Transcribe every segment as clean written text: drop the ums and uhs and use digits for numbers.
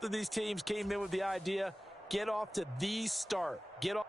Both of these teams came in with the idea, get off to the start. Get off.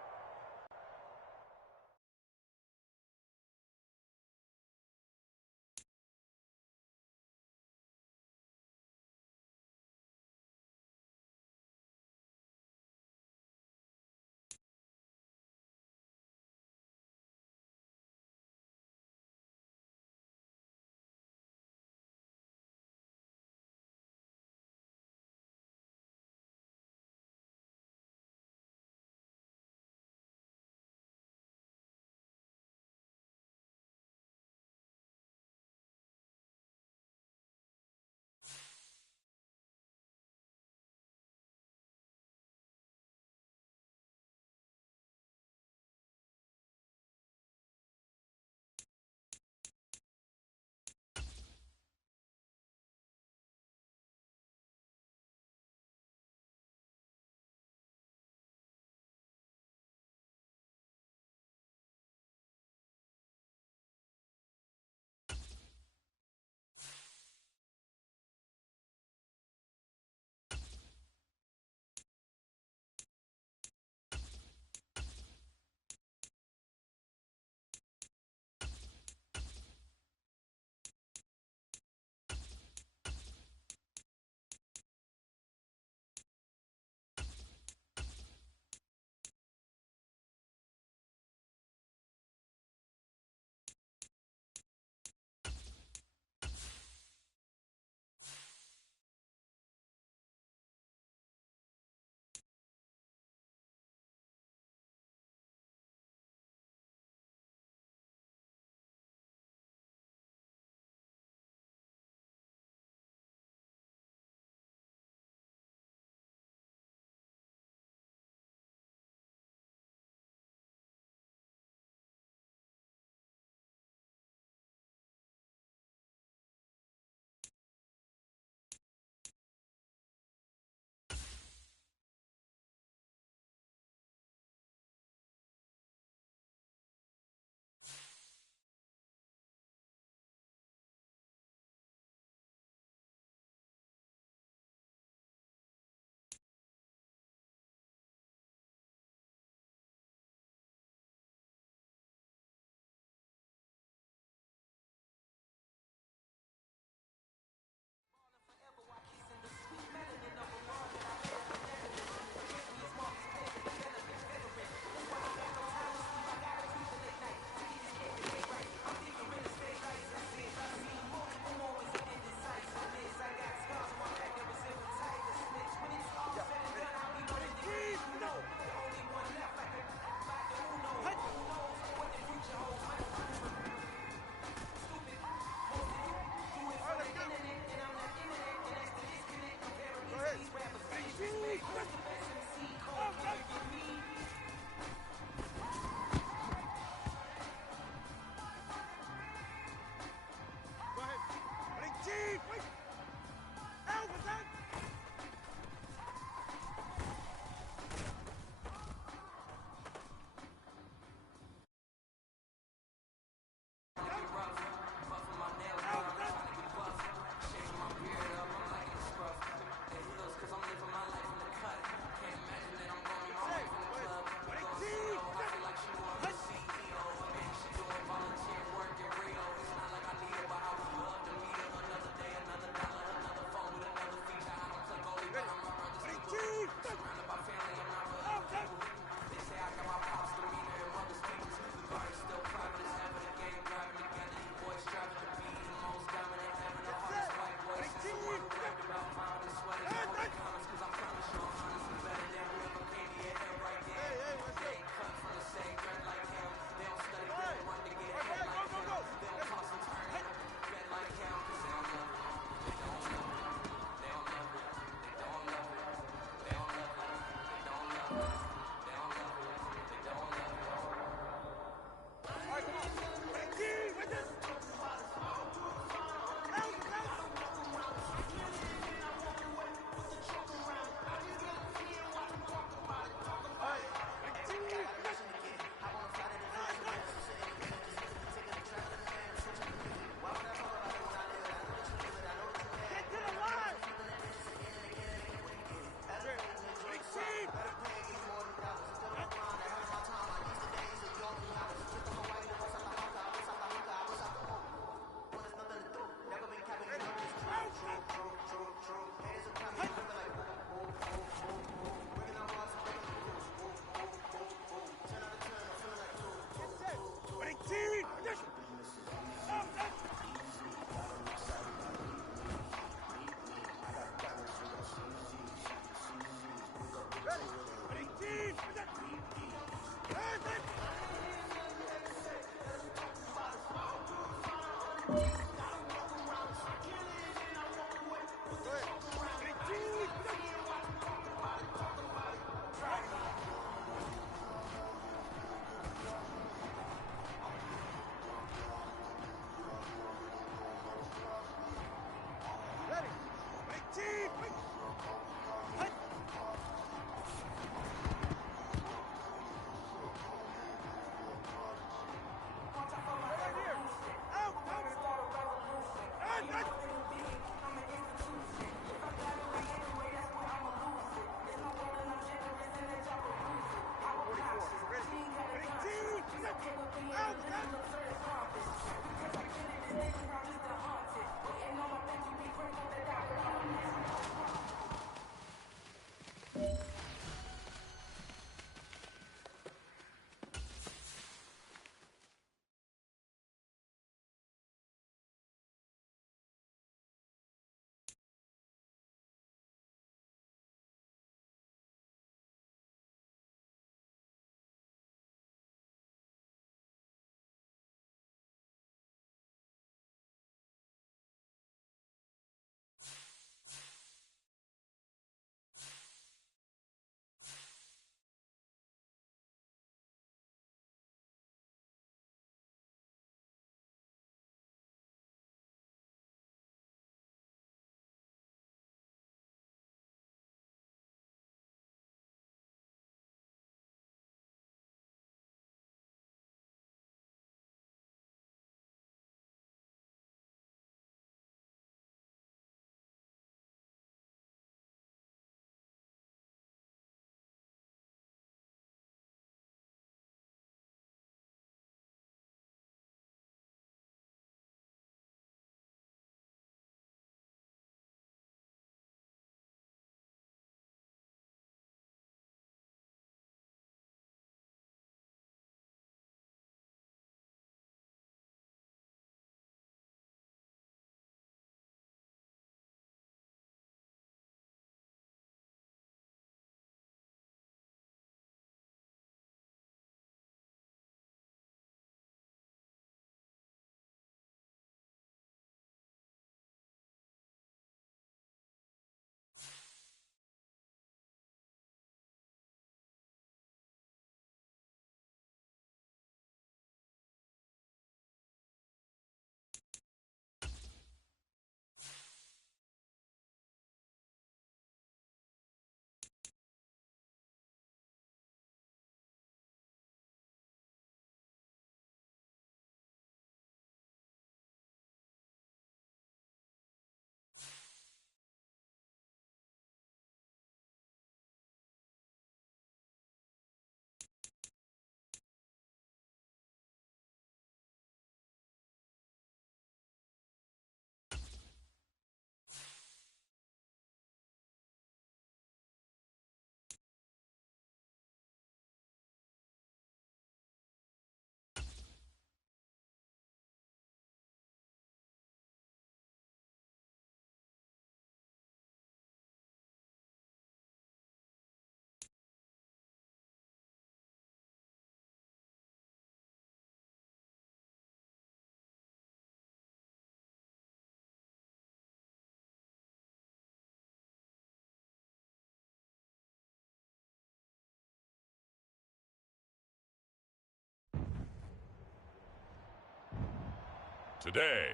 today.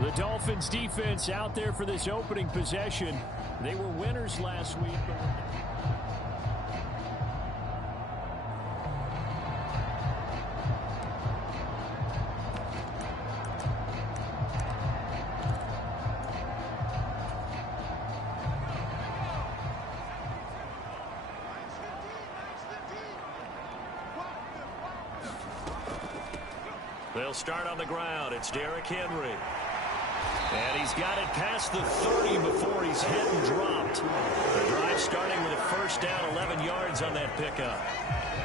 The Dolphins defense out there for this opening possession. They were winners last week. They'll start on the ground. It's Derrick Henry. And he's got it past the 30 before he's hit and dropped. The drive starting with a first down, 11 yards on that pickup.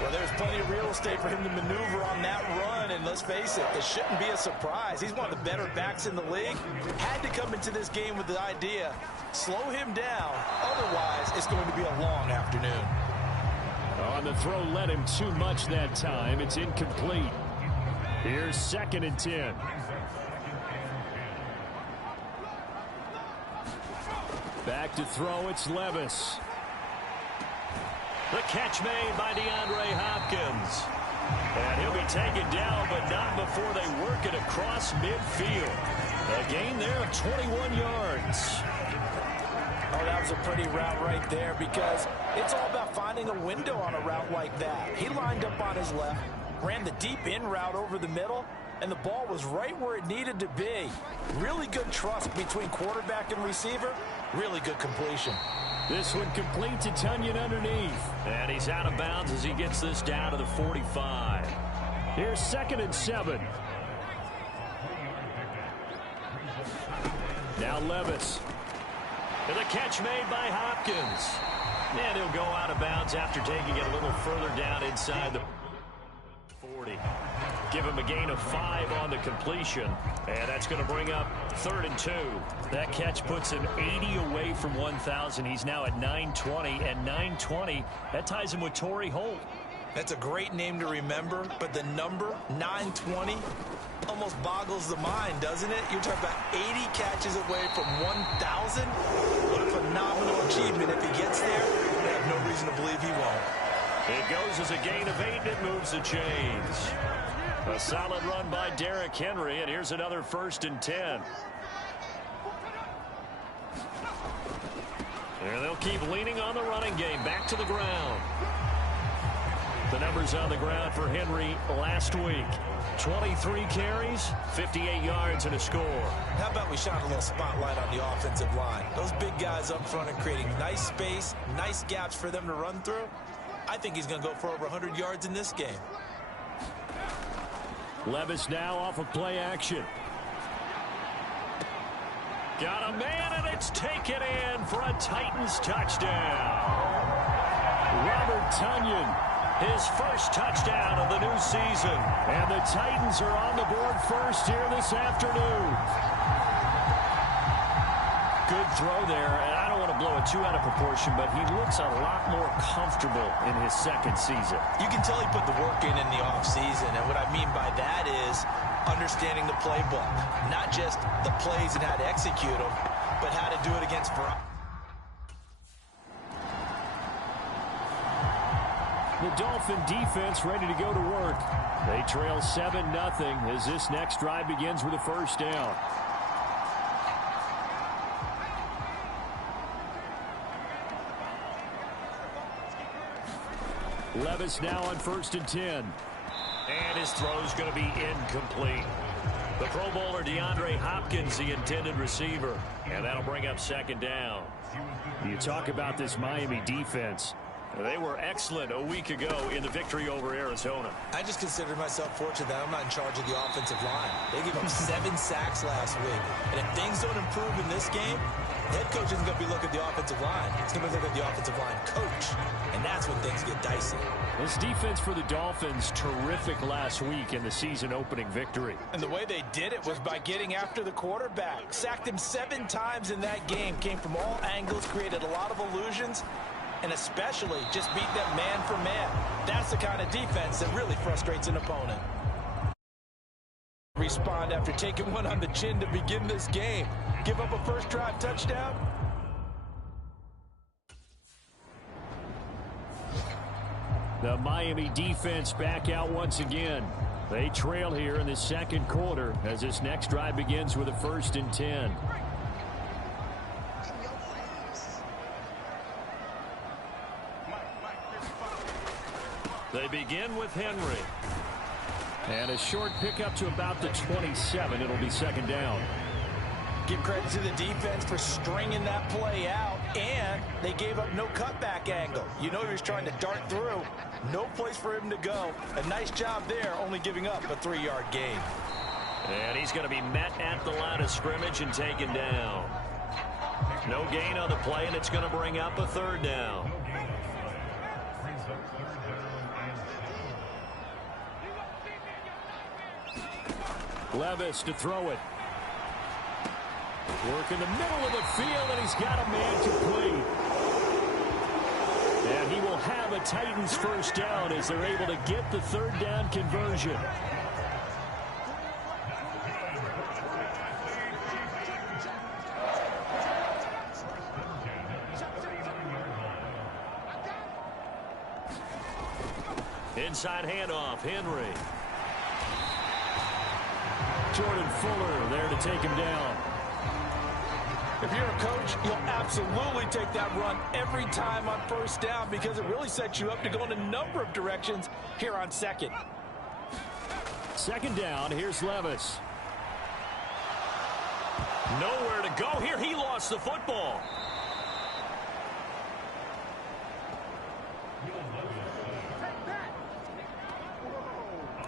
Well, there's plenty of real estate for him to maneuver on that run, and let's face it, this shouldn't be a surprise. He's one of the better backs in the league. Had to come into this game with the idea, slow him down, otherwise it's going to be a long afternoon. On the throw, led him too much that time. It's incomplete. Here's 2nd and 10. Back to throw, it's Levis. The catch made by DeAndre Hopkins. And he'll be taken down, but not before they work it across midfield. A gain there of 21 yards. Oh, that was a pretty route right there because it's all about finding a window on a route like that. He lined up on his left, ran the deep in route over the middle, and the ball was right where it needed to be. Really good trust between quarterback and receiver. Really good completion. This one complete to Tunyon underneath. And he's out of bounds as he gets this down to the 45. Here's 2nd and 7. Now Levis. And the catch made by Hopkins. And he'll go out of bounds after taking it a little further down inside the 40. Give him a gain of 5 on the completion. And that's going to bring up 3rd and 2. That catch puts him 80 away from 1,000. He's now at 920. And 920, that ties him with Torrey Holt. That's a great name to remember, but the number, 920, almost boggles the mind, doesn't it? You're talking about 80 catches away from 1,000. What a phenomenal achievement. If he gets there, they have no reason to believe he won't. It goes as a gain of 8, and it moves the chains. A solid run by Derrick Henry, and here's another 1st and 10. And they'll keep leaning on the running game. Back to the ground. The numbers on the ground for Henry last week. 23 carries, 58 yards, and a score. How about we shine a little spotlight on the offensive line? Those big guys up front are creating nice space, nice gaps for them to run through. I think he's going to go for over 100 yards in this game. Levis now off of play action. Got a man, and it's taken in for a Titans touchdown. Robert Tunyon, his first touchdown of the new season. And the Titans are on the board first here this afternoon. Good throw there, and I don't want to blow it too out of proportion, but he looks a lot more comfortable in his 2nd season. You can tell he put the work in the offseason, and what I mean by that is understanding the playbook. Not just the plays and how to execute them, but how to do it against variety. The Dolphin defense ready to go to work. They trail 7-0 as this next drive begins with a first down. Levis now on 1st and 10. And his throw's going to be incomplete. The Pro Bowler DeAndre Hopkins, the intended receiver. And that'll bring up 2nd down. You talk about this Miami defense. They were excellent a week ago in the victory over Arizona. I just consider myself fortunate that I'm not in charge of the offensive line. They gave up 7 sacks last week. And if things don't improve in this game, the head coach isn't going to be looking at the offensive line. He's going to be looking at the offensive line coach. And that's when things get dicey. This defense for the Dolphins, terrific last week in the season-opening victory. And the way they did it was by getting after the quarterback. Sacked him 7 times in that game. Came from all angles, created a lot of illusions. and especially just beat them man for man. That's the kind of defense that really frustrates an opponent. Respond after taking one on the chin to begin this game. Give up a first drive touchdown. The Miami defense back out once again. They trail here in the second quarter as this next drive begins with a 1st and 10. They begin with Henry. And a short pickup to about the 27. It'll be 2nd down. Give credit to the defense for stringing that play out, and they gave up no cutback angle. You know he was trying to dart through. No place for him to go. A nice job there, only giving up a 3-yard gain. And he's going to be met at the line of scrimmage and taken down. No gain on the play, and it's going to bring up a 3rd down. Levis to throw it. Work in the middle of the field, and he's got a man complete. And he will have a Titans 1st down as they're able to get the 3rd down conversion. Inside handoff, Henry. Jordan Fuller there to take him down. If you're a coach, you'll absolutely take that run every time on 1st down because it really sets you up to go in a number of directions here on 2nd. 2nd down, here's Levis. Nowhere to go here. He lost the football.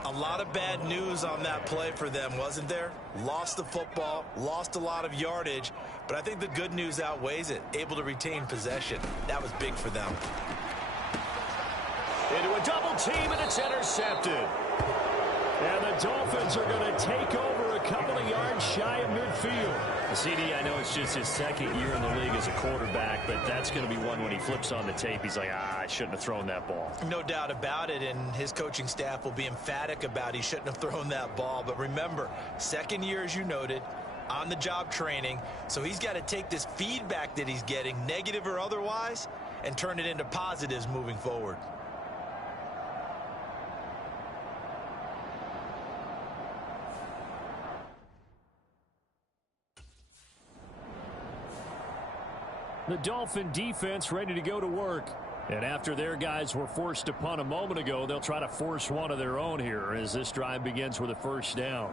A lot of bad news on that play for them, wasn't there? Lost the football, lost a lot of yardage, but I think the good news outweighs it. Able to retain possession. That was big for them. Into a double team, and it's intercepted. And the Dolphins are going to take over a couple of yards shy of midfield. CD, I know it's just his 2nd year in the league as a quarterback, but that's going to be one when he flips on the tape. He's like, I shouldn't have thrown that ball. No doubt about it, and his coaching staff will be emphatic about he shouldn't have thrown that ball. But remember, 2nd year, as you noted, on-the-job training, so he's got to take this feedback that he's getting, negative or otherwise, and turn it into positives moving forward. The Dolphin defense ready to go to work. And after their guys were forced to punt a moment ago, they'll try to force one of their own here as this drive begins with a 1st down.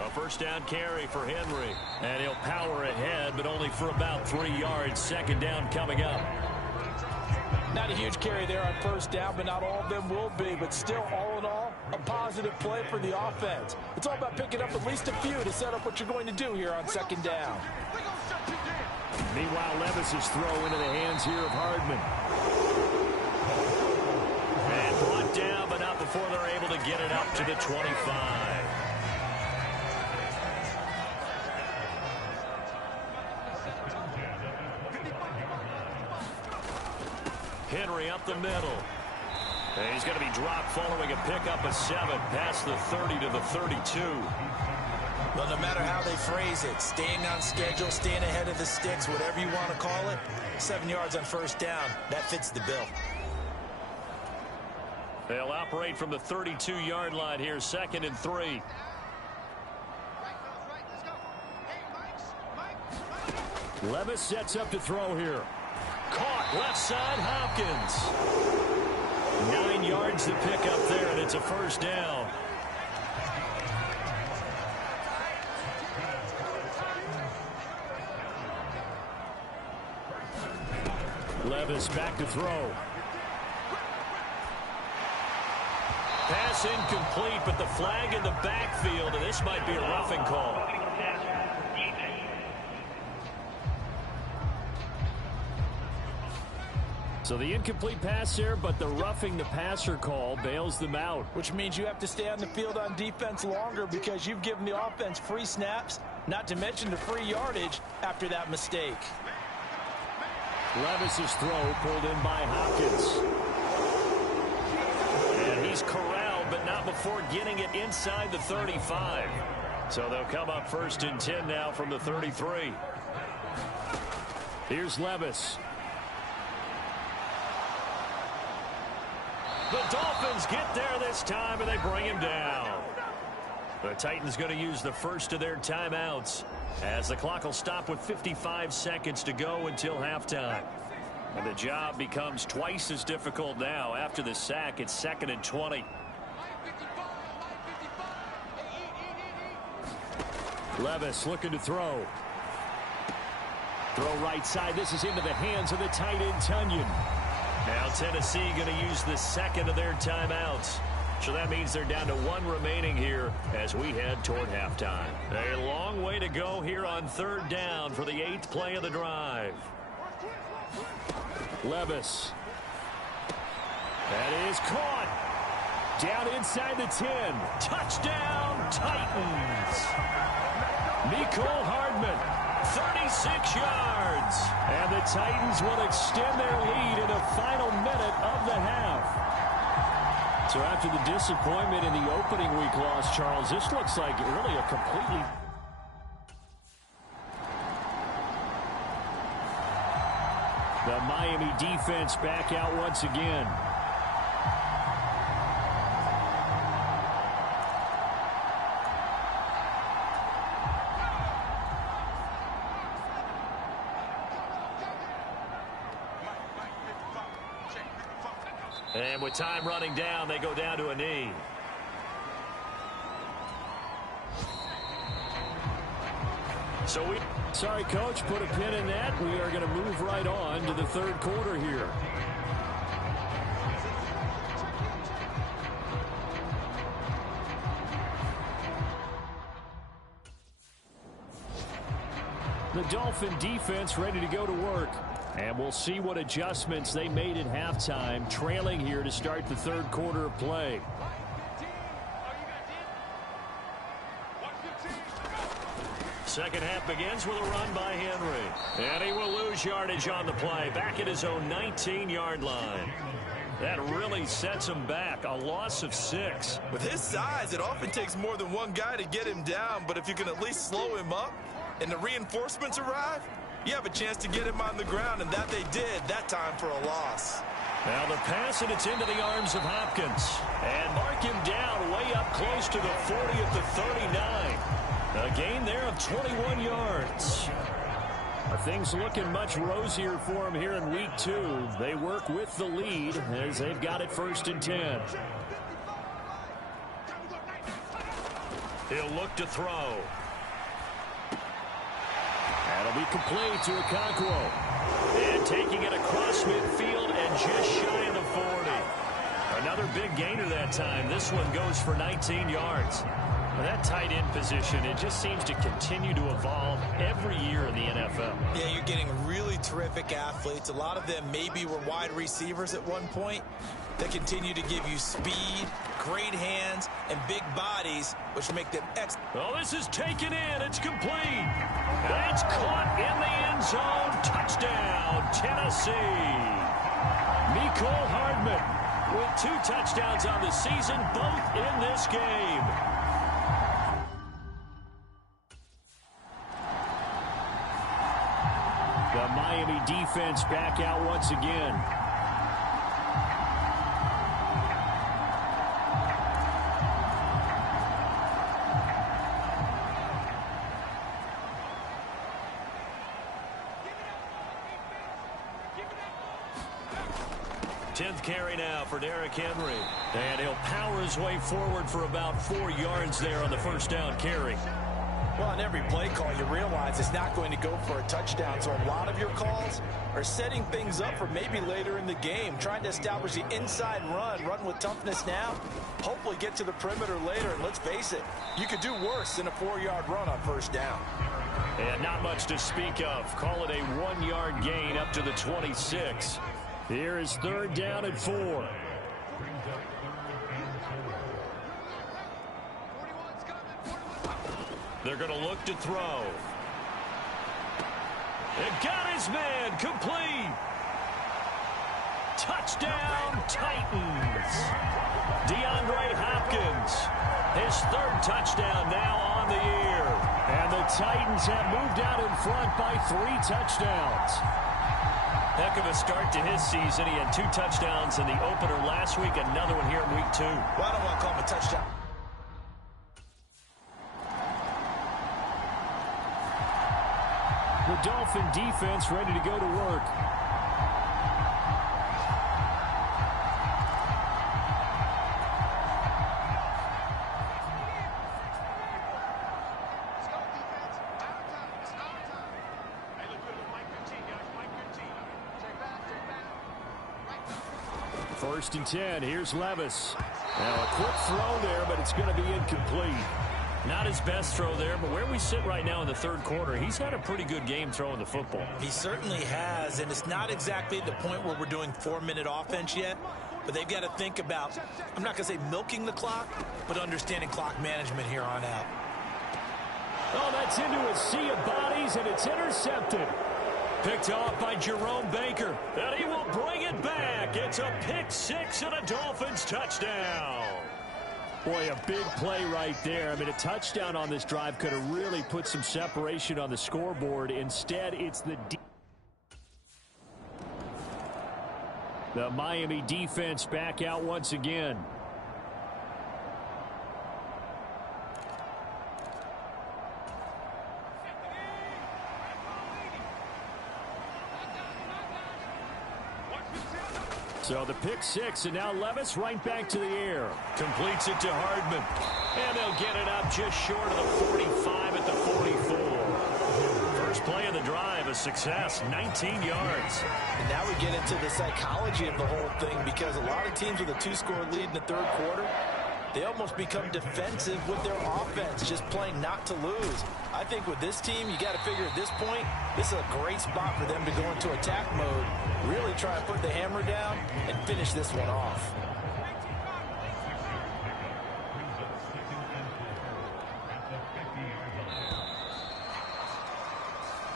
A 1st down carry for Henry. And he'll power ahead, but only for about 3 yards. 2nd down coming up. Not a huge carry there on 1st down, but not all of them will be. But still, all in all, a positive play for the offense. It's all about picking up at least a few to set up what you're going to do here on 2nd down. Meanwhile, Levis's throw into the hands here of Hardman. And brought down, but not before they're able to get it up to the 25. Henry up the middle. And he's going to be dropped following a pickup of 7 past the 30 to the 32. Well, no matter how they phrase it, staying on schedule, staying ahead of the sticks, whatever you want to call it, 7 yards on 1st down, that fits the bill. They'll operate from the 32-yard line here, 2nd and 3. Levis sets up to throw here. Caught left side, Hopkins. 9 yards to pick up there, and it's a 1st down. Levis back to throw. Pass incomplete, but the flag in the backfield, and this might be a roughing call. So the incomplete pass there, but the roughing the passer call bails them out. Which means you have to stay on the field on defense longer because you've given the offense free snaps, not to mention the free yardage after that mistake. Levis's throw pulled in by Hopkins. And he's corralled, but not before getting it inside the 35. So they'll come up 1st and 10 now from the 33. Here's Levis. The Dolphins get there this time, and they bring him down. The Titans going to use the first of their timeouts as the clock will stop with 55 seconds to go until halftime. And the job becomes twice as difficult now. After the sack, it's 2nd and 20. Levis looking to throw. Throw right side. This is into the hands of the tight end, Tunyon. Now Tennessee going to use the second of their timeouts. So that means they're down to 1 remaining here as we head toward halftime. A long way to go here on 3rd down for the 8th play of the drive. Levis. That is caught. Down inside the 10. Touchdown, Titans. Nicole Hardman, 36 yards. And the Titans will extend their lead in the final minute of the half. So after the disappointment in the opening week loss, Charles, this looks like really a completely... The Miami defense back out once again. And with time running down, they go down to a knee. Sorry, Coach, put a pin in that. We are going to move right on to the 3rd quarter here. The Dolphin defense ready to go to work. And we'll see what adjustments they made at halftime, trailing here to start the 3rd quarter of play. Second half begins with a run by Henry. And he will lose yardage on the play, back at his own 19-yard line. That really sets him back, a loss of 6. With his size, it often takes more than one guy to get him down, but if you can at least slow him up and the reinforcements arrive, you have a chance to get him on the ground, and that they did that time for a loss. Now the pass, and it's into the arms of Hopkins. And mark him down way up close to the 40 at the 39. A gain there of 21 yards. Things looking much rosier for him here in week 2. They work with the lead as they've got it 1st and 10. He'll look to throw. That'll be complete to Okonkwo. And taking it across midfield and just shy of the 40. Another big gainer that time. This one goes for 19 yards. That tight end position, it just seems to continue to evolve every year in the NFL. Yeah, you're getting really terrific athletes. A lot of them maybe were wide receivers at one point. They continue to give you speed, great hands, and big bodies, which make them excellent. Oh, this is taken in. It's complete. It's caught in the end zone. Touchdown, Tennessee. Nicole Hardman with 2 touchdowns on the season, both in this game. The Miami defense back out once again. Tenth carry now for Derrick Henry. And he'll power his way forward for about 4 yards there on the 1st down carry. Well, on every play call, you realize it's not going to go for a touchdown. So a lot of your calls are setting things up for maybe later in the game, trying to establish the inside run with toughness now, hopefully get to the perimeter later. And let's face it, you could do worse than a 4-yard run on 1st down. And not much to speak of. Call it a 1-yard gain up to the 26. Here is 3rd down and 4. They're going to look to throw. And got his man complete. Touchdown, Titans. DeAndre Hopkins, his 3rd touchdown now on the year. And the Titans have moved out in front by 3 touchdowns. Heck of a start to his season. He had 2 touchdowns in the opener last week, another one here in week 2. Well, I don't want to call him a touchdown. The Dolphin defense ready to go to work. First and 10. Here's Levis. Now a quick throw there, but it's going to be incomplete. Not his best throw there, but where we sit right now in the 3rd quarter, he's had a pretty good game throwing the football. He certainly has, and it's not exactly the point where we're doing 4-minute offense yet, but they've got to think about, I'm not going to say milking the clock, but understanding clock management here on out. Oh, that's into a sea of bodies, and it's intercepted. Picked off by Jerome Baker, and he will bring it back. It's a pick-6 and a Dolphins touchdown. Boy, a big play right there. I mean, a touchdown on this drive could have really put some separation on the scoreboard. Instead, it's the Miami defense back out once again. So the pick-6, and now Levis right back to the air. Completes it to Hardman. And they'll get it up just short of the 45 at the 44. First play of the drive, a success, 19 yards. And now we get into the psychology of the whole thing, because a lot of teams with a 2-score lead in the 3rd quarter, they almost become defensive with their offense, just playing not to lose. I think with this team, you got to figure at this point, this is a great spot for them to go into attack mode, really try to put the hammer down and finish this one off.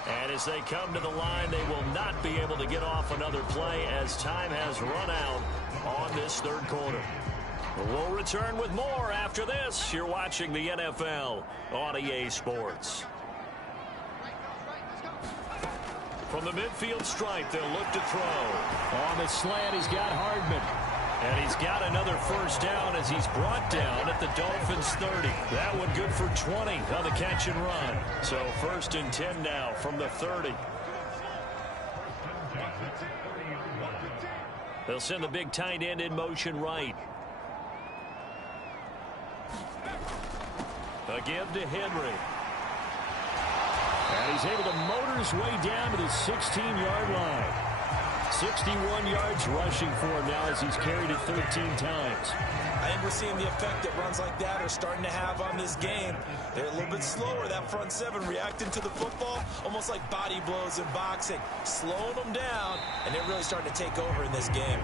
And as they come to the line, they will not be able to get off another play as time has run out on this 3rd quarter. We'll return with more after this. You're watching the NFL on EA Sports. From the midfield stripe, they'll look to throw. On the slant, he's got Hardman. And he's got another first down as he's brought down at the Dolphins' 30. That one good for 20 on the catch and run. So 1st and 10 now from the 30. They'll send the big tight end in motion right. A give to Henry. And he's able to motor his way down to the 16-yard line. 61 yards rushing for him now as he's carried it 13 times. I think we're seeing the effect that runs like that are starting to have on this game. They're a little bit slower, that front 7, reacting to the football, almost like body blows in boxing, slowing them down, and they're really starting to take over in this game.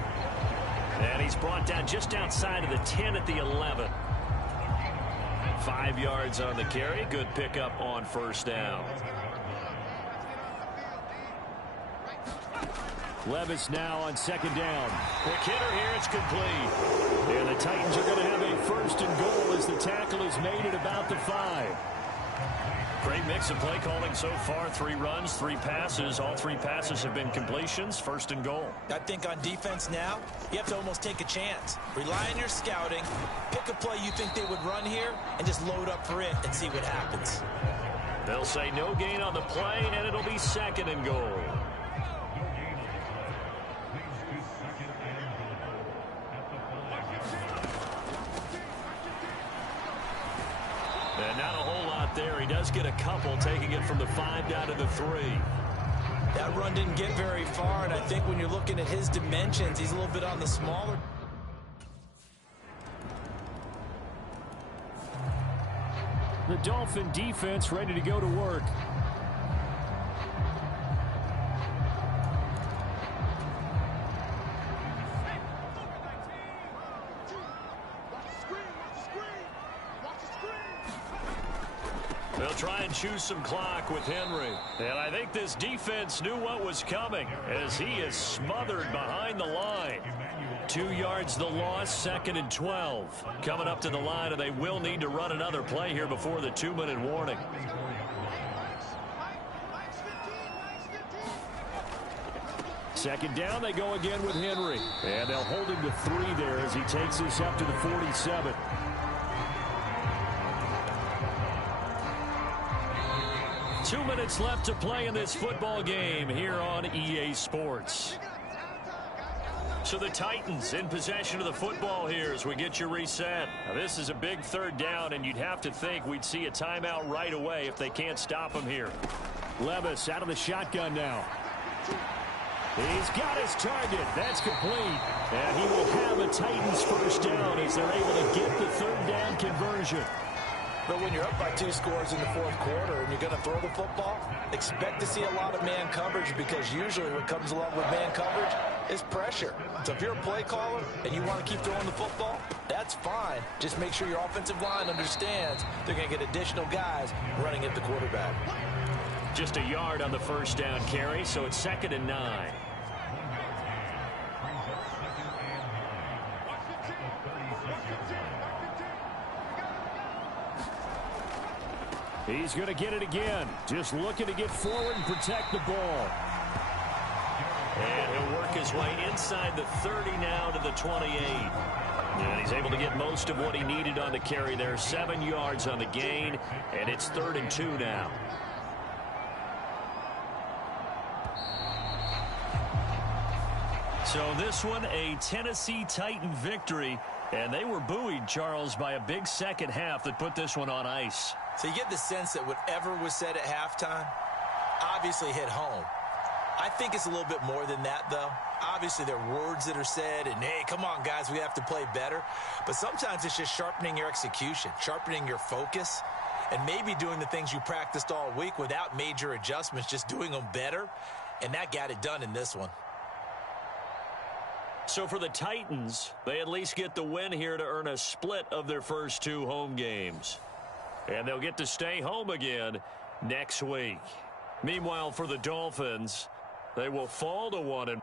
And he's brought down just outside of the 10 at the 11. 5 yards on the carry. Good pickup on first down. Levis now on 2nd down. Quick hitter here. It's complete. And the Titans are going to have a 1st and goal as the tackle is made at about the 5. Great mix of play calling so far. 3 runs, 3 passes. All 3 passes have been completions. 1st and goal. I think on defense now, you have to almost take a chance. Rely on your scouting. Pick a play you think they would run here and just load up for it and see what happens. They'll say no gain on the play, and it'll be 2nd and goal. And not a whole lot there. He does get a couple, taking it from the 5 down to the 3. That run didn't get very far, and I think when you're looking at his dimensions, he's a little bit on the smaller. The Dolphin defense ready to go to work. They'll try and choose some clock with Henry. And I think this defense knew what was coming as he is smothered behind the line. 2 yards the loss, 2nd and 12. Coming up to the line, and they will need to run another play here before the 2-minute warning. Second down, they go again with Henry. And they'll hold him to 3 there as he takes this up to the 47. Two minutes left to play in this football game here on EA Sports. So the Titans in possession of the football here as we get you reset. Now this is a big 3rd down, and you'd have to think we'd see a timeout right away if they can't stop him here. Levis out of the shotgun now. He's got his target. That's complete. And he will have a Titans first down as they're able to get the 3rd down conversion. But when you're up by 2 scores in the 4th quarter and you're going to throw the football, expect to see a lot of man coverage, because usually what comes along with man coverage is pressure. So if you're a play caller and you want to keep throwing the football, that's fine. Just make sure your offensive line understands they're going to get additional guys running at the quarterback. Just a yard on the first down carry, so it's 2nd and 9. He's going to get it again. Just looking to get forward and protect the ball. And he'll work his way inside the 30 now to the 28. And he's able to get most of what he needed on the carry there. 7 yards on the gain, and it's 3rd and 2 now. So this one, a Tennessee Titan victory. And they were buoyed, Charles, by a big second half that put this one on ice. So you get the sense that whatever was said at halftime obviously hit home. I think it's a little bit more than that, though. Obviously, there are words that are said, and, hey, come on, guys, we have to play better. But sometimes it's just sharpening your execution, sharpening your focus, and maybe doing the things you practiced all week without major adjustments, just doing them better. And that got it done in this one. So for the Titans, they at least get the win here to earn a split of their first 2 home games. And they'll get to stay home again next week. Meanwhile, for the Dolphins, they will fall to 1-1.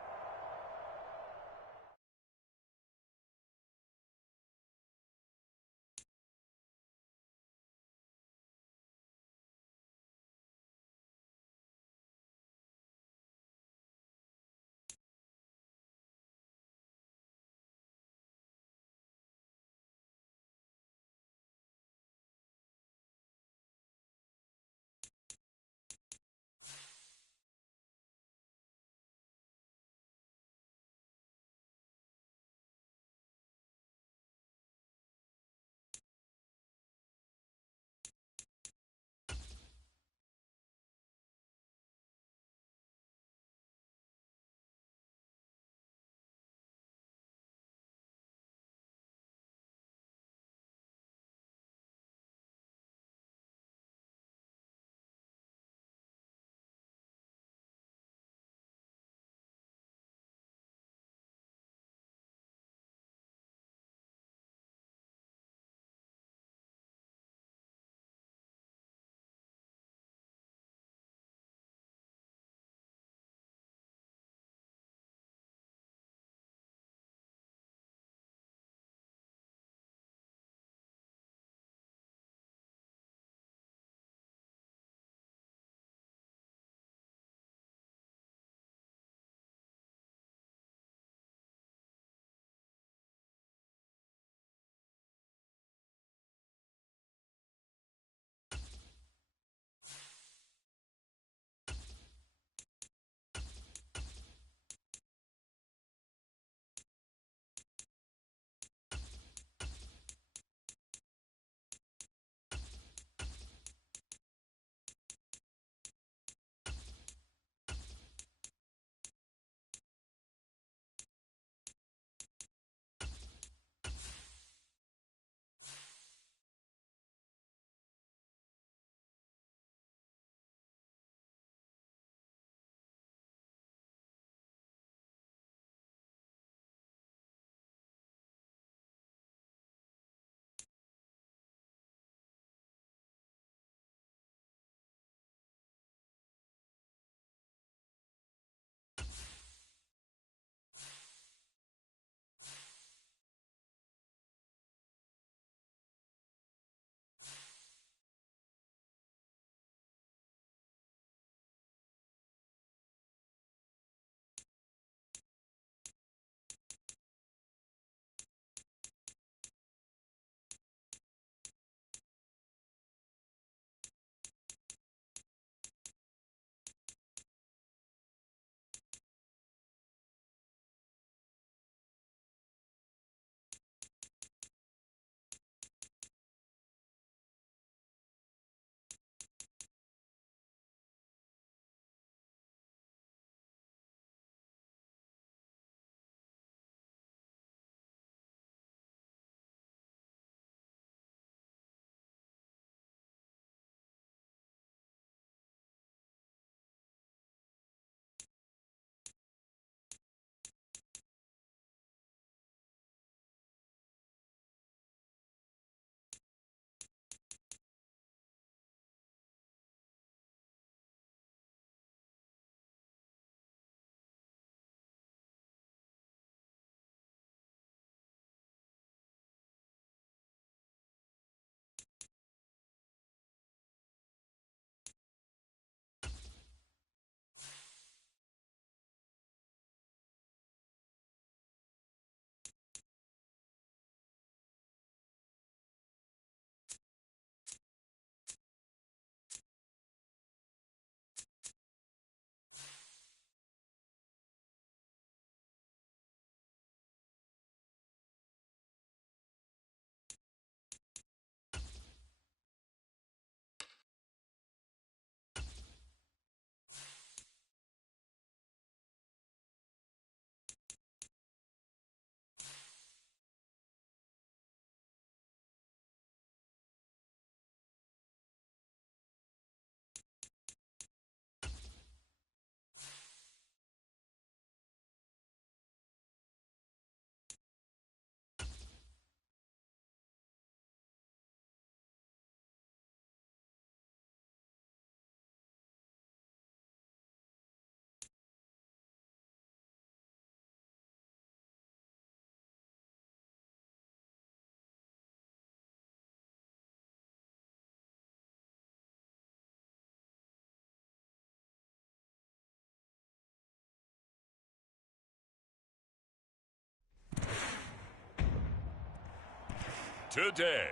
today.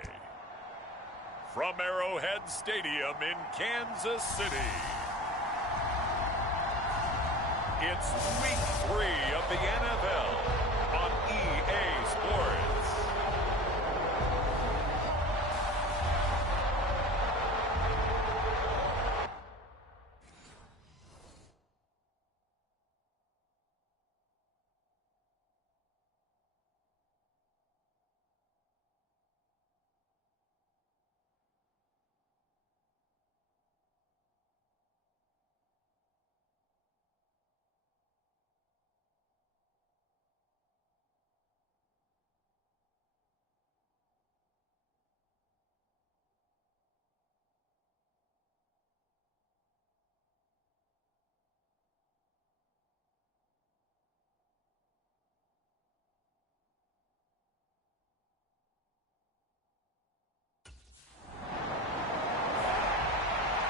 From Arrowhead Stadium in Kansas City, it's Week 3 of the NFL on EA Sports.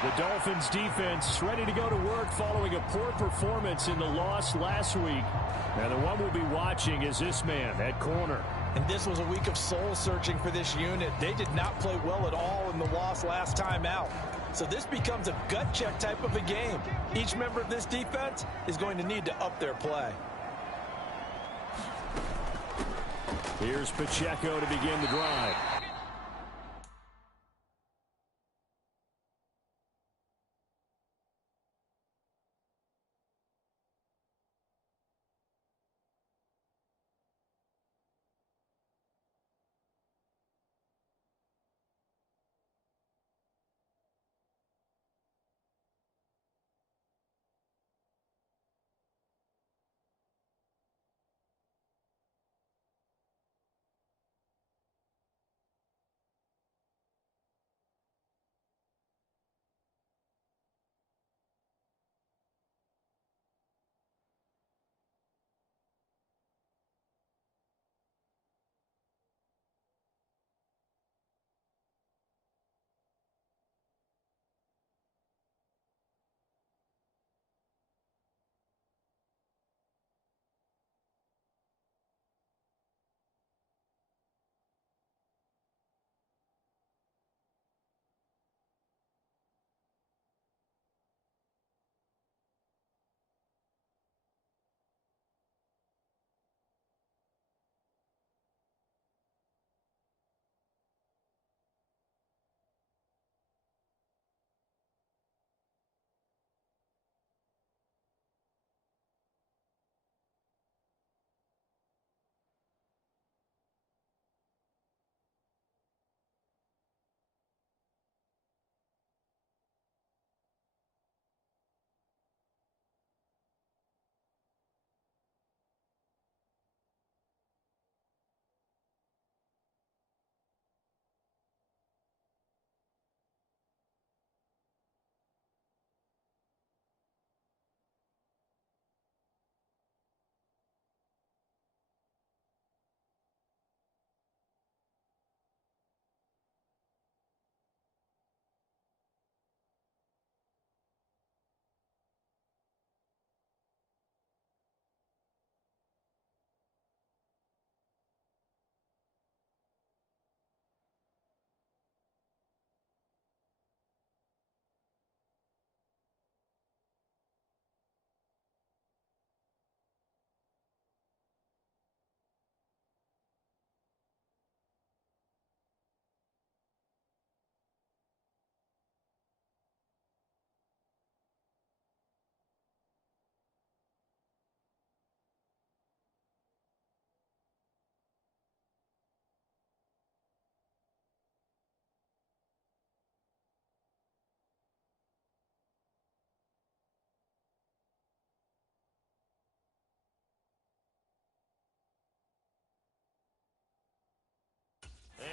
The Dolphins defense ready to go to work following a poor performance in the loss last week. Now the one we'll be watching is this man at corner. And this was a week of soul searching for this unit. They did not play well at all in the loss last time out. So this becomes a gut check type of a game. Each member of this defense is going to need to up their play. Here's Pacheco to begin the drive.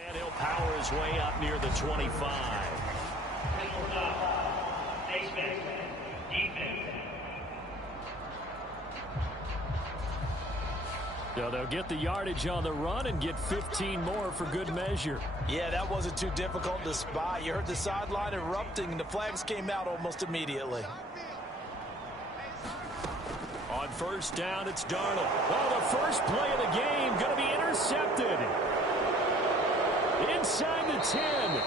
And he'll power his way up near the 25. So they'll get the yardage on the run and get 15 more for good measure. Yeah, that wasn't too difficult to spot. You heard the sideline erupting, and the flags came out almost immediately. On first down, it's Darnold. Oh, the first play of the game going to be intercepted. Inside the 10.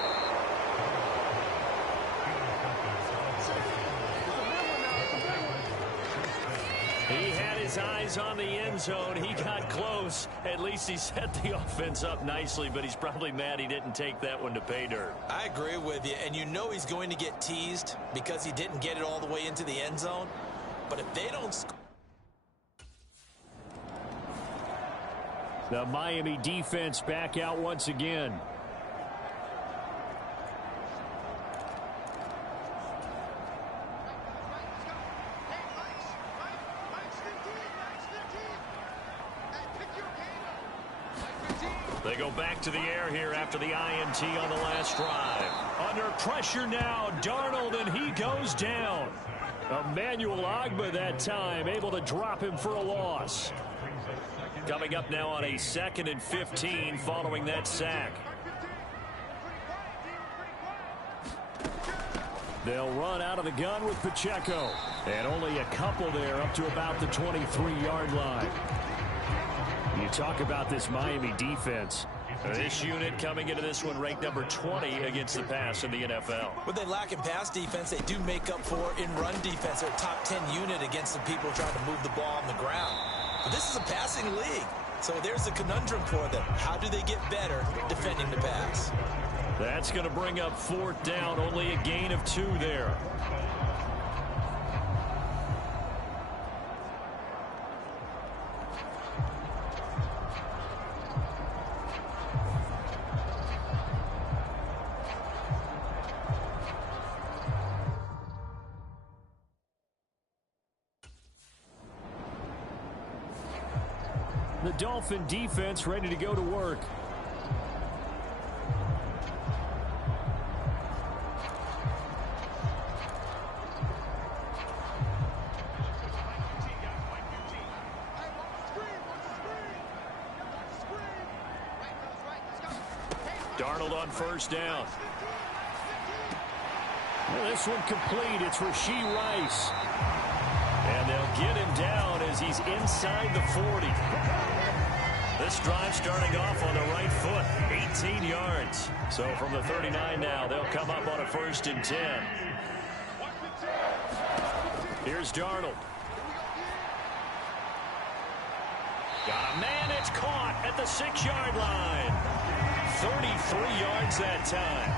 He had his eyes on the end zone. He got close. At least he set the offense up nicely, but he's probably mad he didn't take that one to pay dirt. I agree with you, and you know he's going to get teased because he didn't get it all the way into the end zone. But if they don't score... The Miami defense back out once again. They go back to the air here after the INT on the last drive. Under pressure now, Darnold, and he goes down. Emmanuel Ogbah that time, able to drop him for a loss. Coming up now on a 2nd and 15 following that sack. They'll run out of the gun with Pacheco. And only a couple there up to about the 23-yard line. You talk about this Miami defense. This unit coming into this one ranked number 20 against the pass in the NFL. What they lack in pass defense, they do make up for in run defense. They're a top 10 unit against the people trying to move the ball on the ground. But this is a passing league, so there's a conundrum for them. How do they get better defending the pass? That's going to bring up 4th down, only a gain of 2 there. The Dolphin defense ready to go to work. Darnold on 1st down. Well, this one complete. It's Rashee Rice. And they'll get him down as he's inside the 40. This drive starting off on the right foot, 18 yards. So from the 39 now, they'll come up on a 1st and 10. Here's Darnold. Got a man, it's caught at the 6-yard line. 33 yards that time.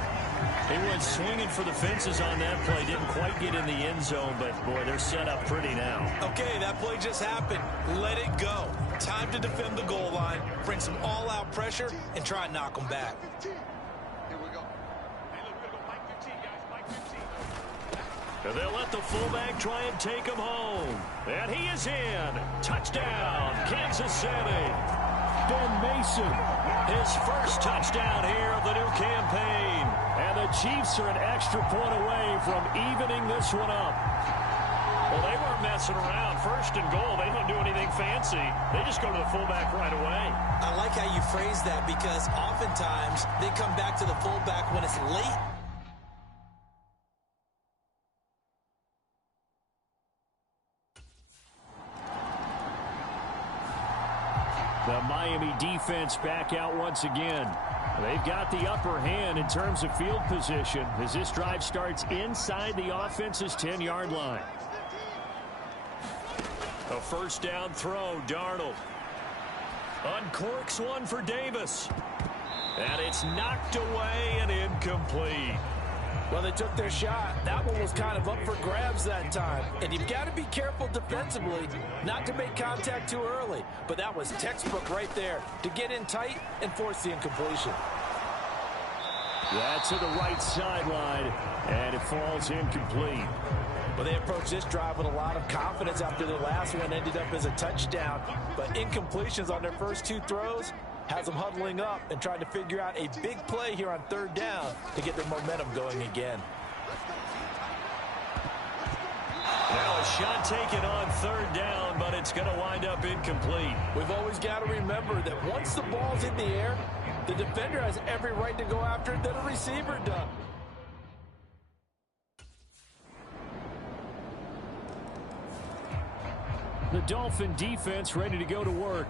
He went swinging for the fences on that play. Didn't quite get in the end zone, but, boy, they're set up pretty now. Okay, that play just happened. Let it go. Time to defend the goal line, bring some all-out pressure, and try and knock them back. And they'll let the fullback try and take him home. And he is in. Touchdown, Kansas City. Ben Mason, his first touchdown here of the new campaign. And the Chiefs are an extra point away from evening this one up. Well, they weren't messing around. 1st and goal, they don't do anything fancy. They just go to the fullback right away. I like how you phrase that because oftentimes they come back to the fullback when it's late. The Miami defense back out once again. They've got the upper hand in terms of field position as this drive starts inside the offense's 10-yard line. A 1st down throw, Darnold. Uncorks one for Davis. And it's knocked away and incomplete. Well, they took their shot. That one was kind of up for grabs that time. And you've got to be careful defensively not to make contact too early. But that was textbook right there to get in tight and force the incompletion. That's to the right sideline, and it falls incomplete. Well, they approached this drive with a lot of confidence after their last one ended up as a touchdown. But incompletions on their first 2 throws has them huddling up and trying to figure out a big play here on 3rd down to get their momentum going again. Now a shot taken on 3rd down, but it's going to wind up incomplete. We've always got to remember that once the ball's in the air, the defender has every right to go after it that a receiver does. The Dolphin defense ready to go to work.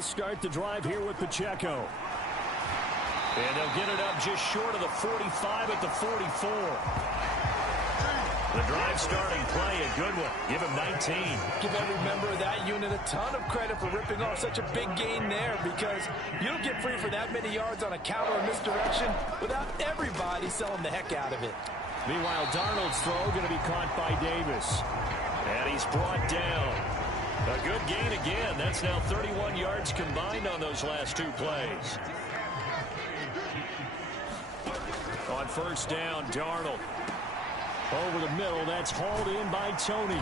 They'll start the drive here with Pacheco. And they'll get it up just short of the 45 at the 44. The drive starting play, a good one. Give him 19. Give every member of that unit a ton of credit for ripping off such a big gain there, because you don't get free for that many yards on a counter or misdirection without everybody selling the heck out of it. Meanwhile, Darnold's throw going to be caught by Davis. And he's brought down. A good gain again. That's now 31 yards combined on those last two plays. On first down, Darnold. Over the middle, that's hauled in by Tony.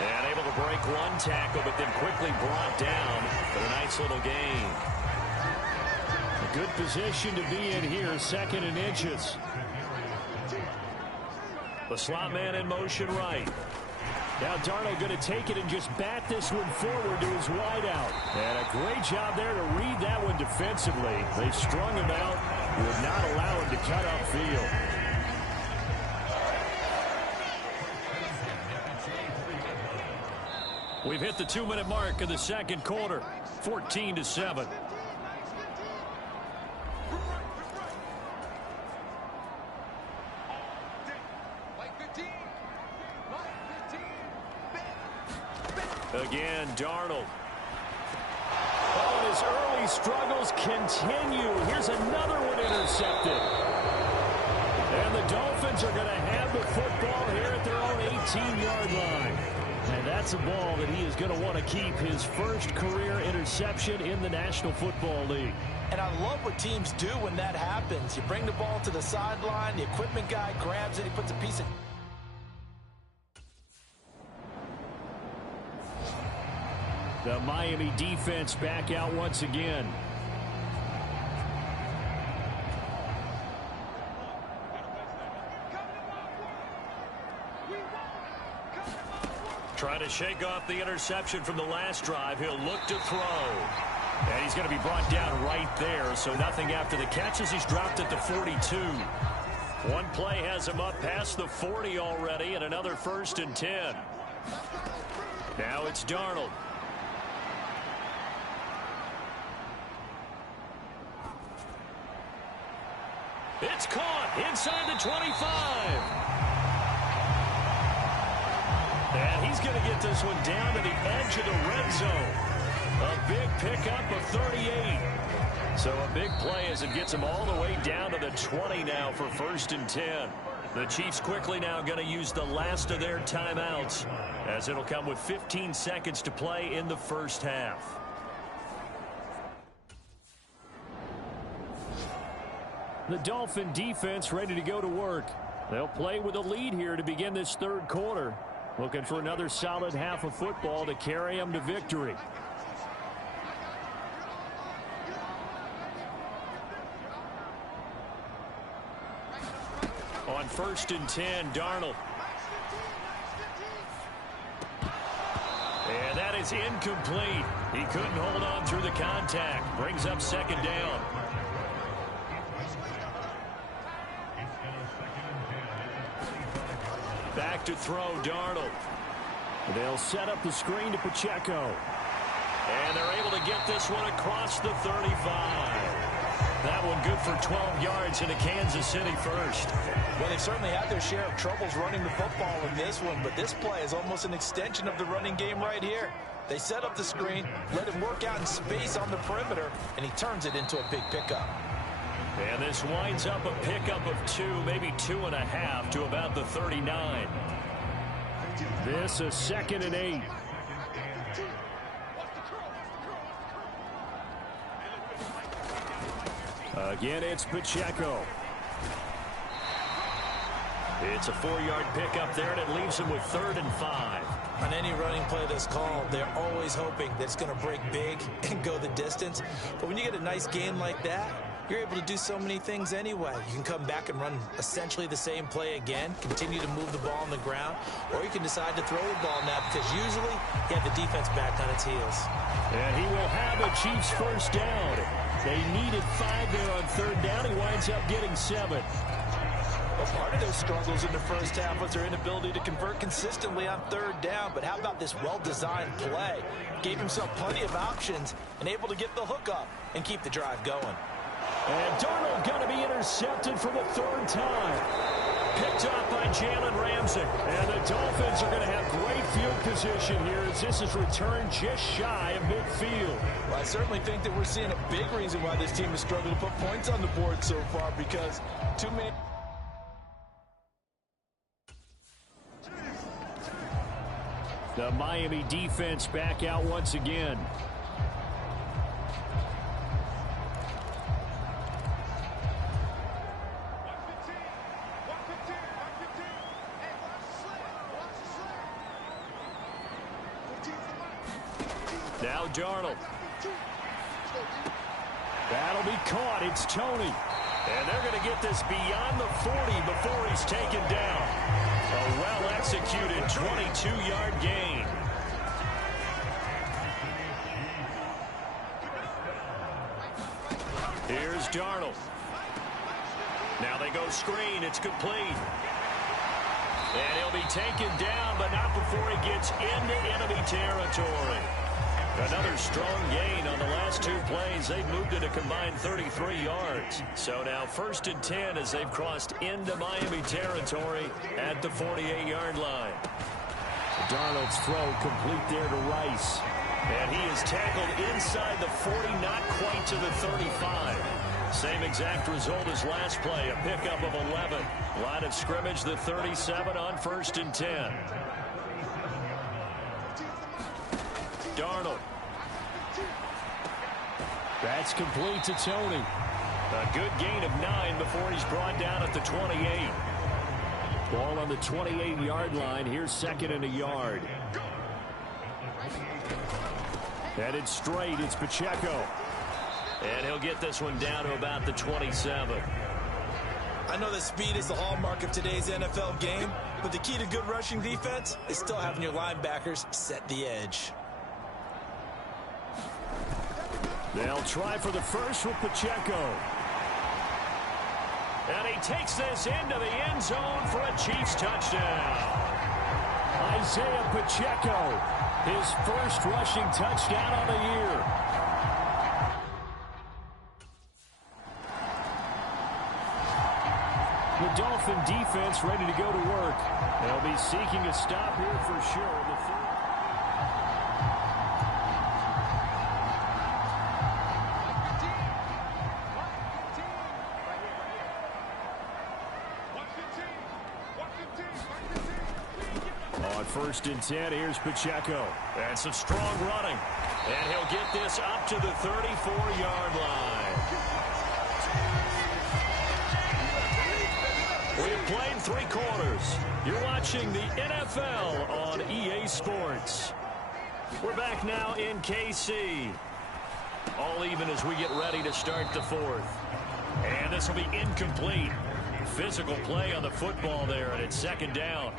And able to break one tackle, but then quickly brought down for a nice little gain. A good position to be in here, second and inches. The slot man in motion right. Now Darnold going to take it and just bat this one forward to his wideout. And a great job there to read that one defensively. They strung him out, would not allow him to cut upfield. We've hit the 2-minute mark of the second quarter, 14-7. Again, Darnold. Oh, and his early struggles continue. Here's another one intercepted. And the Dolphins are going to have the football here at their own 18-yard line. And that's a ball that he is going to want to keep, his first career interception in the National Football League. And I love what teams do when that happens. You bring the ball to the sideline, the equipment guy grabs it, he puts a piece of... The Miami defense back out once again. Trying to shake off the interception from the last drive. He'll look to throw. And he's going to be brought down right there. So nothing after the catches. He's dropped at the 42. One play has him up past the 40 already, and another 1st and 10. Now it's Darnold. It's caught inside the 25. And he's going to get this one down to the edge of the red zone. A big pickup of 38. So a big play as it gets him all the way down to the 20 now for 1st and 10. The Chiefs quickly now going to use the last of their timeouts, as it'll come with 15 seconds to play in the first half. The Dolphin defense ready to go to work. They'll play with a lead here to begin this third quarter. Looking for another solid half of football to carry them to victory. On 1st and 10, Darnold. And that is incomplete. He couldn't hold on through the contact. Brings up 2nd down. Back to throw, Darnold. They'll set up the screen to Pacheco. And they're able to get this one across the 35. That one good for 12 yards into Kansas City first. Well, they certainly had their share of troubles running the football in this one, but this play is almost an extension of the running game right here. They set up the screen, let him work out in space on the perimeter, and he turns it into a big pickup. And this winds up a pickup of 2, maybe 2.5 to about the 39. This is 2nd and 8. Again, it's Pacheco. It's a 4-yard pickup there, and it leaves him with 3rd and 5. On any running play that's called, they're always hoping that it's going to break big and go the distance. But when you get a nice gain like that, you're able to do so many things anyway. You can come back and run essentially the same play again, continue to move the ball on the ground, or you can decide to throw the ball now, because usually you have the defense back on its heels. And he will have a Chiefs first down. They needed 5 there on 3rd down. He winds up getting 7. Well, part of their struggles in the first half was their inability to convert consistently on third down. But how about this well-designed play? Gave himself plenty of options and able to get the hook up and keep the drive going. And Darnold going to be intercepted for the third time. Picked up by Jalen Ramsey. And the Dolphins are going to have great field position here as this is returned just shy of midfield. Well, I certainly think that we're seeing a big reason why this team has struggled to put points on the board so far, because too many... The Miami defense back out once again. Now Darnold. That'll be caught. It's Tony. And they're going to get this beyond the 40 before he's taken down. A well-executed 22-yard gain. Here's Darnold. Now they go screen. It's complete. And he'll be taken down, but not before he gets into enemy territory. Another strong gain on the last two plays. They've moved it a combined 33 yards. So now 1st and 10 as they've crossed into Miami territory at the 48-yard line. Darnold's throw complete there to Rice. And he is tackled inside the 40, not quite to the 35. Same exact result as last play, a pickup of 11. Line of scrimmage, the 37 on 1st and 10. Darnold. That's complete to Tony. A good gain of 9 before he's brought down at the 28. Ball on the 28-yard line. Here's 2nd and a yard. Headed straight. It's Pacheco. And he'll get this one down to about the 27. I know that speed is the hallmark of today's NFL game, but the key to good rushing defense is still having your linebackers set the edge. They'll try for the first with Pacheco. And he takes this into the end zone for a Chiefs touchdown. Isaiah Pacheco, his first rushing touchdown on the year. The Dolphin defense ready to go to work. They'll be seeking a stop here for sure. On 1st and 10, here's Pacheco. And some strong running. And he'll get this up to the 34-yard line. We've played 3 quarters. You're watching the NFL on EA Sports. We're back now in KC. All even as we get ready to start the 4th. And this will be incomplete. Physical play on the football there, and it's 2nd down.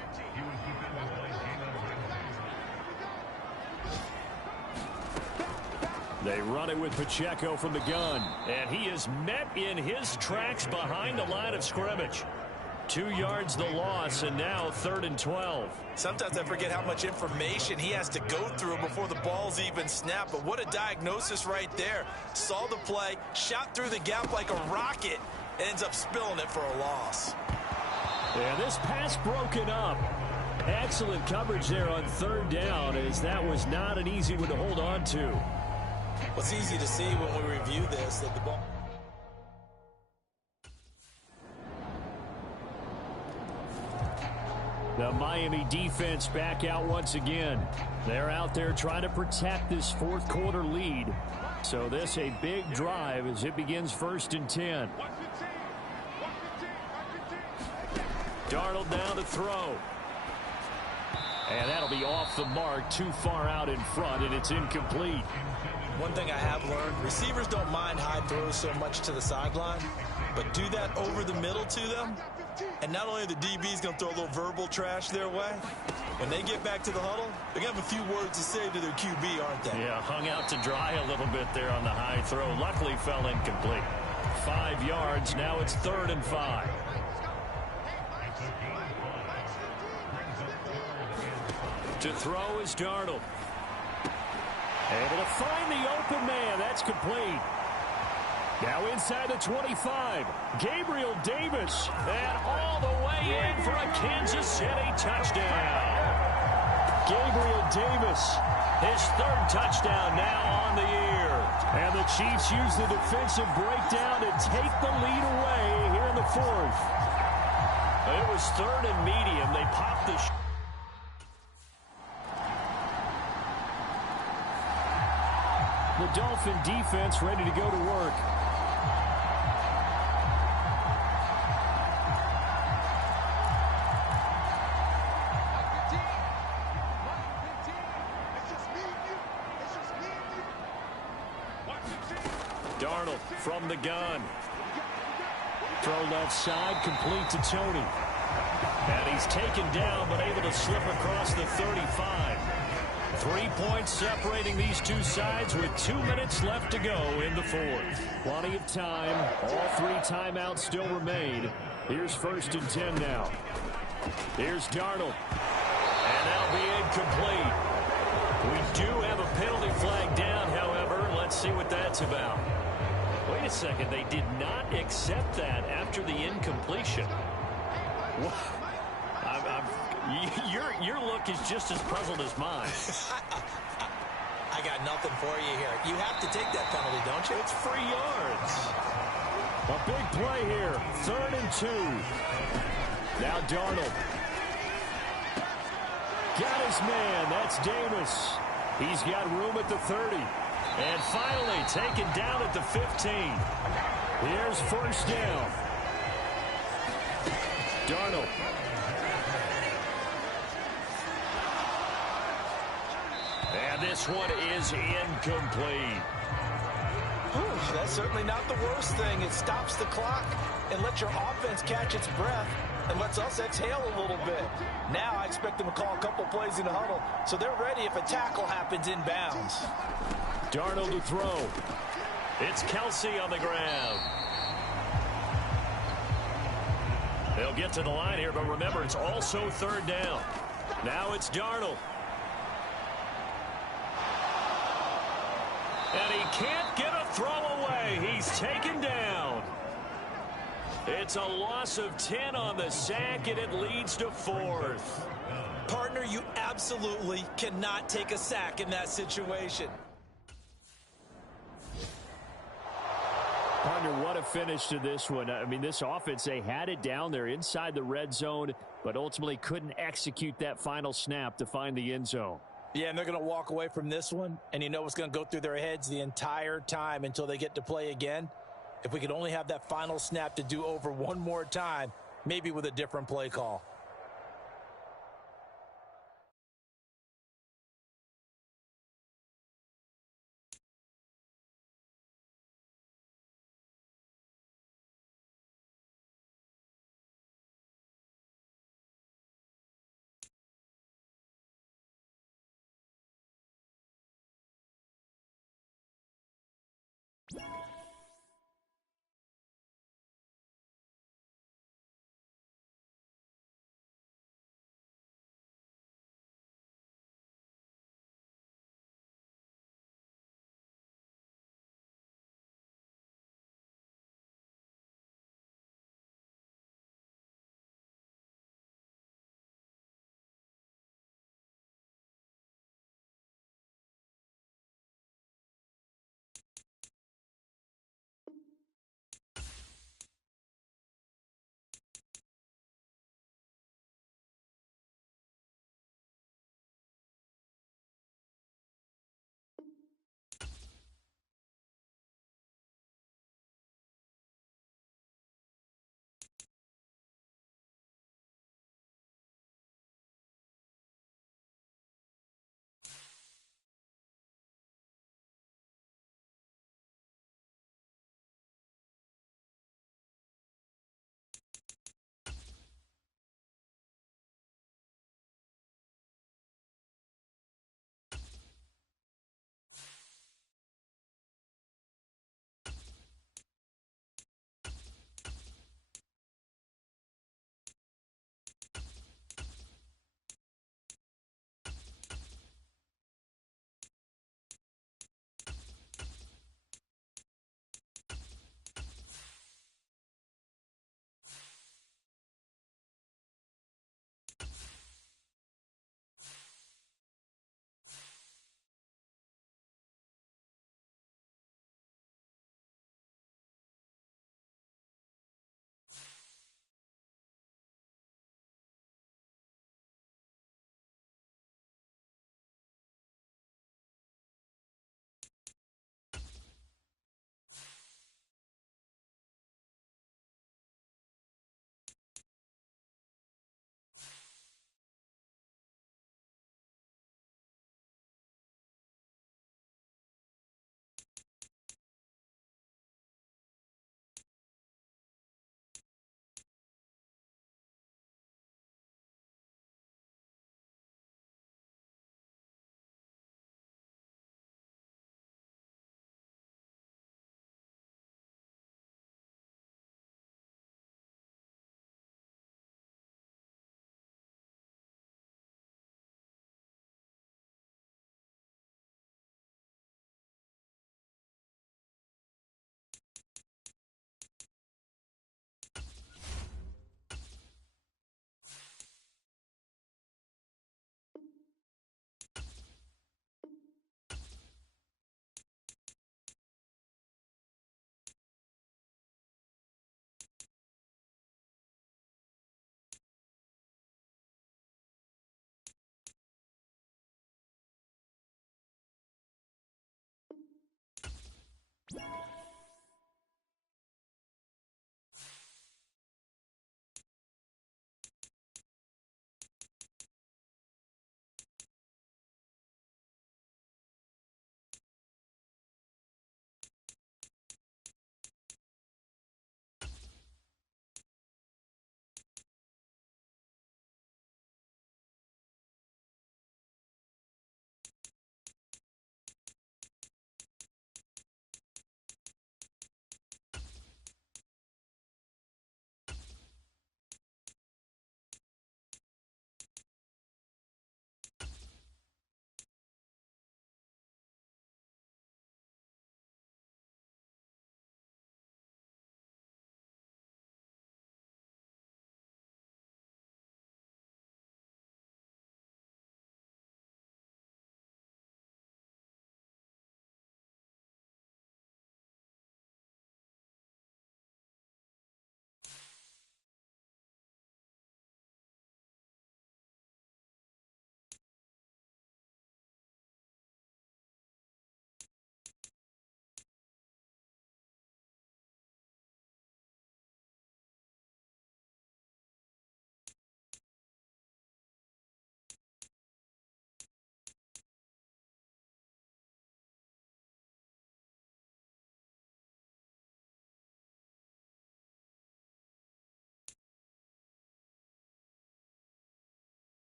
They run it with Pacheco from the gun. And he is met in his tracks behind the line of scrimmage. 2 yards the loss, and now 3rd and 12. Sometimes I forget how much information he has to go through before the ball's even snapped. But what a diagnosis right there. Saw the play, shot through the gap like a rocket, ends up spilling it for a loss. And this pass broken up. Excellent coverage there on 3rd down, as that was not an easy one to hold on to. What's easy to see when we review this, that the ball... The Miami defense back out once again. They're out there trying to protect this 4th quarter lead. So this a big drive as it begins 1st and 10. Darnold down to throw. And that'll be off the mark, too far out in front, and it's incomplete. One thing I have learned, receivers don't mind high throws so much to the sideline, but do that over the middle to them, and not only are the DBs going to throw a little verbal trash their way, when they get back to the huddle, they're going to have a few words to say to their QB, aren't they? Yeah, hung out to dry a little bit there on the high throw. Luckily fell incomplete. 5 yards, now it's 3rd and 5. To throw is Darnold. Able to find the open man. That's complete. Now inside the 25. Gabriel Davis. And all the way in for a Kansas City touchdown. Gabriel Davis, his third touchdown now on the year. And the Chiefs use the defensive breakdown to take the lead away here in the fourth. It was third and medium. They popped the The Dolphin defense ready to go to work. Darnold from the gun. Throw left side, complete to Tony. And he's taken down, but able to slip across the 35. 3 points separating these two sides with 2 minutes left to go in the fourth. Plenty of time. All 3 timeouts still remain. Here's 1st and 10 now. Here's Darnold. And that'll be incomplete. We do have a penalty flag down, however. Let's see what that's about. Wait a second. They did not accept that after the incompletion. Your look is just as puzzled as mine. I got nothing for you here. You have to take that penalty, don't you? It's free yards. A big play here. 3rd and 2. Now Darnold. Got his man. That's Davis. He's got room at the 30. And finally taken down at the 15. Here's 1st down. Darnold. And this one is incomplete. That's certainly not the worst thing. It stops the clock and lets your offense catch its breath and lets us exhale a little bit. Now I expect them to call a couple plays in the huddle, so they're ready if a tackle happens inbounds. Darnold to throw. It's Kelsey on the ground. They'll get to the line here, but remember, it's also 3rd down. Now it's Darnold. And he can't get a throw away. He's taken down. It's a loss of 10 on the sack, and it leads to 4th. Partner, you absolutely cannot take a sack in that situation. Partner, what a finish to this one. I mean, this offense, they had it down there inside the red zone, but ultimately couldn't execute that final snap to find the end zone. Yeah, and they're going to walk away from this one, and you know what's going to go through their heads the entire time until they get to play again. If we could only have that final snap to do over one more time, maybe with a different play call.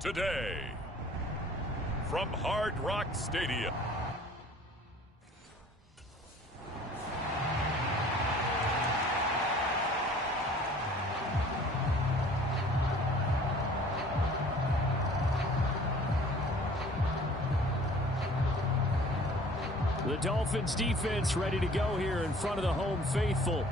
Today, from Hard Rock Stadium. The Dolphins defense ready to go here in front of the home faithful.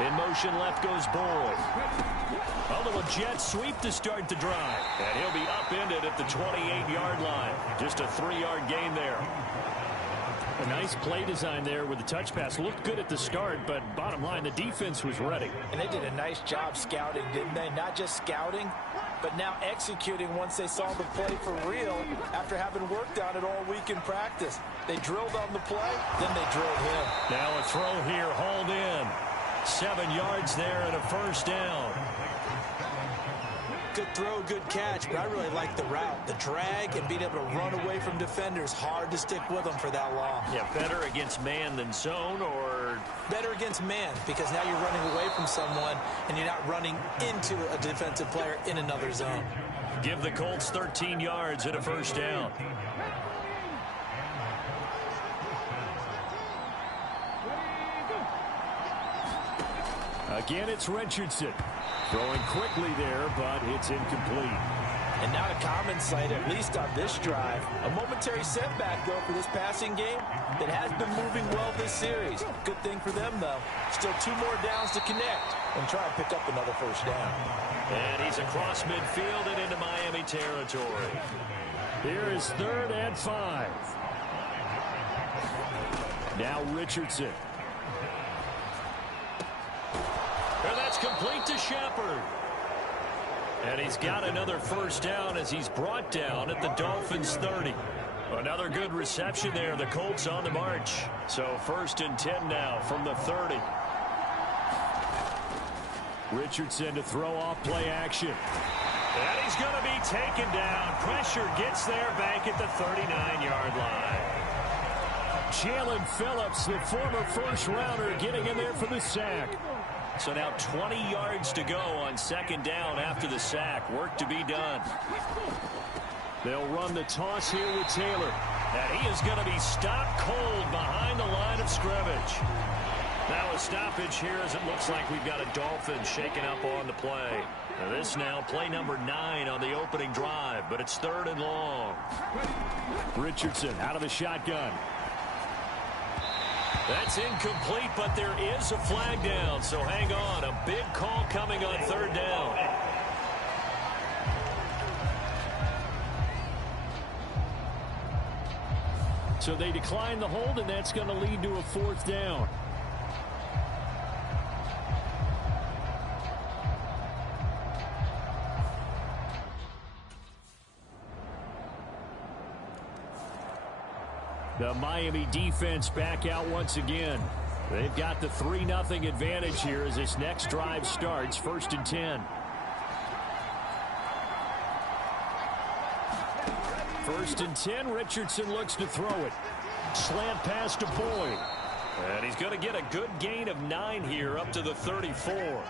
In motion, left goes Boyd. A little jet sweep to start the drive. And he'll be upended at the 28-yard line. Just a 3-yard gain there. A nice play design there with the touch pass. Looked good at the start, but bottom line, the defense was ready. And they did a nice job scouting, didn't they? Not just scouting, but now executing once they saw the play for real after having worked on it all week in practice. They drilled on the play, then they drilled him. Now a throw here, hauled in. 7 yards there and a first down. Good throw, good catch, but I really like the route. The drag and being able to run away from defenders, hard to stick with them for that long. Yeah, better against man than zone, or? Better against man, because now you're running away from someone and you're not running into a defensive player in another zone. Give the Colts 13 yards and a first down. Again, it's Richardson. Throwing quickly there, but it's incomplete. And not a common sight, at least on this drive. A momentary setback, though, for this passing game that has been moving well this series. Good thing for them, though. Still 2 more downs to connect and try and pick up another first down. And he's across midfield and into Miami territory. Here is 3rd and 5. Now Richardson. And that's complete to Shepard. And he's got another first down as he's brought down at the Dolphins' 30. Another good reception there. The Colts on the march. So 1st and 10 now from the 30. Richardson to throw off play action. And he's going to be taken down. Pressure gets there back at the 39-yard line. Jalen Phillips, the former first-rounder, getting in there for the sack. So now 20 yards to go on 2nd down after the sack. Work to be done. They'll run the toss here with Taylor. And he is going to be stopped cold behind the line of scrimmage. Now a stoppage here as it looks like we've got a Dolphin shaken up on the play. Now this now play number 9 on the opening drive, but it's 3rd and long. Richardson out of the shotgun. That's incomplete, but there is a flag down, so hang on. A big call coming on 3rd down. So they decline the hold, and that's going to lead to a 4th down. The Miami defense back out once again. They've got the 3-0 advantage here as this next drive starts. 1st and 10. 1st and 10. Richardson looks to throw it. Slant pass to Boyd. And he's going to get a good gain of 9 here up to the 34.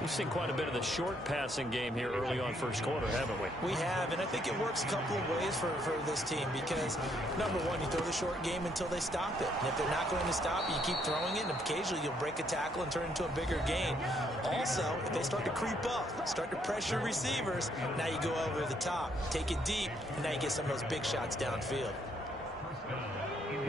We've seen quite a bit of the short passing game here early on 1st quarter, haven't we? We have, and I think it works a couple of ways for this team because, number one, you throw the short game until they stop it. And if they're not going to stop it, you keep throwing it, and occasionally you'll break a tackle and turn it into a bigger gain. Also, if they start to creep up, start to pressure receivers, now you go over the top, take it deep, and now you get some of those big shots downfield.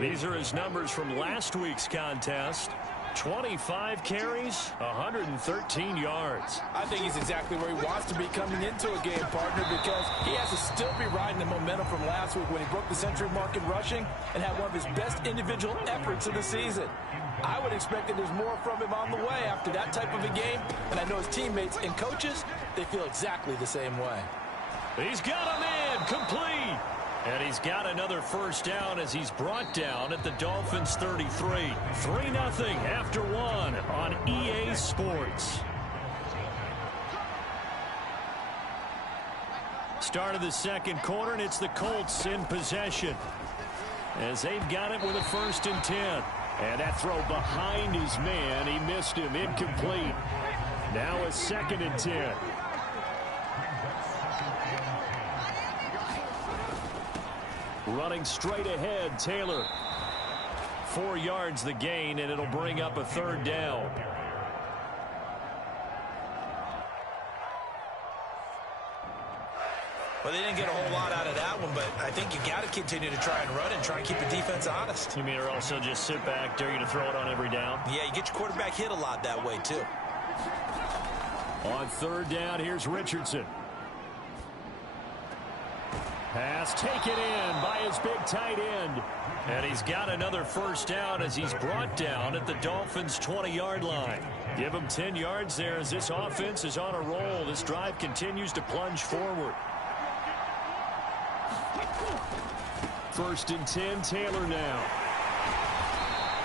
These are his numbers from last week's contest. 25 carries, 113 yards. I think he's exactly where he wants to be coming into a game, partner, because he has to still be riding the momentum from last week when he broke the century mark in rushing and had one of his best individual efforts of the season. I would expect that there's more from him on the way after that type of a game, and I know his teammates and coaches, they feel exactly the same way. He's got him in, complete. And he's got another first down as he's brought down at the Dolphins' 33. 3-0 after 1 on EA Sports. Start of the 2nd quarter, and it's the Colts in possession as they've got it with a 1st and 10. And that throw behind his man, he missed him, incomplete. Now a 2nd and 10. Running straight ahead, Taylor. 4 yards the gain, and it'll bring up a 3rd down. Well, they didn't get a whole lot out of that one, but I think you got to continue to try and run and try and keep the defense honest. You mean or also just sit back, dare you to throw it on every down? Yeah, you get your quarterback hit a lot that way, too. On 3rd down, here's Richardson. Pass taken in by his big tight end. And he's got another first down as he's brought down at the Dolphins' 20-yard line. Give him 10 yards there as this offense is on a roll. This drive continues to plunge forward. 1st and 10, Taylor now.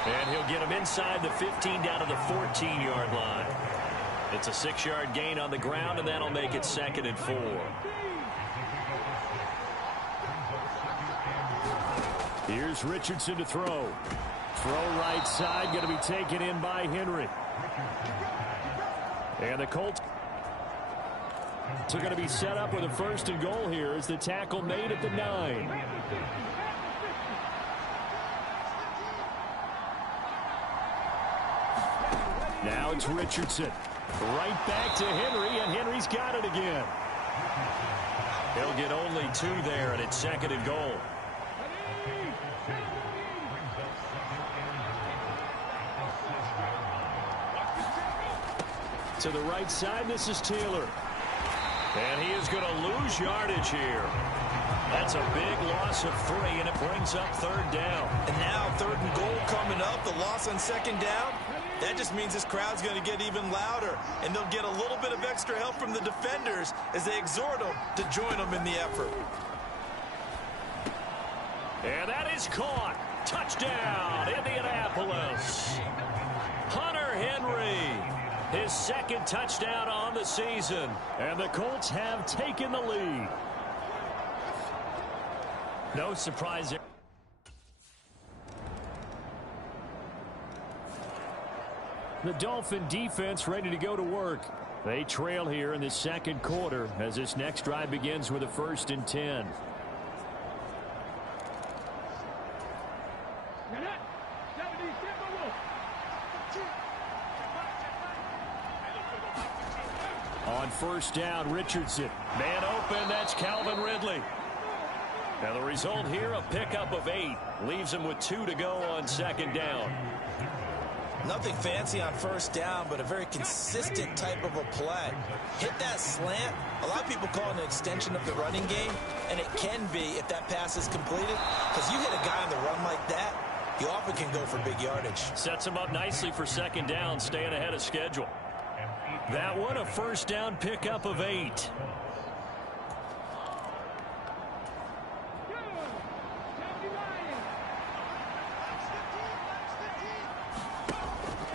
And he'll get him inside the 15 down to the 14-yard line. It's a 6-yard gain on the ground, and that'll make it 2nd and 4. Here's Richardson to throw. Throw right side, going to be taken in by Henry. And the Colts are going to be set up with a 1st and goal here as the tackle made at the 9. Now it's Richardson. Right back to Henry, and Henry's got it again. He'll get only 2 there, and it's 2nd and goal. To the right side, this is Taylor. And he is going to lose yardage here. That's a big loss of 3, and it brings up 3rd down. And now 3rd and goal coming up, the loss on 2nd down. That just means this crowd's going to get even louder, and they'll get a little bit of extra help from the defenders as they exhort them to join them in the effort. And that is caught. Touchdown, Indianapolis. Hunter Henry. His 2nd touchdown on the season. And the Colts have taken the lead. No surprise there. The Dolphin defense ready to go to work. They trail here in the 2nd quarter as this next drive begins with a 1st and 10. On 1st down, Richardson. Man open, that's Calvin Ridley. Now the result here, a pickup of 8. Leaves him with 2 to go on 2nd down. Nothing fancy on 1st down, but a very consistent type of a play. Hit that slant. A lot of people call it an extension of the running game, and it can be if that pass is completed. Because you hit a guy on the run like that, you often can go for big yardage. Sets him up nicely for 2nd down, staying ahead of schedule. That one, a 1st down pickup of 8.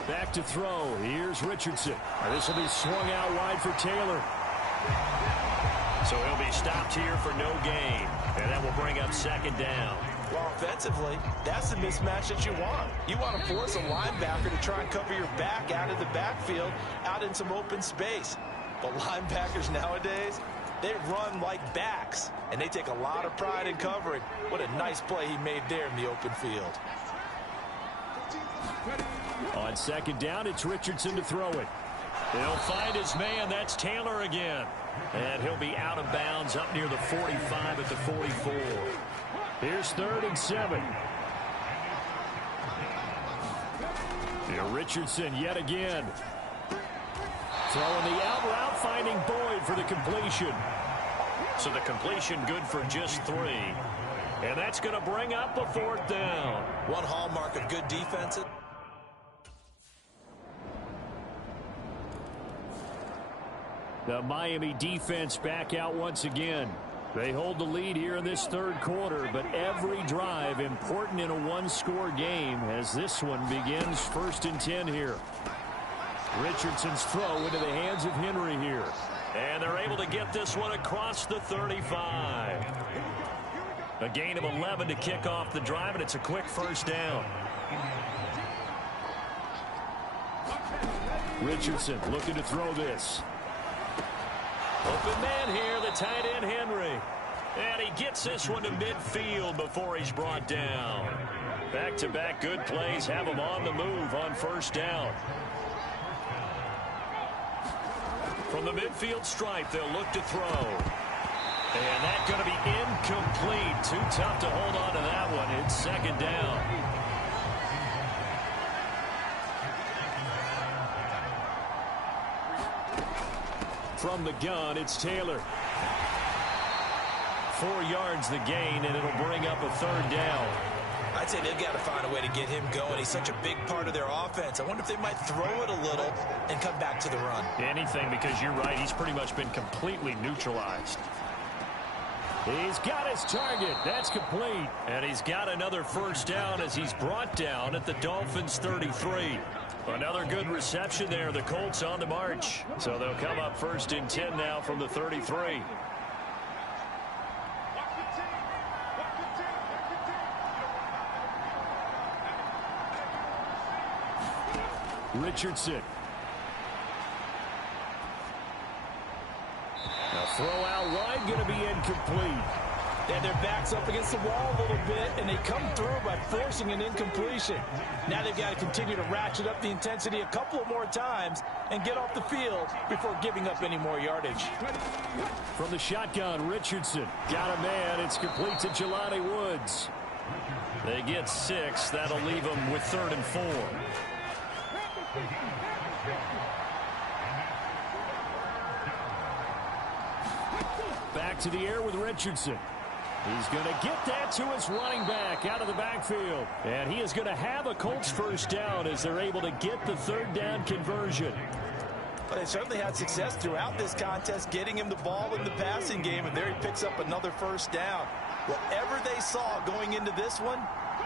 Back to throw. Here's Richardson. This will be swung out wide for Taylor. So he'll be stopped here for no gain. And that will bring up 2nd down. Well, offensively, that's the mismatch that you want. You want to force a linebacker to try and cover your back out of the backfield, out in some open space. But linebackers nowadays, they run like backs, and they take a lot of pride in covering. What a nice play he made there in the open field. On 2nd down, it's Richardson to throw it. He'll find his man. That's Taylor again. And he'll be out of bounds up near the 45 at the 44. Here's 3rd and 7. Here Richardson yet again. Throwing the out route, finding Boyd for the completion. So the completion good for just 3. And that's going to bring up a 4th down. One hallmark of good defense. The Miami defense back out once again. They hold the lead here in this 3rd quarter, but every drive important in a 1-score game as this one begins 1st and 10 here. Richardson's throw into the hands of Henry here. And they're able to get this one across the 35. A gain of 11 to kick off the drive, and it's a quick 1st down. Richardson looking to throw this. Open man here, the tight end Henry. And he gets this one to midfield before he's brought down. Back-to-back good plays have him on the move on 1st down. From the midfield stripe, they'll look to throw. And that's going to be incomplete. Too tough to hold on to that one. It's 2nd down. From the gun, it's Taylor. 4 yards the gain, and it'll bring up a 3rd down. I'd say they've got to find a way to get him going. He's such a big part of their offense. I wonder if they might throw it a little and come back to the run. Anything, because you're right. He's pretty much been completely neutralized. He's got his target. That's complete. And he's got another 1st down as he's brought down at the Dolphins' 33. Another good reception there. The Colts on the march. So they'll come up 1st and 10 now from the 33. Richardson. Now throw out wide, going to be incomplete. They had their backs up against the wall a little bit, and they come through by forcing an incompletion. Now they've got to continue to ratchet up the intensity a couple of more times and get off the field before giving up any more yardage. From the shotgun, Richardson got a man. It's complete to Jelani Woods. They get 6. That'll leave them with 3rd and 4. Back to the air with Richardson. He's going to get that to his running back out of the backfield. And he is going to have a Colts first down as they're able to get the 3rd down conversion. But they certainly had success throughout this contest getting him the ball in the passing game, and there he picks up another first down. Whatever they saw going into this one,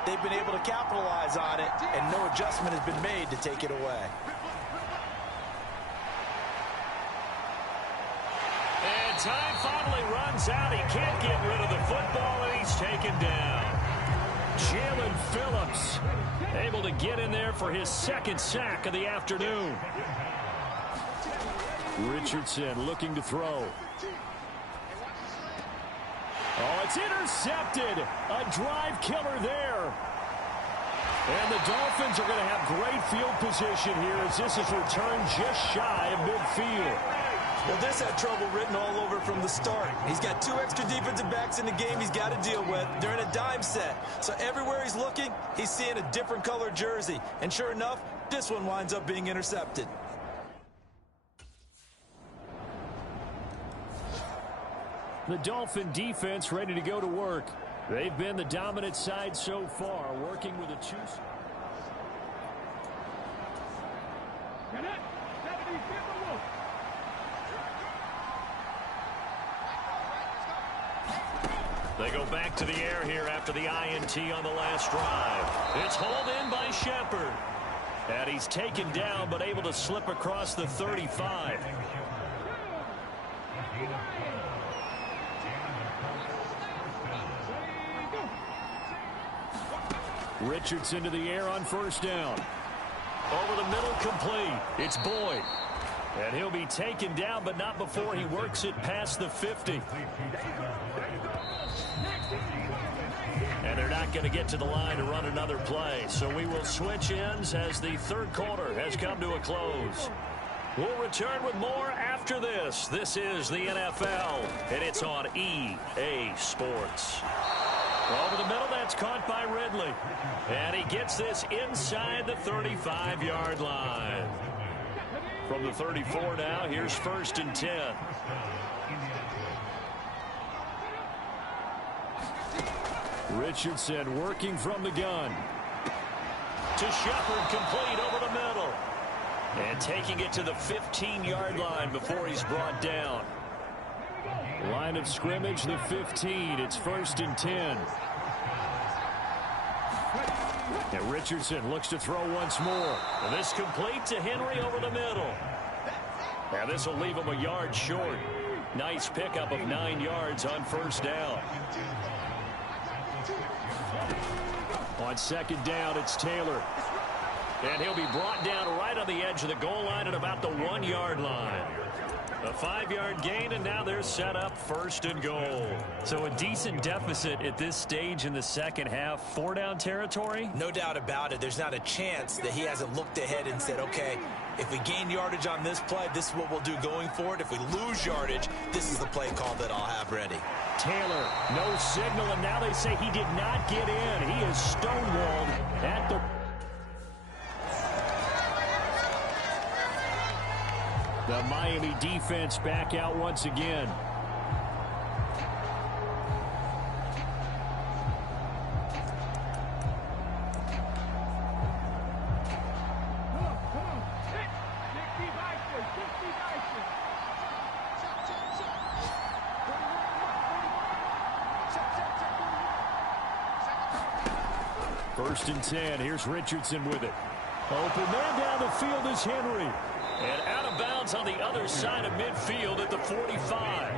they've been able to capitalize on it, and no adjustment has been made to take it away. And time finally runs out. He can't get rid of the football, and he's taken down. Jalen Phillips able to get in there for his 2nd sack of the afternoon. Richardson looking to throw. Oh, it's intercepted. A drive killer there. And the Dolphins are going to have great field position here as this is returned just shy of midfield. Well, this had trouble written all over from the start. He's got 2 extra defensive backs in the game he's got to deal with. They're in a dime set. So everywhere he's looking, he's seeing a different color jersey. And sure enough, this one winds up being intercepted. The Dolphin defense ready to go to work. They've been the dominant side so far, working with a 2. They go back to the air here after the INT on the last drive. It's hauled in by Shepard. And he's taken down but able to slip across the 35. Richardson to the air on first down. Over the middle, complete. It's Boyd. And he'll be taken down, but not before he works it past the 50. And they're not going to get to the line to run another play. So we will switch ends as the 3rd quarter has come to a close. We'll return with more after this. This is the NFL, and it's on EA Sports. Over the middle, that's caught by Ridley. And he gets this inside the 35-yard line. From the 34 now, here's 1st and 10. Richardson working from the gun. To Shepard, complete over the middle. And taking it to the 15-yard line before he's brought down. Line of scrimmage, the 15. It's 1st and 10. And Richardson looks to throw once more. And this complete to Henry over the middle. And this will leave him a yard short. Nice pickup of 9 yards on first down. On 2nd down, it's Taylor. And he'll be brought down right on the edge of the goal line at about the 1-yard line. A 5-yard gain, and now they're set up 1st and goal. So a decent deficit at this stage in the second half. 4-down territory? No doubt about it. There's not a chance that he hasn't looked ahead and said, okay, if we gain yardage on this play, this is what we'll do going forward. If we lose yardage, this is the play call that I'll have ready. Taylor, no signal, and now they say he did not get in. He is stonewalled at the... The Miami defense back out once again. First and 10. Here's Richardson with it. Open man down the field is Henry. And out of bounds on the other side of midfield at the 45.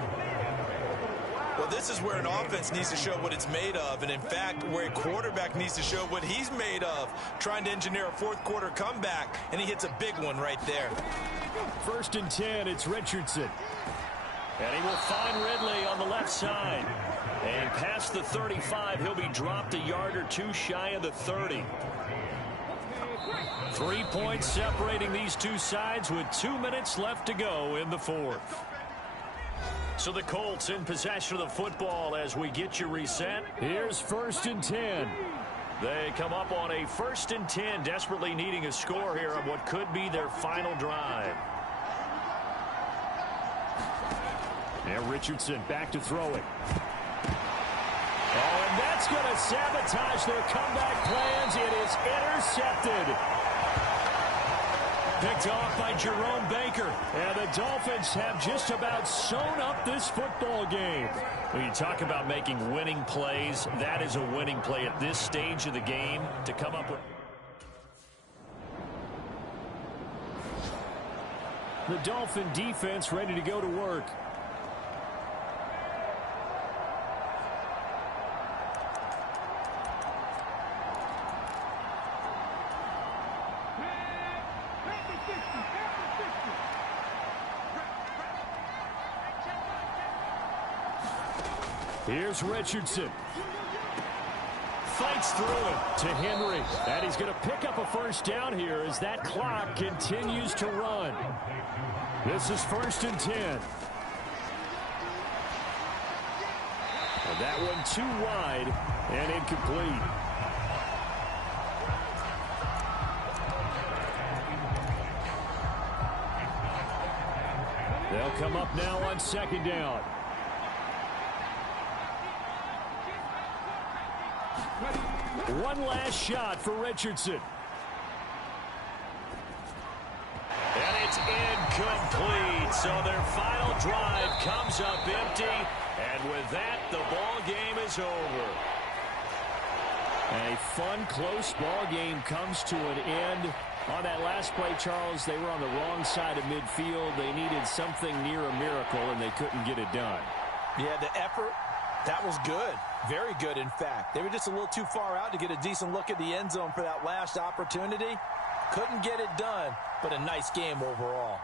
Well, this is where an offense needs to show what it's made of. And, in fact, where a quarterback needs to show what he's made of. Trying to engineer a fourth-quarter comeback. And he hits a big one right there. First and 10, it's Richardson. And he will find Ridley on the left side. And past the 35, he'll be dropped a yard or two shy of the 30. 3 points separating these two sides with 2 minutes left to go in the fourth. So the Colts in possession of the football as we get you reset. Here's 1st and 10. They come up on a 1st and 10, desperately needing a score here on what could be their final drive. Now Richardson back to throw it. Oh, and that's going to sabotage their comeback plans. It is intercepted. Picked off by Jerome Baker. And the Dolphins have just about sewn up this football game. When you talk about making winning plays, that is a winning play at this stage of the game to come up with. The Dolphin defense ready to go to work. Here's Richardson. Fights through it to Henry. And he's going to pick up a first down here as that clock continues to run. This is 1st and 10. And that one too wide and incomplete. They'll come up now on 2nd down. One last shot for Richardson. And it's incomplete. So their final drive comes up empty. And with that, the ball game is over. A fun, close ball game comes to an end. On that last play, Charles, they were on the wrong side of midfield. They needed something near a miracle, and they couldn't get it done. Yeah, the effort, that was good. Very good, in fact. They were just a little too far out to get a decent look at the end zone for that last opportunity. Couldn't get it done, but a nice game overall.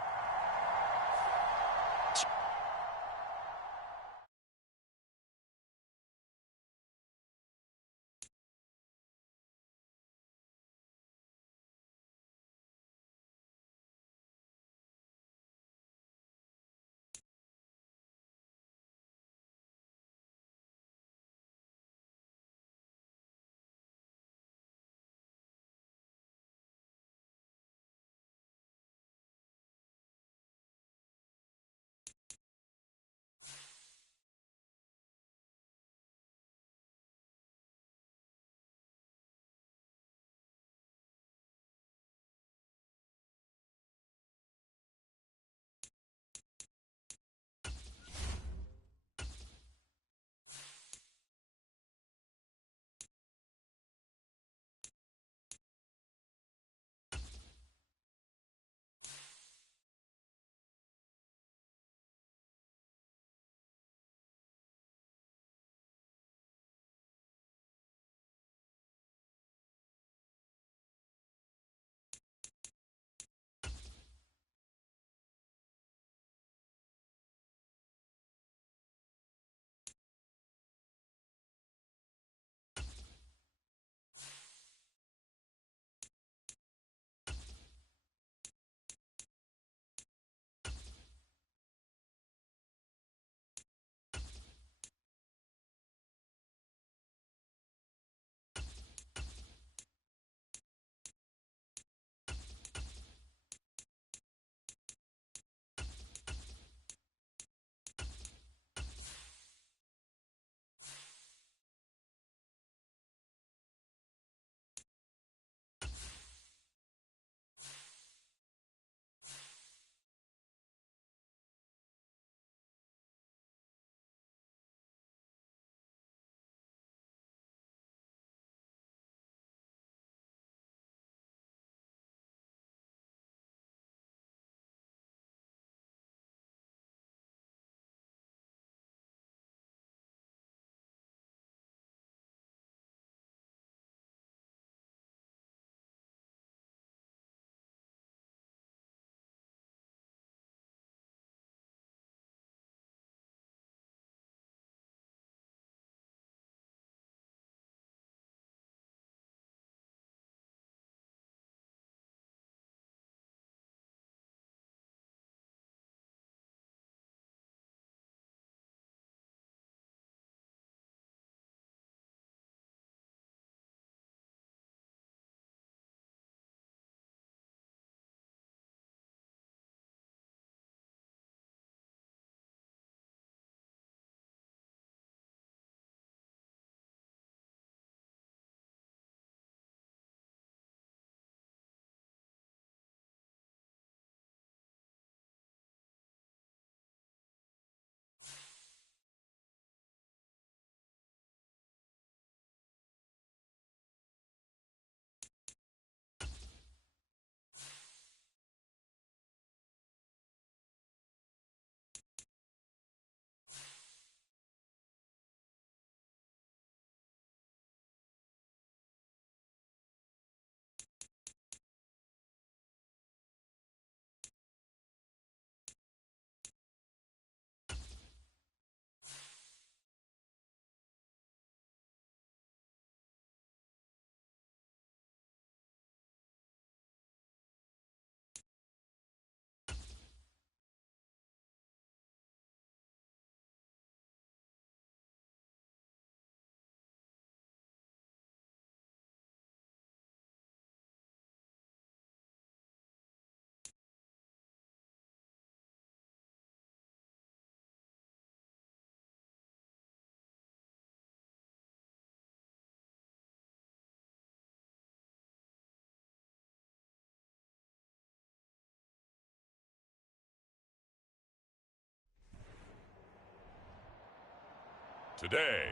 Today,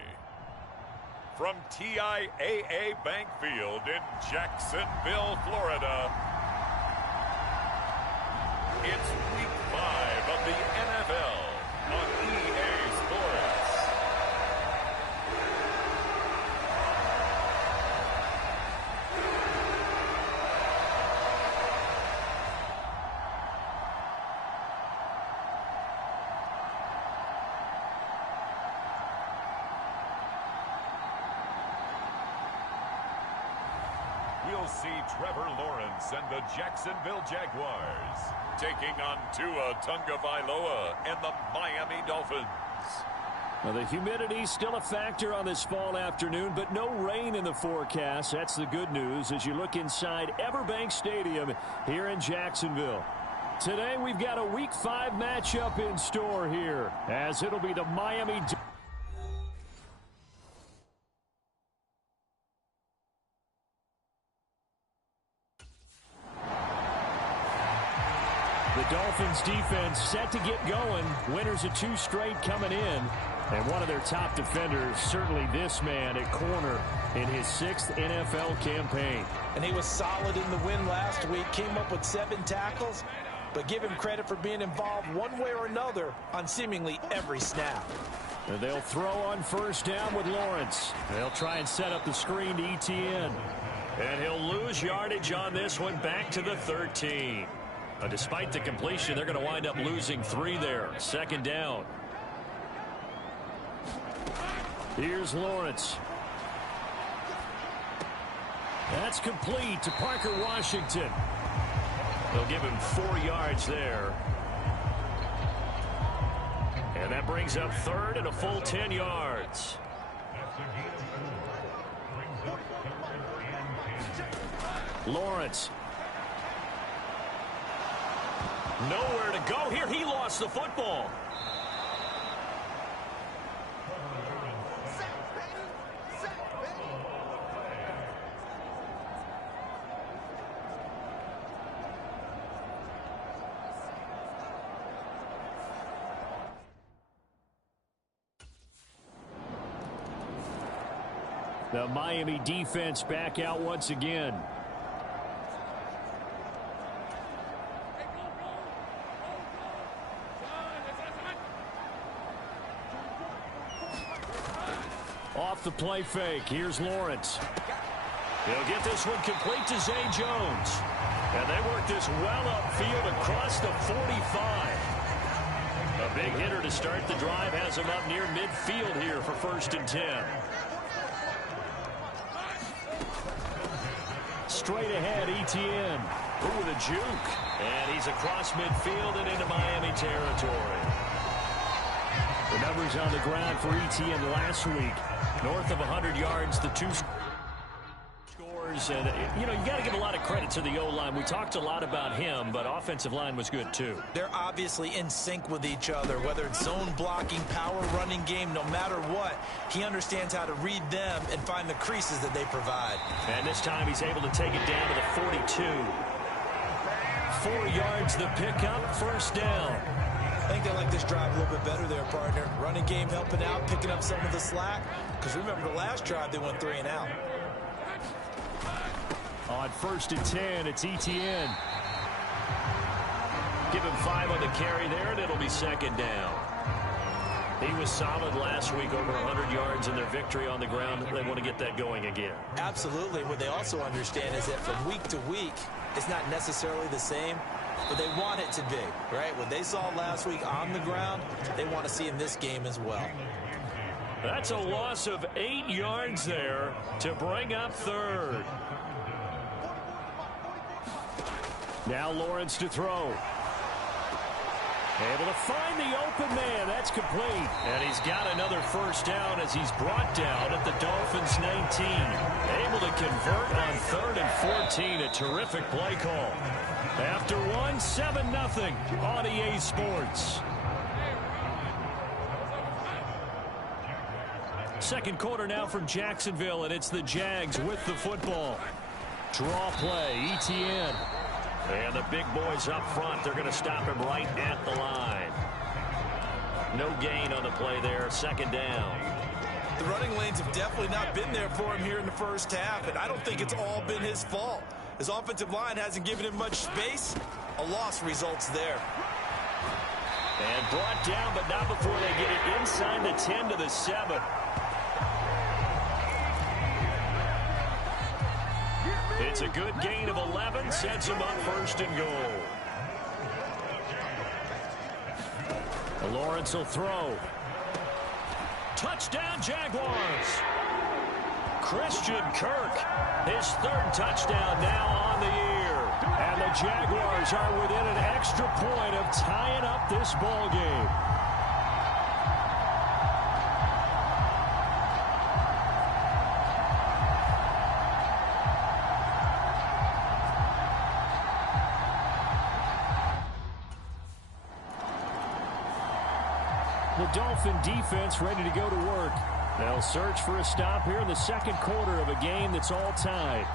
from TIAA Bank Field in Jacksonville, Florida, it's Week 5 of the NFL on EA Sports. We'll see Trevor Lawrence and the Jacksonville Jaguars taking on Tua Tagovailoa and the Miami Dolphins. Well, the humidity still a factor on this fall afternoon, but no rain in the forecast. That's the good news as you look inside Everbank Stadium here in Jacksonville. Today we've got a Week 5 matchup in store here, as it'll be the Miami Dolphins. The Dolphins defense set to get going. Winners of 2 straight coming in. And one of their top defenders, certainly this man at corner in his 6th NFL campaign. And he was solid in the win last week. Came up with 7 tackles. But give him credit for being involved one way or another on seemingly every snap. And they'll throw on first down with Lawrence. They'll try and set up the screen to ETN. And he'll lose yardage on this one back to the 13. Despite the completion, they're going to wind up losing 3 there. Second down. Here's Lawrence. That's complete to Parker Washington. They'll give him 4 yards there. And that brings up 3rd and a full 10 yards. Lawrence. Nowhere to go here. He lost the football. The Miami defense back out once again. Off the play fake. Here's Lawrence. He'll get this one complete to Zay Jones. And they work this well upfield across the 45. A big hitter to start the drive has him up near midfield here for 1st and 10. Straight ahead, ETN. Ooh, with a juke. And he's across midfield and into Miami territory. The numbers on the ground for ETN last week. North of 100 yards, the 2 scores. And, you know, you got to give a lot of credit to the O-line. We talked a lot about him, but offensive line was good, too. They're obviously in sync with each other, whether it's zone blocking, power running game, no matter what. He understands how to read them and find the creases that they provide. And this time he's able to take it down to the 42. 4 yards the pickup, 1st down. I think they like this drive a little bit better there, partner. Running game helping out, picking up some of the slack. Because remember the last drive, they went 3 and out. On 1st and 10, it's ETN. Give him 5 on the carry there, and it'll be 2nd down. He was solid last week, over 100 yards in their victory on the ground. They want to get that going again. Absolutely. What they also understand is that from week to week, it's not necessarily the same, but they want it to be, right? What they saw last week on the ground, they want to see in this game as well. That's a loss of 8 yards there to bring up 3rd. Now Lawrence to throw. Able to find the open man. That's complete. And he's got another 1st down as he's brought down at the Dolphins' 19. Able to convert on 3rd and 14. A terrific play call. After 1, 7-0 on EA Sports. Second quarter now from Jacksonville, and it's the Jags with the football. Draw play, ETN. And the big boys up front, they're going to stop him right at the line. No gain on the play there, 2nd down. The running lanes have definitely not been there for him here in the first half, and I don't think it's all been his fault. His offensive line hasn't given him much space. A loss results there. And brought down, but not before they get it inside the 10 to the 7. It's a good gain of 11, sets him up first and goal. Lawrence will throw. Touchdown, Jaguars. Christian Kirk, his third touchdown now on the year. And the Jaguars are within an extra point of tying up this ball game. The Dolphin defense ready to go to work. They'll search for a stop here in the second quarter of a game that's all tied.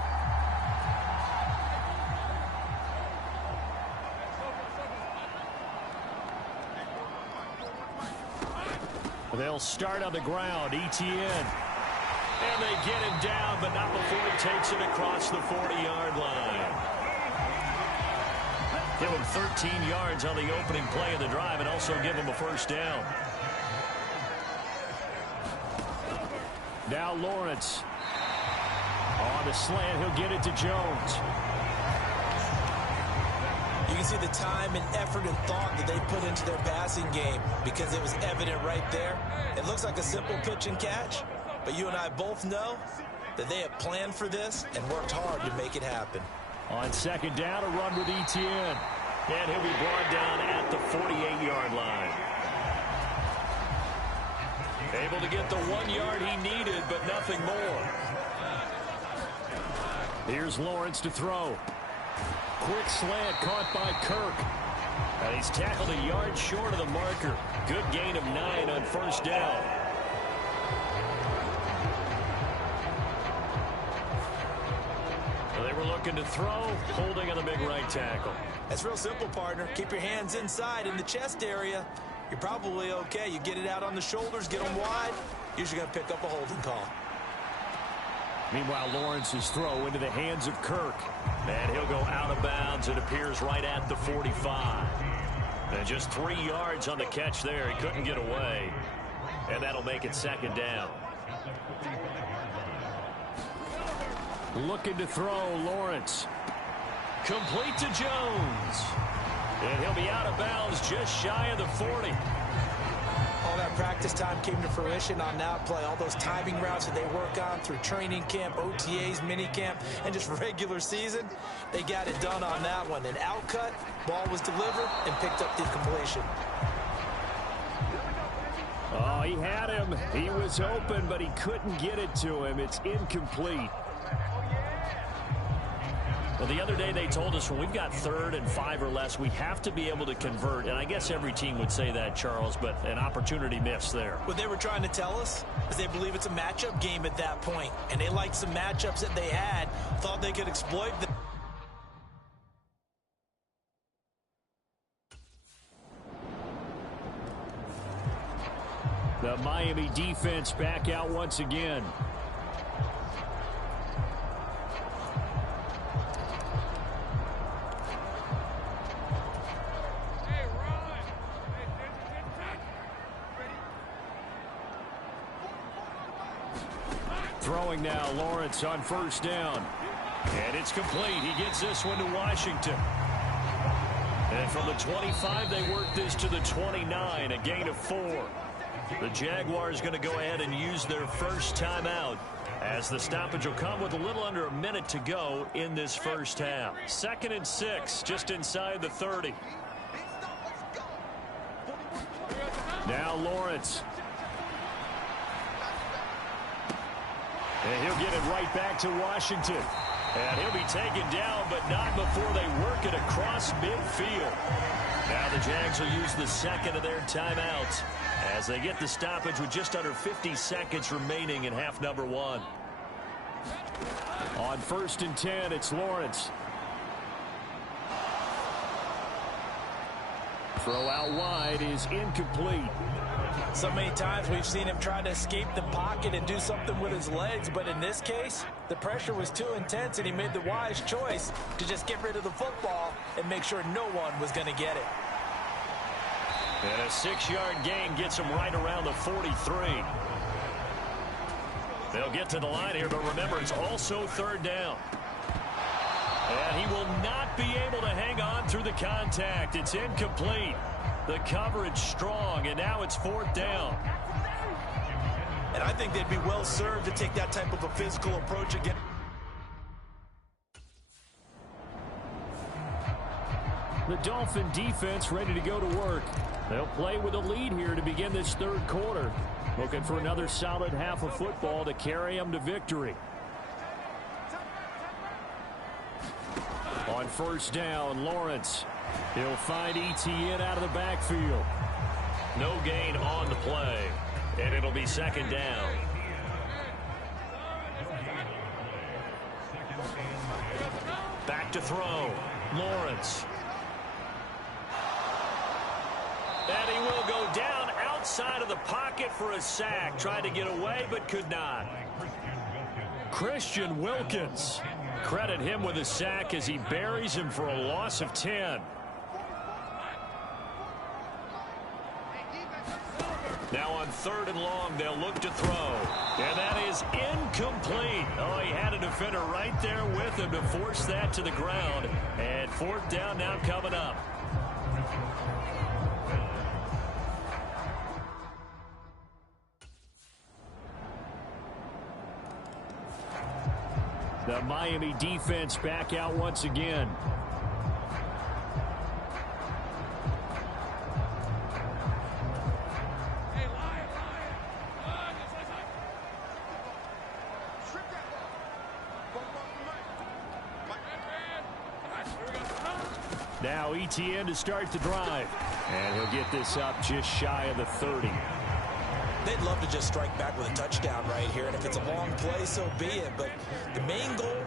They'll start on the ground. ETN. And they get him down, but not before he takes it across the 40-yard line. Give him 13 yards on the opening play of the drive and also give him a first down. Now Lawrence. On the slant, he'll get it to Jones. You can see the time and effort and thought that they put into their passing game because it was evident right there. It looks like a simple pitch and catch, but you and I both know that they have planned for this and worked hard to make it happen. On second down, a run with ETN. And he'll be brought down at the 48-yard line. Able to get the 1 yard he needed, but nothing more. Here's Lawrence to throw. Quick slant caught by Kirk. And he's tackled a yard short of the marker. Good gain of 9 on first down. They were looking to throw, holding on the big right tackle. That's real simple, partner. Keep your hands inside in the chest area. You're probably okay. You get it out on the shoulders, get them wide. Usually going to pick up a holding call. Meanwhile, Lawrence's throw into the hands of Kirk. And he'll go out of bounds. It appears right at the 45. And just 3 yards on the catch there. He couldn't get away. And that'll make it second down. Looking to throw, Lawrence. Complete to Jones. And he'll be out of bounds just shy of the 40. All that practice time came to fruition on that play. All those timing routes that they work on through training camp, OTAs, minicamp, and just regular season, they got it done on that one. An outcut, ball was delivered, and picked up the completion. Oh, he had him. He was open, but he couldn't get it to him. It's incomplete. Well, the other day they told us when we've got 3rd and 5 or less, we have to be able to convert. And I guess every team would say that, Charles, but an opportunity missed there. What they were trying to tell us is they believe it's a matchup game at that point. And they liked some matchups that they had, thought they could exploit them. The Miami defense back out once again. Throwing now, Lawrence on first down. And it's complete. He gets this one to Washington. And from the 25, they work this to the 29, a gain of 4. The Jaguars going to go ahead and use their first timeout as the stoppage will come with a little under a minute to go in this first half. 2nd and 6, just inside the 30. Now Lawrence. And he'll get it right back to Washington. And he'll be taken down, but not before they work it across midfield. Now the Jags will use the second of their timeouts as they get the stoppage with just under 50 seconds remaining in half number 1. On 1st and 10, it's Lawrence. Throw out wide is incomplete. So many times we've seen him try to escape the pocket and do something with his legs, but in this case, the pressure was too intense and he made the wise choice to just get rid of the football and make sure no one was going to get it. And a 6-yard gain gets him right around the 43. They'll get to the line here, but remember, it's also 3rd down. And he will not be able to hang on through the contact. It's incomplete. The coverage strong, and now it's 4th down. And I think they'd be well served to take that type of a physical approach again. The Dolphin defense ready to go to work. They'll play with a lead here to begin this 3rd quarter. Looking for another solid half of football to carry them to victory. On 1st down, Lawrence. He'll find ETN out of the backfield. No gain on the play, and it'll be 2nd down. Back to throw. Lawrence. And he will go down outside of the pocket for a sack. Tried to get away, but could not. Christian Wilkins. Credit him with a sack as he buries him for a loss of 10. Now on 3rd and long, they'll look to throw. And that is incomplete. Oh, he had a defender right there with him to force that to the ground. And 4th down now coming up. The Miami defense back out once again. Now ETN to start the drive. And he'll get this up just shy of the 30. They'd love to just strike back with a touchdown right here, and if it's a long play, so be it. But the main goal,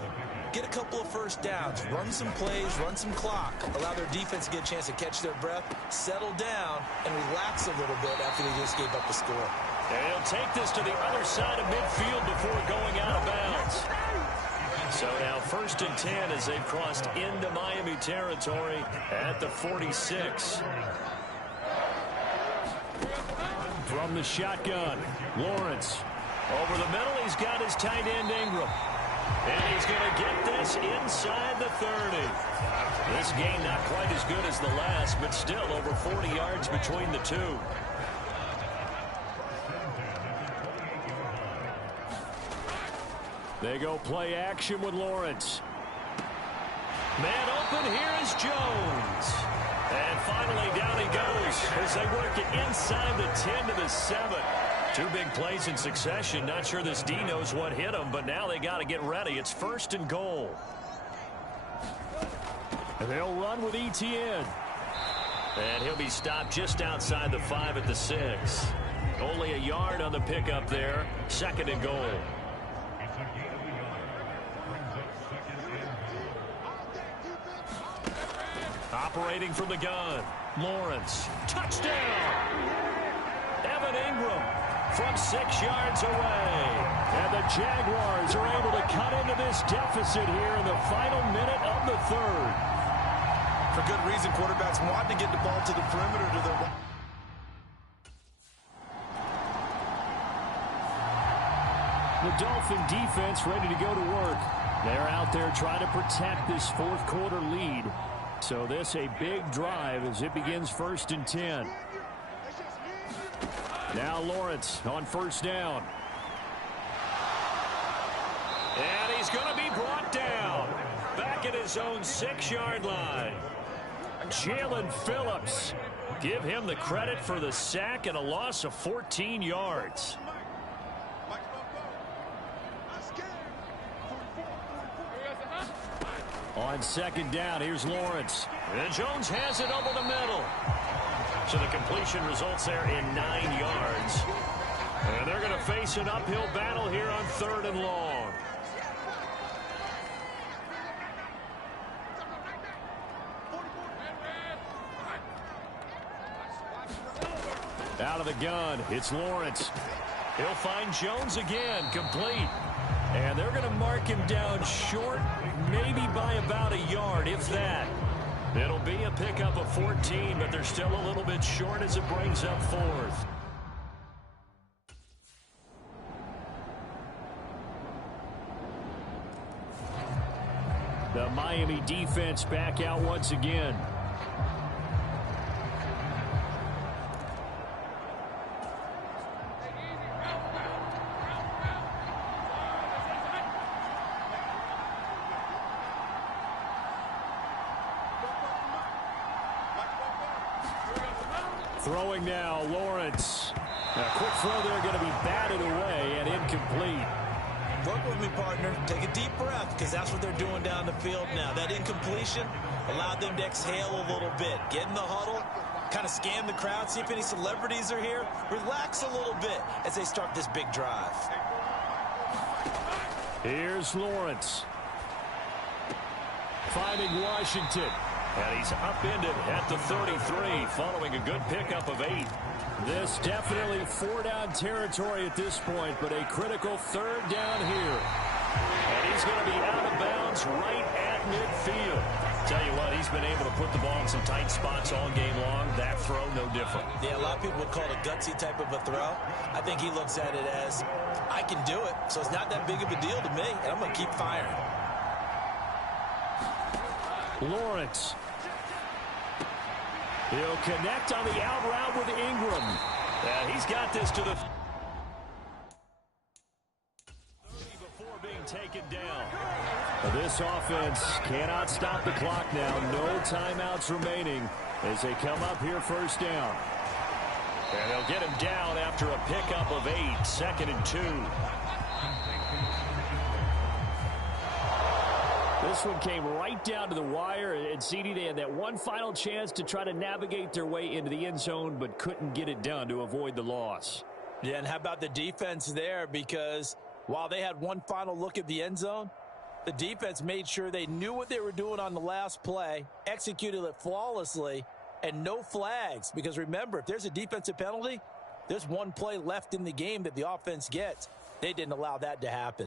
get a couple of 1st downs, run some plays, run some clock, allow their defense to get a chance to catch their breath, settle down, and relax a little bit after they just gave up a score. And he'll take this to the other side of midfield before going out of bounds. So now 1st and 10 as they've crossed into Miami territory at the 46. From the shotgun, Lawrence. Over the middle, he's got his tight end Ingram. And he's going to get this inside the 30. This gain not quite as good as the last, but still over 40 yards between the two. They go play action with Lawrence. Man open, here is Jones. And finally down he goes as they work it inside the 10 to the 7. 2 big plays in succession. Not sure this D knows what hit him, but now they got to get ready. It's 1st and goal. And they'll run with ETN. And he'll be stopped just outside the 5 at the 6. Only a yard on the pickup there. 2nd and goal. Operating from the gun, Lawrence. Touchdown! Evan Ingram from 6 yards away. And the Jaguars are able to cut into this deficit here in the final minute of the 3rd. For good reason, quarterbacks want to get the ball to the perimeter to their... The Dolphin defense ready to go to work. They're out there trying to protect this 4th quarter lead. So this a big drive as it begins 1st and 10. Now Lawrence on 1st down. And he's going to be brought down. Back at his own 6-yard line. Jalen Phillips. Give him the credit for the sack and a loss of 14 yards. On 2nd down, here's Lawrence. And Jones has it over the middle. So the completion results there in 9 yards. And they're going to face an uphill battle here on 3rd and long. Out out of the gun. It's Lawrence. He'll find Jones again, complete. And they're going to mark him down short, maybe by about a yard, if that. It'll be a pickup of 14, but they're still a little bit short as it brings up fourth. The Miami defense back out once again. Throwing now, Lawrence. A quick throw there going to be batted away and incomplete. Work with me, partner. Take a deep breath, because that's what they're doing down the field now. That incompletion allowed them to exhale a little bit. Get in the huddle, kind of scan the crowd, see if any celebrities are here. Relax a little bit as they start this big drive. Here's Lawrence. Finding Washington. And he's upended at the 33, following a good pickup of 8. This definitely 4-down territory at this point, but a critical 3rd down here. And he's going to be out of bounds right at midfield. Tell you what, he's been able to put the ball in some tight spots all game long. That throw, no different. Yeah, a lot of people would call it a gutsy type of a throw. I think he looks at it as, I can do it, so it's not that big of a deal to me, and I'm going to keep firing. Lawrence. He'll connect on the out route with Ingram. And he's got this to the 30 before being taken down. This offense cannot stop the clock now. No timeouts remaining as they come up here 1st down. And they'll get him down after a pickup of 8, 2nd and 2. This one came right down to the wire, and CD, they had that one final chance to try to navigate their way into the end zone, but couldn't get it done to avoid the loss. Yeah, and how about the defense there? Because while they had one final look at the end zone, the defense made sure they knew what they were doing on the last play, executed it flawlessly, and no flags. Because remember, if there's a defensive penalty, there's one play left in the game that the offense gets. They didn't allow that to happen.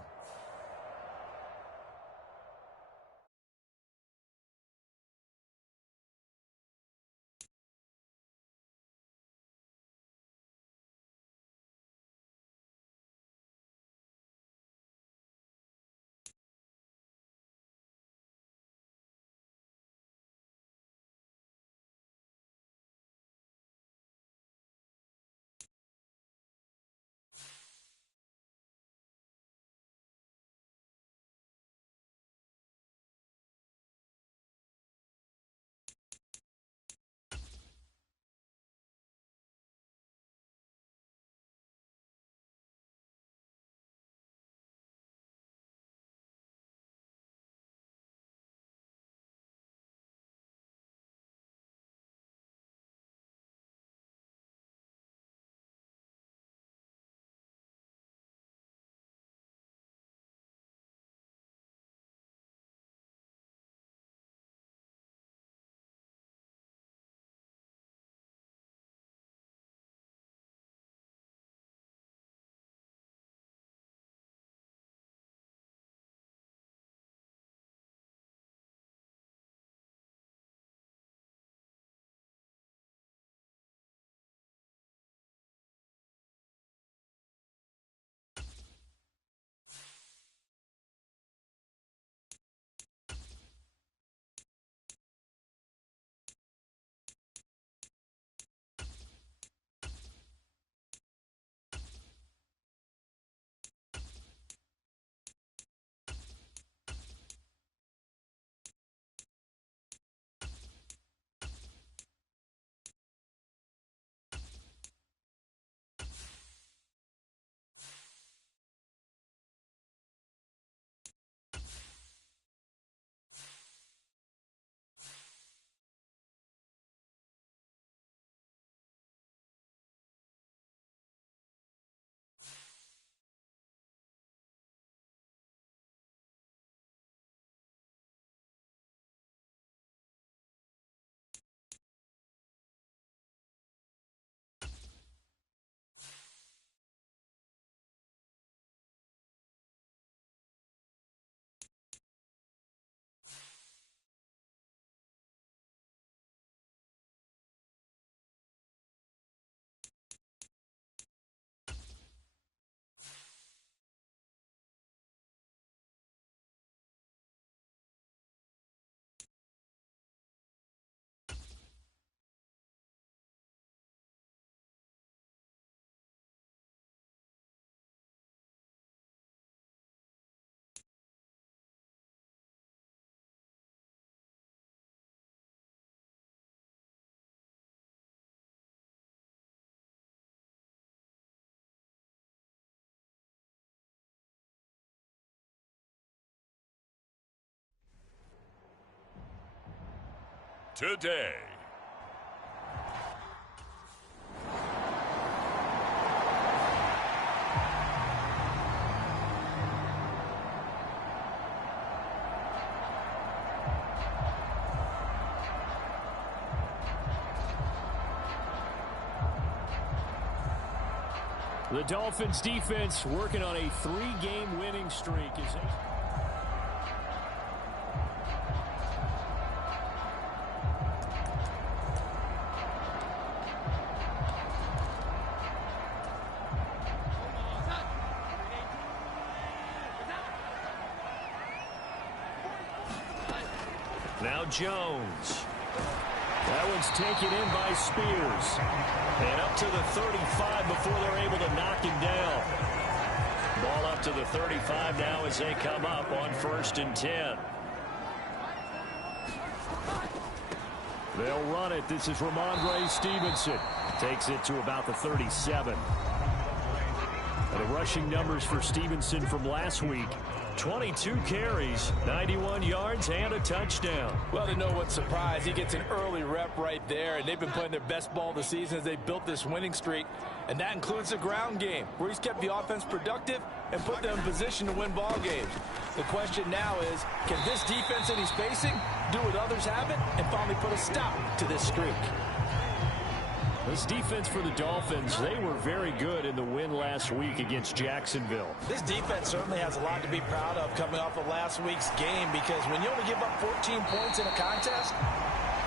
today. The Dolphins defense working on a 3-game winning streak. Now Jones. That one's taken in by Spears. And up to the 35 before they're able to knock him down. Ball up to the 35 now as they come up on 1st and 10. They'll run it. This is Ramondre Stevenson. Takes it to about the 37. And the rushing numbers for Stevenson from last week. 22 carries, 91 yards, and a touchdown. Well, to know what's surprised, he gets an early rep right there, and they've been playing their best ball this season as they built this winning streak, and that includes the ground game, where he's kept the offense productive and put them in position to win ball games. The question now is, can this defense that he's facing do what others haven't and finally put a stop to this streak? This defense for the Dolphins, they were very good in the win last week against Jacksonville. This defense certainly has a lot to be proud of coming off of last week's game, because when you only give up 14 points in a contest,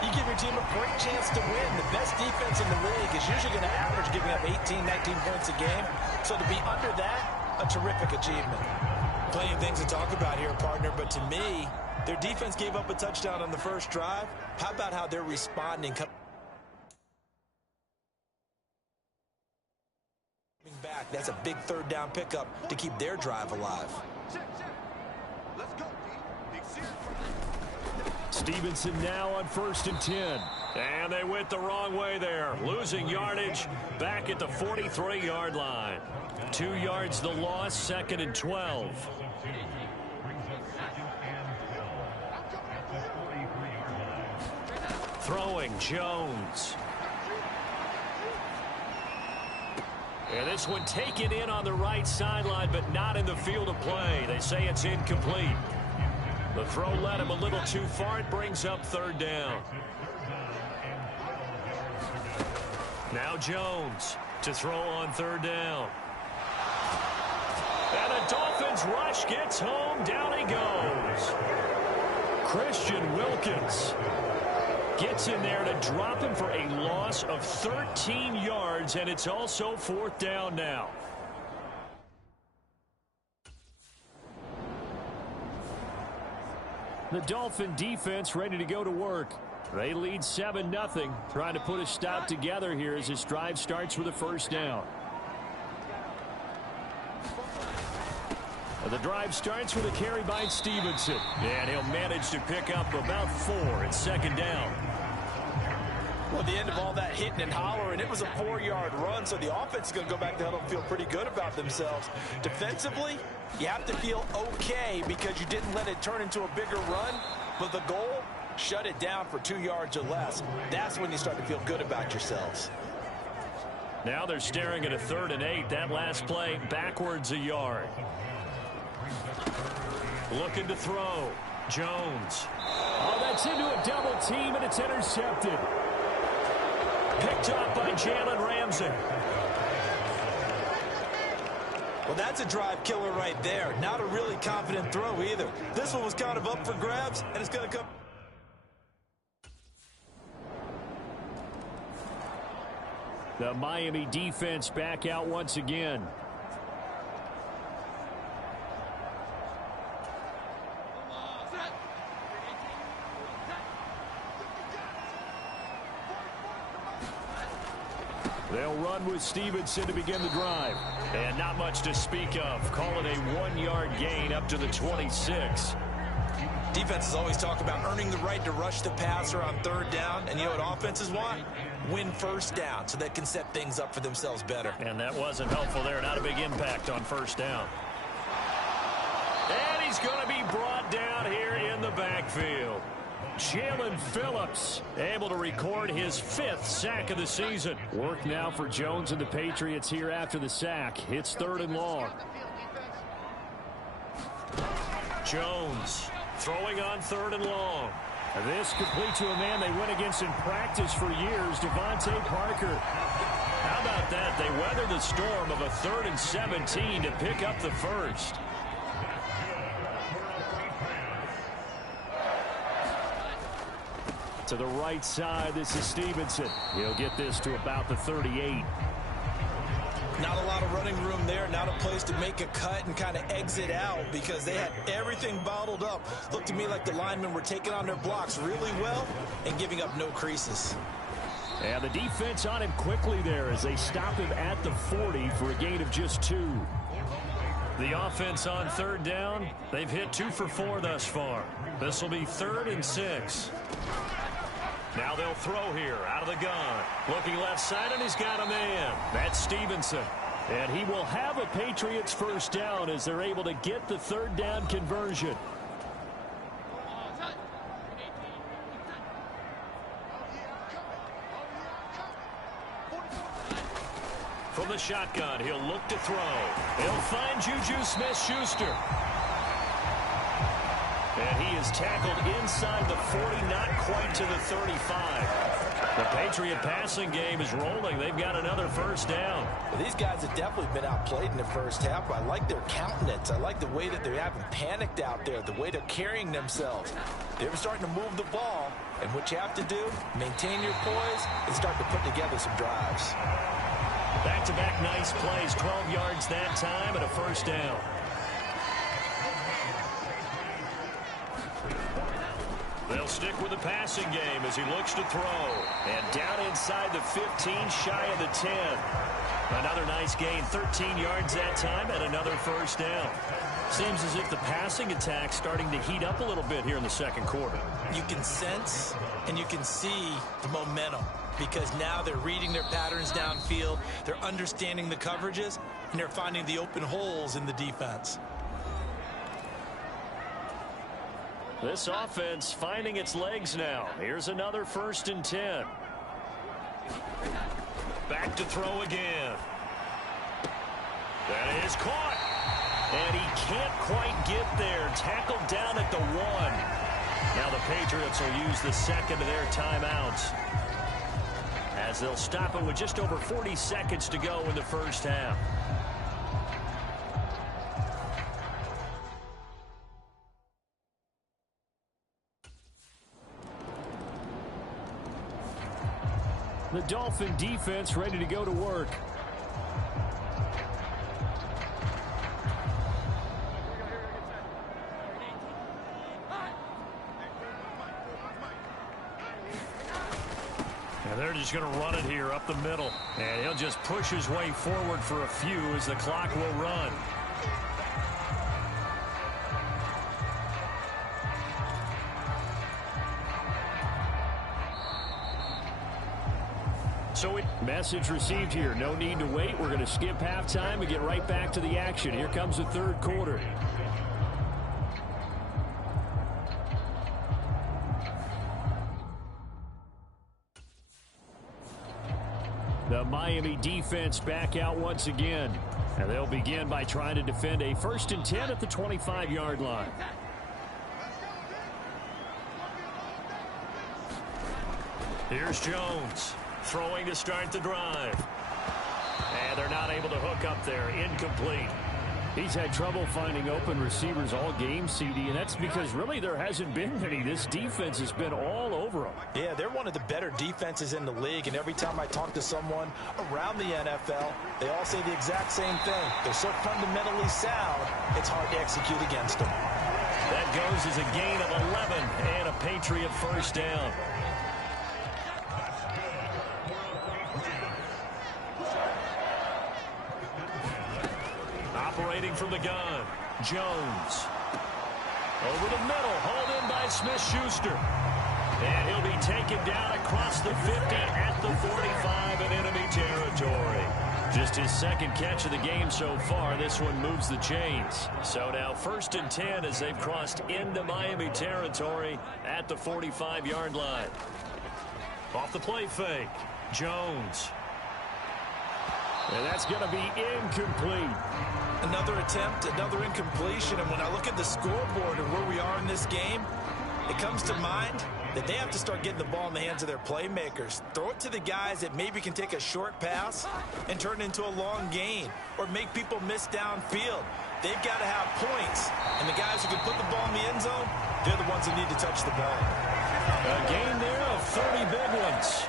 you give your team a great chance to win. The best defense in the league is usually going to average giving up 18, 19 points a game. So to be under that, a terrific achievement. Plenty of things to talk about here, partner, but to me, their defense gave up a touchdown on the first drive. How about how they're responding? Back. That's a big 3rd down pickup to keep their drive alive. Stevenson now on 1st and 10. And they went the wrong way there. Losing yardage back at the 43-yard line. 2 yards the loss, 2nd and 12. Throwing Jones. And this one taken in on the right sideline, but not in the field of play. They say it's incomplete. The throw led him a little too far. It brings up 3rd down. Now Jones to throw on 3rd down. And the Dolphins rush gets home. Down he goes. Christian Wilkins gets in there to drop him for a loss of 13 yards, and it's also 4th down now. The Dolphin defense ready to go to work. They lead 7-0, trying to put a stop together here as this drive starts with a 1st down. The drive starts with a carry by Stevenson, and he'll manage to pick up about 4 at 2nd down. Well, at the end of all that hitting and hollering, it was a 4-yard run, so the offense is going to go back to the huddle and feel pretty good about themselves. Defensively, you have to feel okay because you didn't let it turn into a bigger run, but the goal, shut it down for 2 yards or less. That's when you start to feel good about yourselves. Now they're staring at a 3rd and 8. That last play backwards a yard. Looking to throw. Jones. Oh, that's into a double team, and it's intercepted. Picked up by Jalen Ramsey. Well, that's a drive killer right there. Not a really confident throw either. This one was kind of up for grabs, and it's going to come. The Miami defense back out once again. They'll run with Stevenson to begin the drive. And not much to speak of. Call it a 1-yard gain up to the 26. Defenses always talk about earning the right to rush the passer on 3rd down. And you know what offenses want? Win 1st down so they can set things up for themselves better. And that wasn't helpful there. Not a big impact on 1st down. And he's going to be brought down here in the backfield. Jalen Phillips able to record his 5th sack of the season. Work now for Jones and the Patriots here after the sack. It's 3rd and long. Jones throwing on 3rd and long. This complete to a man they went against in practice for years, Devontae Parker. How about that? They weathered the storm of a 3rd and 17 to pick up the first. To the right side, this is Stevenson. He'll get this to about the 38. Not a lot of running room there. Not a place to make a cut and kind of exit out because they had everything bottled up. Looked to me like the linemen were taking on their blocks really well and giving up no creases. And the defense on him quickly there as they stop him at the 40 for a gain of just 2. The offense on 3rd down, they've hit 2 for 4 thus far. This will be 3rd and 6. Now they'll throw here out of the gun. Looking left side, and he's got a man. That's Stevenson. And he will have a Patriots first down as they're able to get the 3rd down conversion. From the shotgun, he'll look to throw. He'll find Juju Smith-Schuster. And he is tackled inside the 40, not quite to the 35. The Patriot passing game is rolling. They've got another first down. Well, these guys have definitely been outplayed in the first half. I like their countenance. I like the way that they haven't panicked out there, the way they're carrying themselves. They're starting to move the ball. And what you have to do, maintain your poise and start to put together some drives. Back-to-back nice plays, 12 yards that time and a first down. They'll stick with the passing game as he looks to throw. And down inside the 15, shy of the 10. Another nice gain, 13 yards that time, and another first down. Seems as if the passing attack's starting to heat up a little bit here in the second quarter. You can sense and you can see the momentum because now they're reading their patterns downfield, they're understanding the coverages, and they're finding the open holes in the defense. This offense finding its legs now. Here's another 1st and 10. Back to throw again. That is caught. And he can't quite get there. Tackled down at the 1. Now the Patriots will use the second of their timeouts as they'll stop it with just over 40 seconds to go in the first half. The Dolphin defense ready to go to work. And they're just going to run it here up the middle. And he'll just push his way forward for a few as the clock will run. So message received here. No need to wait. We're going to skip halftime and get right back to the action. Here comes the third quarter. The Miami defense back out once again. And they'll begin by trying to defend a 1st and 10 at the 25-yard line. Here's Jones. Throwing to start the drive. And they're not able to hook up there. Incomplete. He's had trouble finding open receivers all game, CD, and that's because really there hasn't been many. This defense has been all over them. Yeah, they're one of the better defenses in the league, and every time I talk to someone around the NFL, they all say the exact same thing. They're so fundamentally sound, it's hard to execute against them. That goes as a gain of 11 and a Patriot first down. Operating from the gun, Jones. Over the middle, hauled in by Smith-Schuster. And he'll be taken down across the 50 at the 45 in enemy territory. Just his second catch of the game so far. This one moves the chains. So now 1st and 10 as they've crossed into Miami territory at the 45-yard line. Off the play fake, Jones. And that's going to be incomplete. Another attempt, another incompletion. And when I look at the scoreboard and where we are in this game, it comes to mind that they have to start getting the ball in the hands of their playmakers. Throw it to the guys that maybe can take a short pass and turn it into a long gain or make people miss downfield. They've got to have points. And the guys who can put the ball in the end zone, they're the ones who need to touch the ball. A gain there of 30 big ones.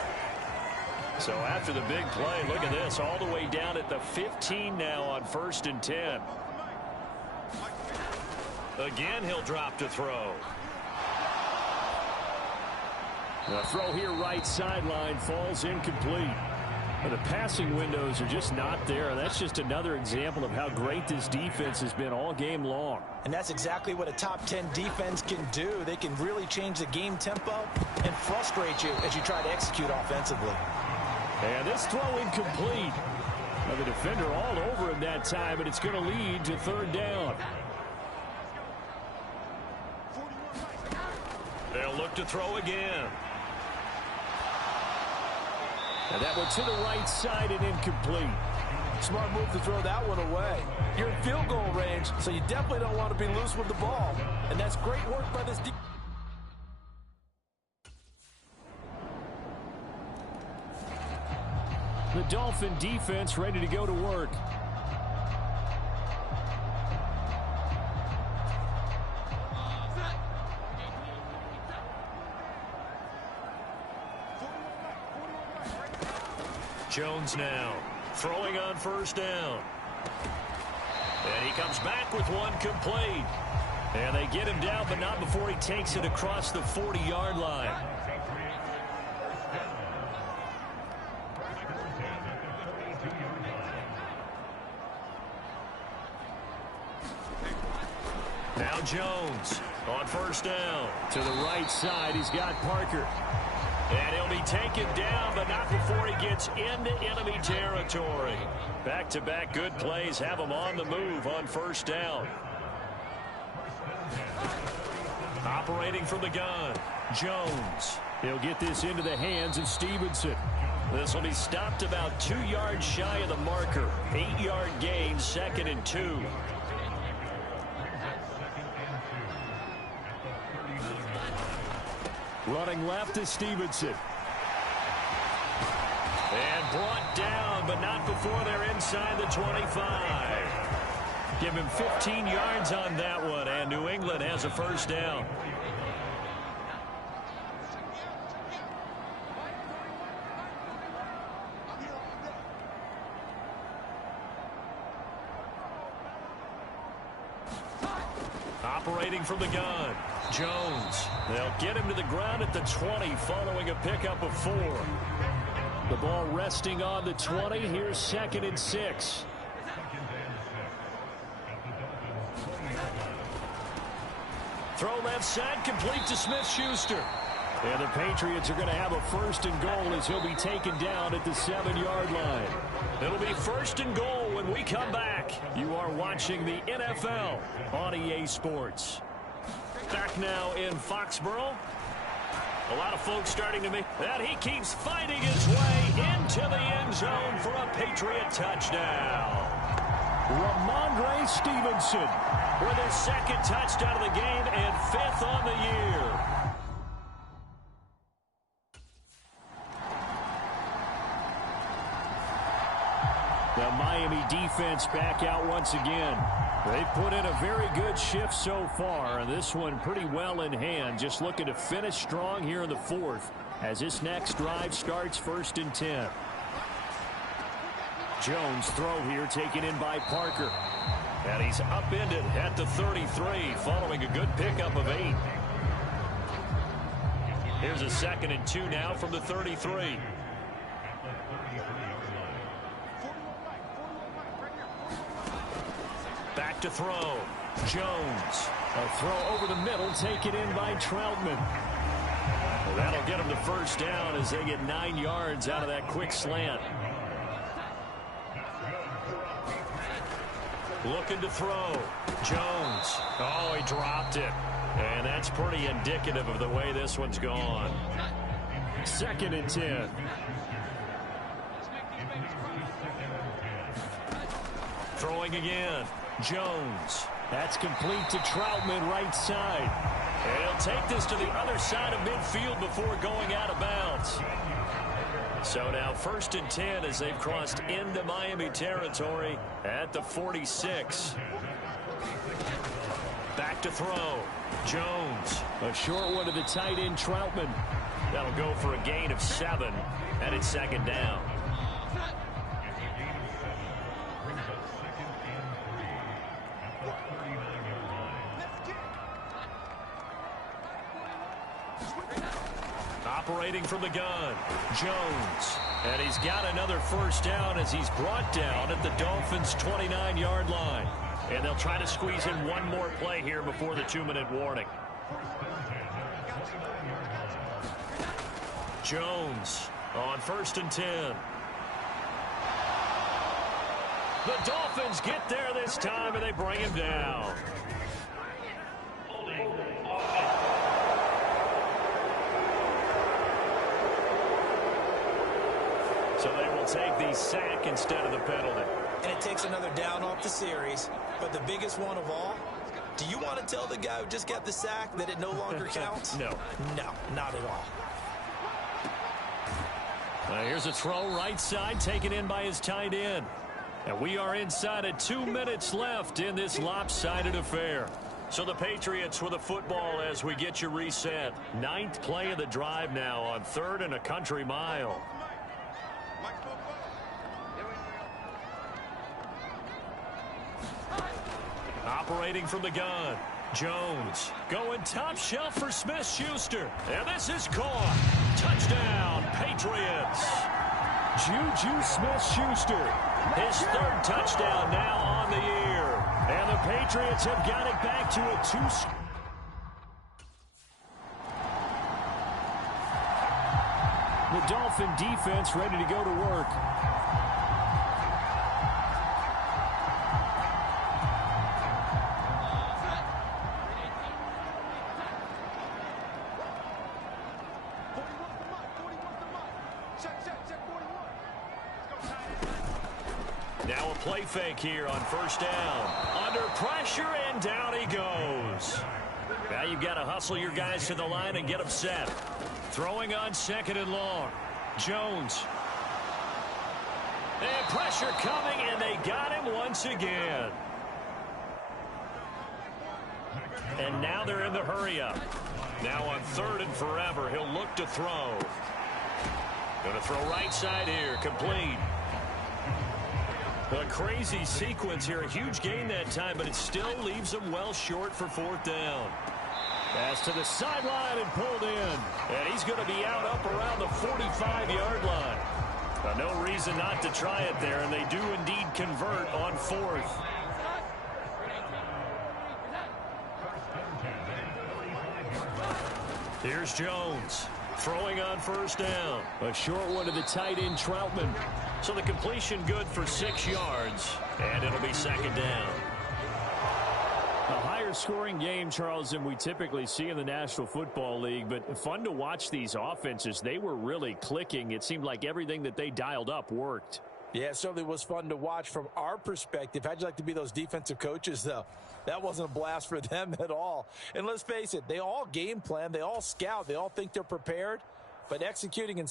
So after the big play, look at this, all the way down at the 15 now on 1st and 10. Again, he'll drop to throw. The throw here right sideline falls incomplete. But the passing windows are just not there. That's just another example of how great this defense has been all game long. And that's exactly what a top 10 defense can do. They can really change the game tempo and frustrate you as you try to execute offensively. And this throw incomplete. Well, the defender all over him that time, but it's going to lead to 3rd down. They'll look to throw again. And that one to the right side and incomplete. Smart move to throw that one away. You're in field goal range, so you definitely don't want to be loose with the ball. And that's great work by this defense. The Dolphin defense ready to go to work. Jones now throwing on 1st down. And he comes back with one complete. And they get him down, but not before he takes it across the 40-yard line. Now Jones on 1st down. To the right side, he's got Parker. And he'll be taken down, but not before he gets into enemy territory. Back-to-back good plays have him on the move on 1st down. Operating from the gun, Jones. He'll get this into the hands of Stevenson. This will be stopped about 2 yards shy of the marker. 8-yard gain, 2nd and 2. Running left is Stevenson. And brought down, but not before they're inside the 25. Give him 15 yards on that one, and New England has a 1st down. Operating from the gun, Jones. They'll get him to the ground at the 20 following a pickup of 4. The ball resting on the 20. Here's 2nd and 6. Throw left side, complete to Smith-Schuster. And the Patriots are going to have a 1st and goal as he'll be taken down at the 7-yard line. It'll be 1st and goal when we come back. You are watching the NFL on EA Sports. Back now in Foxborough. A lot of folks starting to make that. He keeps fighting his way into the end zone for a Patriot touchdown. Ramondre Stevenson with his 2nd touchdown of the game and 5th on the year. The Miami defense back out once again. They've put in a very good shift so far, and this one pretty well in hand. Just looking to finish strong here in the 4th as this next drive starts 1st and 10. Jones throw here taken in by Parker. And he's upended at the 33 following a good pickup of 8. Here's a 2nd and 2 now from the 33. Back to throw. Jones. A throw over the middle taken in by Troutman. Well, that'll get him the 1st down as they get 9 yards out of that quick slant. Looking to throw. Jones. Oh, he dropped it. And that's pretty indicative of the way this one's gone. 2nd and 10. Throwing again. Jones. That's complete to Troutman, right side. And he'll take this to the other side of midfield before going out of bounds. So now 1st and 10 as they've crossed into Miami territory at the 46. Back to throw. Jones. A short one to the tight end, Troutman. That'll go for a gain of 7, and it's 2nd down. Operating from the gun, Jones. And he's got another 1st down as he's brought down at the Dolphins' 29-yard line. And they'll try to squeeze in one more play here before the 2-minute warning. Jones on 1st and 10. The Dolphins get there this time, and they bring him down. So they will take the sack instead of the penalty. And it takes another down off the series. But the biggest one of all, do you want to tell the guy who just got the sack that it no longer counts? No. No, not at all. Here's a throw right side taken in by his tight end. And we are inside of 2 minutes left in this lopsided affair. So the Patriots with the football as we get you reset. 9th play of the drive now on 3rd and a country mile. Operating from the gun, Jones going top shelf for Smith-Schuster. And this is caught. Touchdown, Patriots. Juju Smith-Schuster, his 3rd touchdown now on the year. And the Patriots have got it back to a 2. The Dolphin defense ready to go to work. Now a play fake here on 1st down. Under pressure, and down he goes. Now you've got to hustle your guys to the line and get them set. Throwing on 2nd and long. Jones. And pressure coming, and they got him once again. And now they're in the hurry-up. Now on 3rd and forever, he'll look to throw. Going to throw right side here, complete. A crazy sequence here. A huge gain that time, but it still leaves him well short for 4th down. Pass to the sideline and pulled in. And he's going to be out up around the 45-yard line. No reason not to try it there, and they do indeed convert on 4th. Here's Jones. Throwing on 1st down. A short one to the tight end, Troutman. So the completion good for 6 yards. And it'll be 2nd down. A higher scoring game, Charles, than we typically see in the National Football League. But fun to watch these offenses. They were really clicking. It seemed like everything that they dialed up worked. Yeah, it certainly was fun to watch from our perspective. How'd you like to be those defensive coaches, though? That wasn't a blast for them at all. And let's face it, they all game plan, they all scout, they all think they're prepared, but executing and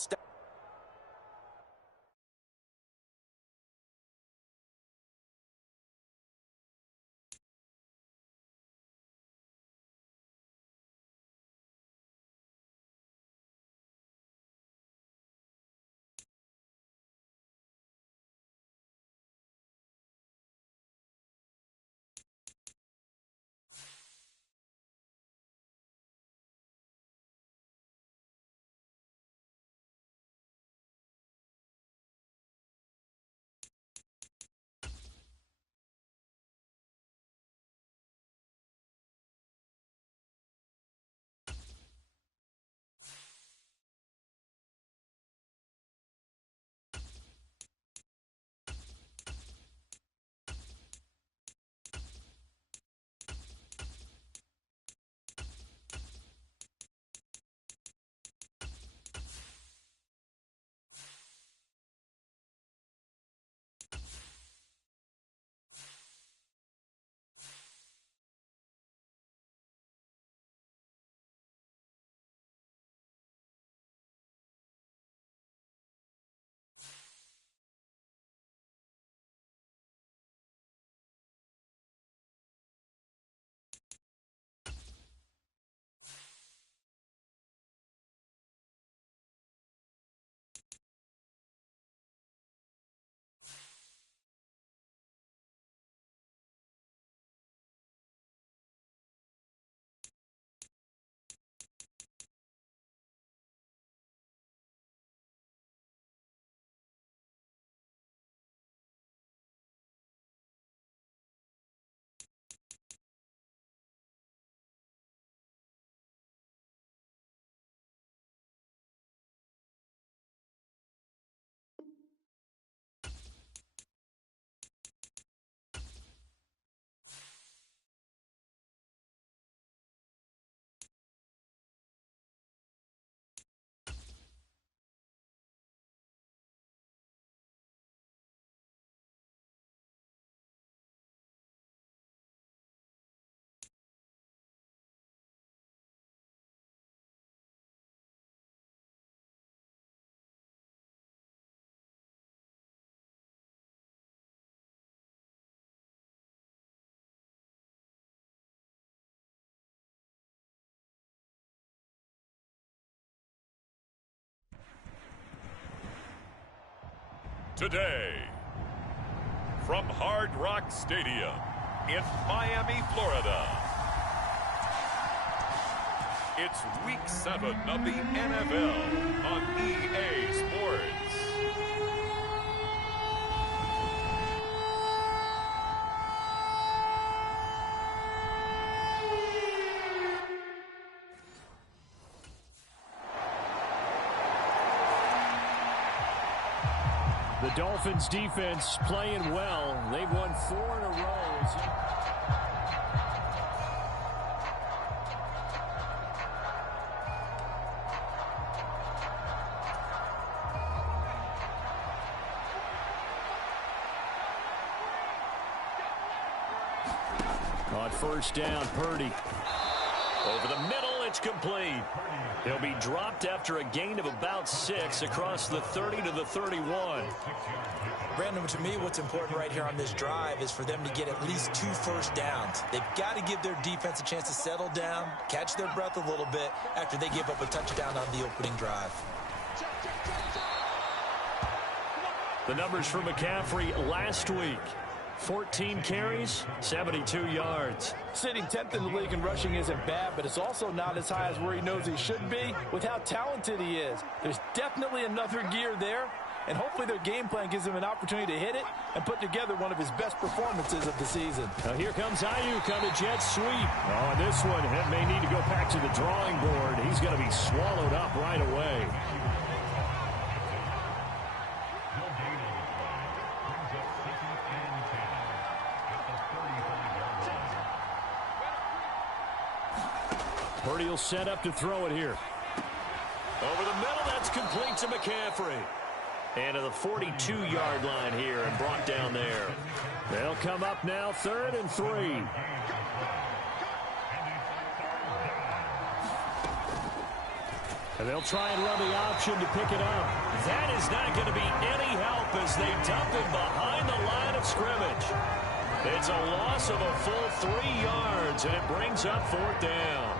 today. From Hard Rock Stadium in Miami, Florida, it's Week 7 of the NFL on EA Sports. The Dolphins defense playing well. They've won 4 in a row. On first down, Purdy. Over the middle, it's complete. He'll be dropped after a gain of about 6 across the 30 to the 31. Brandon, to me, what's important right here on this drive is for them to get at least 2 first downs. They've got to give their defense a chance to settle down, catch their breath a little bit after they give up a touchdown on the opening drive. The numbers for McCaffrey last week. 14 carries, 72 yards. Sitting 10th in the league in rushing isn't bad, but it's also not as high as where he knows he should be with how talented he is. There's definitely another gear there, and hopefully their game plan gives him an opportunity to hit it and put together one of his best performances of the season. Now here comes Ayuk on the jet sweep. Oh, and this one may need to go back to the drawing board. He's going to be swallowed up right away. Purdy will set up to throw it here. Over the middle, that's complete to McCaffrey. And to the 42-yard line here and brought down there. They'll come up now 3rd and 3. And they'll try and run the option to pick it up. That is not going to be any help as they dump him behind the line of scrimmage. It's a loss of a full 3 yards, and it brings up 4th down.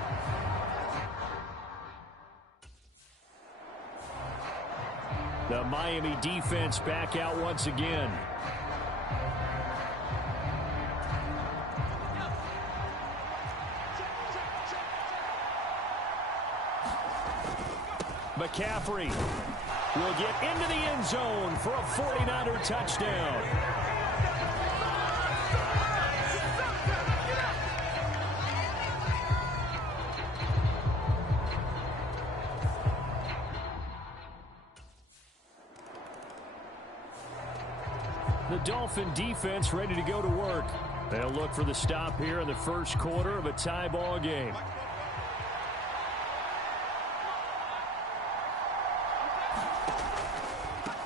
The Miami defense back out once again. McCaffrey will get into the end zone for a 49er touchdown. The Dolphin defense ready to go to work. They'll look for the stop here in the first quarter of a tie ball game.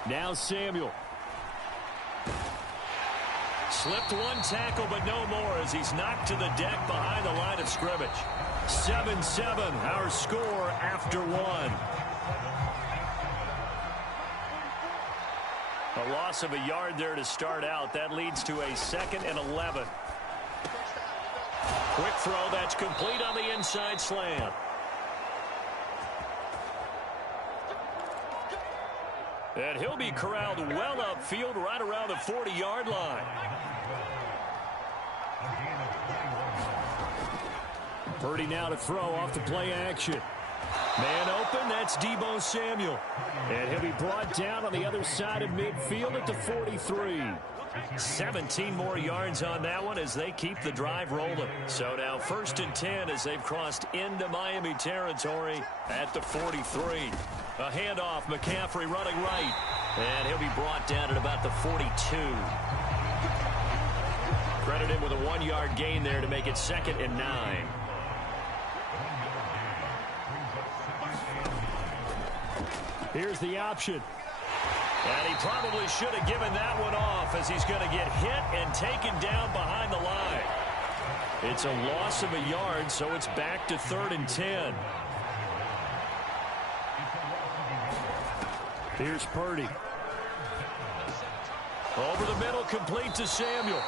Now Samuel. Slipped one tackle, but no more as he's knocked to the deck behind the line of scrimmage. 7-7, our score after 1. A loss of a yard there to start out. That leads to a 2nd and 11. Quick throw, that's complete on the inside slant. And he'll be corralled well upfield right around the 40-yard line. Purdy now to throw off the play action. Man open, that's Deebo Samuel. And he'll be brought down on the other side of midfield at the 43. 17 more yards on that one as they keep the drive rolling. So now 1st and 10 as they've crossed into Miami territory at the 43. A handoff, McCaffrey running right. And he'll be brought down at about the 42. Credit him with a 1-yard gain there to make it 2nd and 9. Here's the option. And he probably should have given that one off as he's going to get hit and taken down behind the line. It's a loss of a yard, so it's back to 3rd and 10. Here's Purdy. Over the middle, complete to Samuel.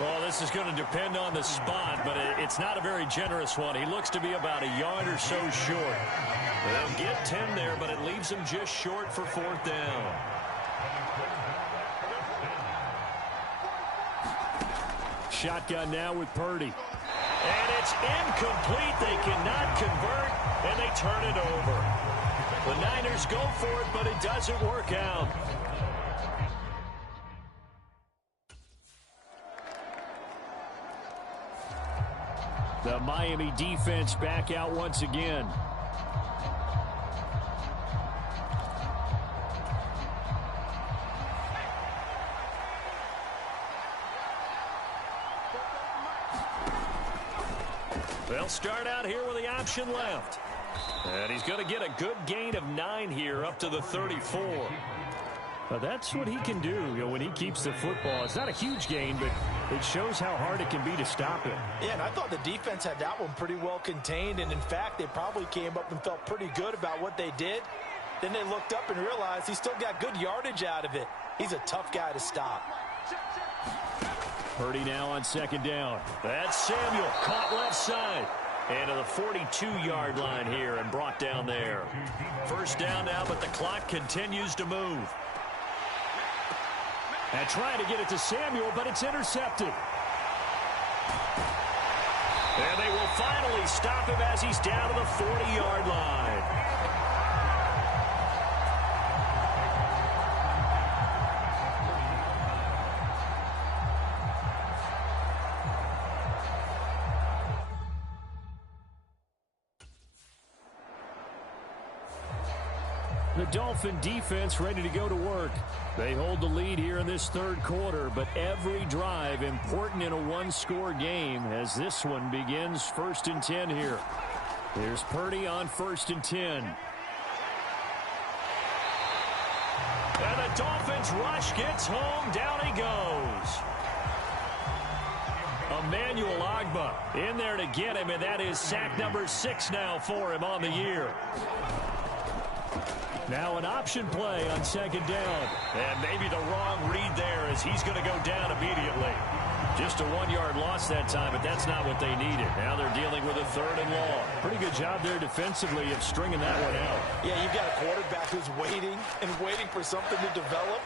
Well, this is going to depend on the spot, but it's not a very generous one. He looks to be about a yard or so short. They'll get 10 there, but it leaves him just short for 4th down. Shotgun now with Purdy. And it's incomplete. They cannot convert, and they turn it over. The Niners go for it, but it doesn't work out. The Miami defense back out once again. They'll start out here with the option left. And he's going to get a good gain of 9 here up to the 34. Now that's what he can do, when he keeps the football. It's not a huge gain, but it shows how hard it can be to stop him. Yeah, and I thought the defense had that one pretty well contained. And, in fact, they probably came up and felt pretty good about what they did. Then they looked up and realized he still got good yardage out of it. He's a tough guy to stop. Purdy now on second down. That's Samuel, caught left side. And to the 42-yard line here and brought down there. First down now, but the clock continues to move. And trying to get it to Samuel, but it's intercepted. And they will finally stop him as he's down to the 40-yard line. The Dolphin defense ready to go to work. They hold the lead here in this third quarter, but every drive important in a one-score game as this one begins 1st and 10 here. Here's Purdy on 1st and 10. And the Dolphins rush gets home. Down he goes. Emmanuel Ogbah in there to get him, and that is sack number 6 now for him on the year. Now an option play on second down. And maybe the wrong read there as he's going to go down immediately. Just a 1-yard loss that time, but that's not what they needed. Now they're dealing with a 3rd and long. Pretty good job there defensively of stringing that one out. Yeah, you've got a quarterback who's waiting and waiting for something to develop,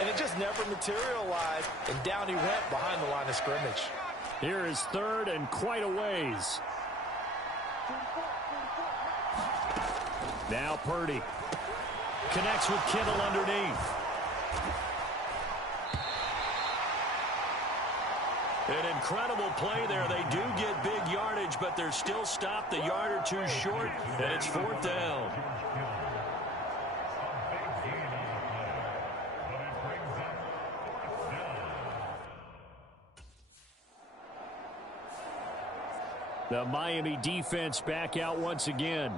and it just never materialized, and down he went behind the line of scrimmage. Here is 3rd and quite a ways. Now Purdy. Connects with Kittle underneath. An incredible play there. They do get big yardage, but they're still stopped a yard or two short, and it's 4th down. The Miami defense back out once again.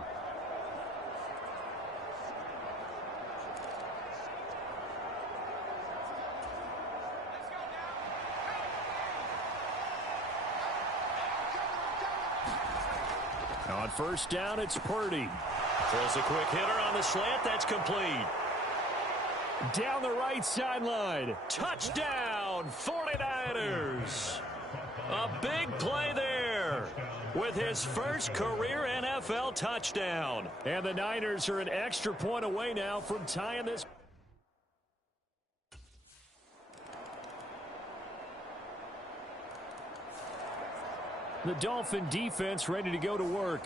On first down, it's Purdy. Throws a quick hitter on the slant. That's complete. Down the right sideline. Touchdown, 49ers. A big play there with his first career NFL touchdown. And the Niners are an extra point away now from tying this. The Dolphin defense ready to go to work.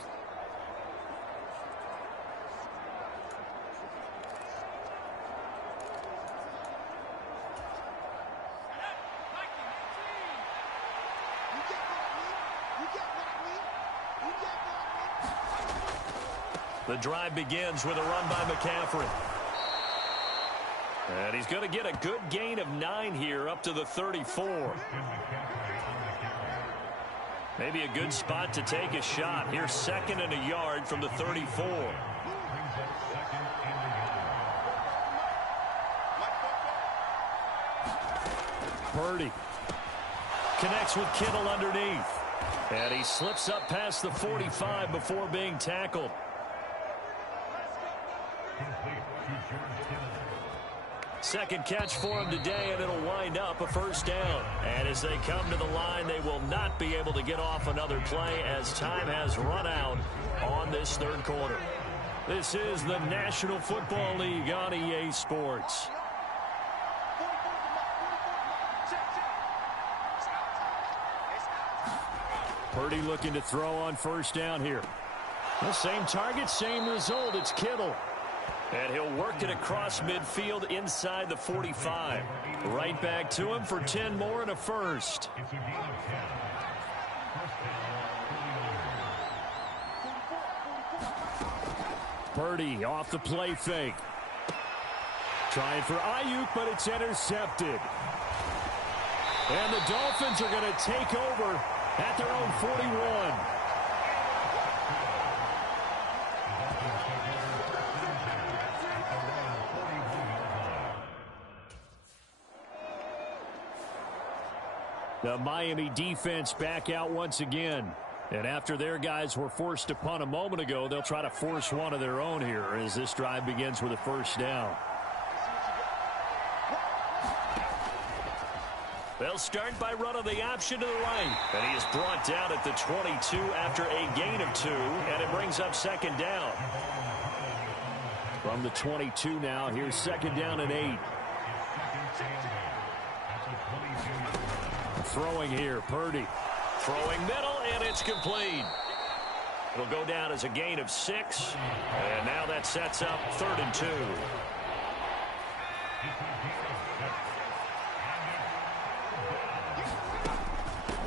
The drive begins with a run by McCaffrey. And he's going to get a good gain of 9 here up to the 34. Maybe a good spot to take a shot. Here's 2nd and a yard from the 34. Purdy connects with Kittle underneath. And he slips up past the 45 before being tackled. Second catch for him today, and it'll wind up a first down. And as they come to the line, they will not be able to get off another play as time has run out on this third quarter. This is the National Football League on EA Sports. Purdy looking to throw on first down here. The same target, same result. It's Kittle. And he'll work it across midfield inside the 45. Right back to him for 10 more and a first. Purdy off the play fake. Trying for Ayuk, but it's intercepted. And the Dolphins are going to take over at their own 41. The Miami defense back out once again. And after their guys were forced to punt a moment ago, they'll try to force one of their own here as this drive begins with a first down. They'll start by running the option to the right. And he is brought down at the 22 after a gain of 2, and it brings up second down. From the 22 now, here's second down and 8. Throwing here, Purdy. Throwing middle, and it's complete. It'll go down as a gain of 6. And now that sets up 3rd and 2.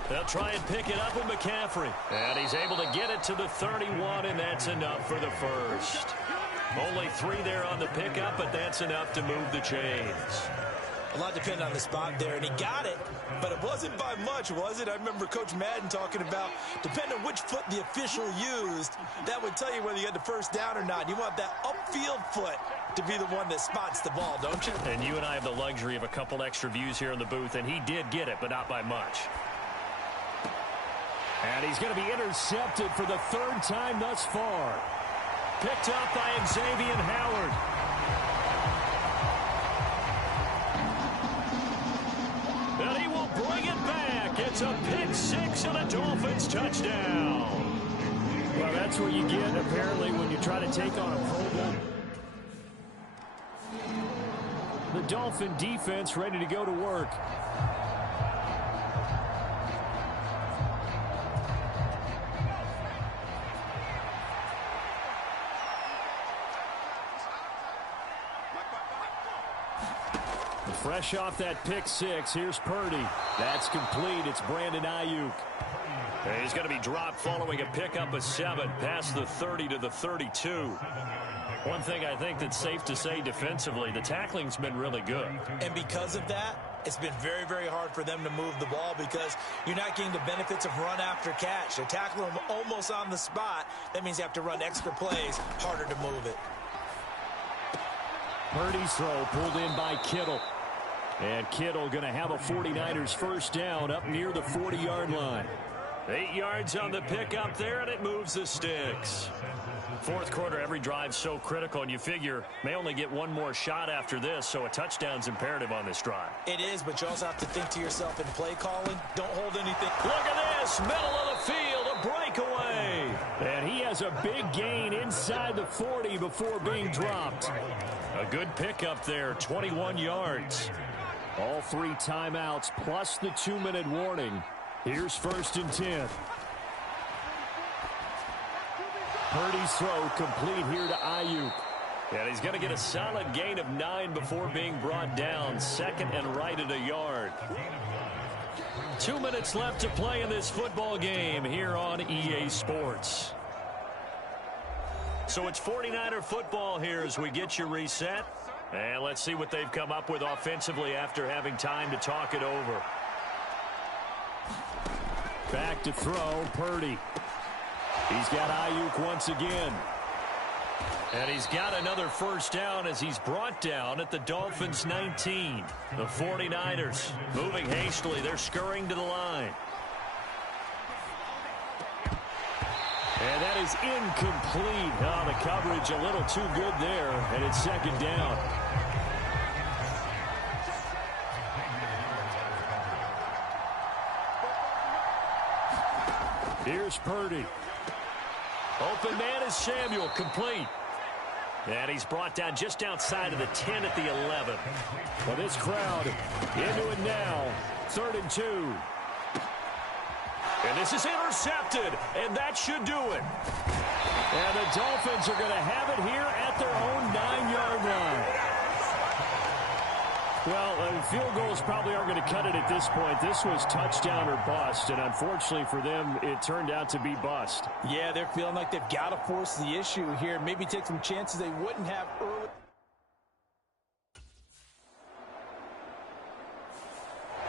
They'll try and pick it up with McCaffrey. And he's able to get it to the 31, and that's enough for the first. Only 3 there on the pickup, but that's enough to move the chains. A lot depended on the spot there, and he got it, but it wasn't by much, was it? I remember Coach Madden talking about, depending on which foot the official used, that would tell you whether you had the first down or not. You want that upfield foot to be the one that spots the ball, don't you? And you and I have the luxury of a couple extra views here in the booth, and he did get it, but not by much. And he's going to be intercepted for the 3rd time thus far. Picked up by Xavier Howard. And he will bring it back. It's a pick 6 and a Dolphins touchdown. Well, that's what you get, apparently, when you try to take on a Pro Bowl. The Dolphin defense ready to go to work. Fresh off that pick 6, here's Purdy. That's complete. It's Brandon Ayuk. And he's going to be dropped following a pickup of 7 past the 30 to the 32. One thing I think that's safe to say defensively, the tackling's been really good. And because of that, it's been very, very hard for them to move the ball because you're not getting the benefits of run after catch. They're tackling them almost on the spot. That means you have to run extra plays, harder to move it. Purdy's throw pulled in by Kittle. And Kittle going to have a 49ers first down up near the 40-yard line. 8 yards on the pickup there, and it moves the sticks. Fourth quarter, every drive's so critical, and you figure may only get one more shot after this, so a touchdown's imperative on this drive. It is, but you also have to think to yourself in play calling, don't hold anything. Look at this, middle of the field, a breakaway. And he has a big gain inside the 40 before being dropped. A good pickup there, 21 yards. All 3 timeouts plus the 2-minute warning. Here's 1st and 10. Purdy's throw complete here to Ayuk. And he's going to get a solid gain of 9 before being brought down. 2nd and right at a yard. 2 minutes left to play in this football game here on EA Sports. So it's 49er football here as we get you reset. And let's see what they've come up with offensively after having time to talk it over. Back to throw, Purdy. He's got Ayuk once again. And he's got another first down as he's brought down at the Dolphins' 19. The 49ers moving hastily. They're scurrying to the line. And that is incomplete. Oh, the coverage a little too good there, and it's 2nd down. Here's Purdy. Open man is Samuel, complete. And he's brought down just outside of the 10 at the 11. Well, this crowd into it now. 3rd and 2. And this is intercepted, and that should do it. And the Dolphins are going to have it here at their own 9-yard line. Well, field goals probably aren't going to cut it at this point. This was touchdown or bust, and unfortunately for them, it turned out to be bust. Yeah, they're feeling like they've got to force the issue here, maybe take some chances they wouldn't have early.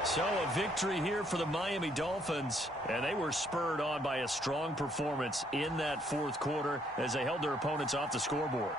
So a victory here for the Miami Dolphins, and they were spurred on by a strong performance in that fourth quarter as they held their opponents off the scoreboard.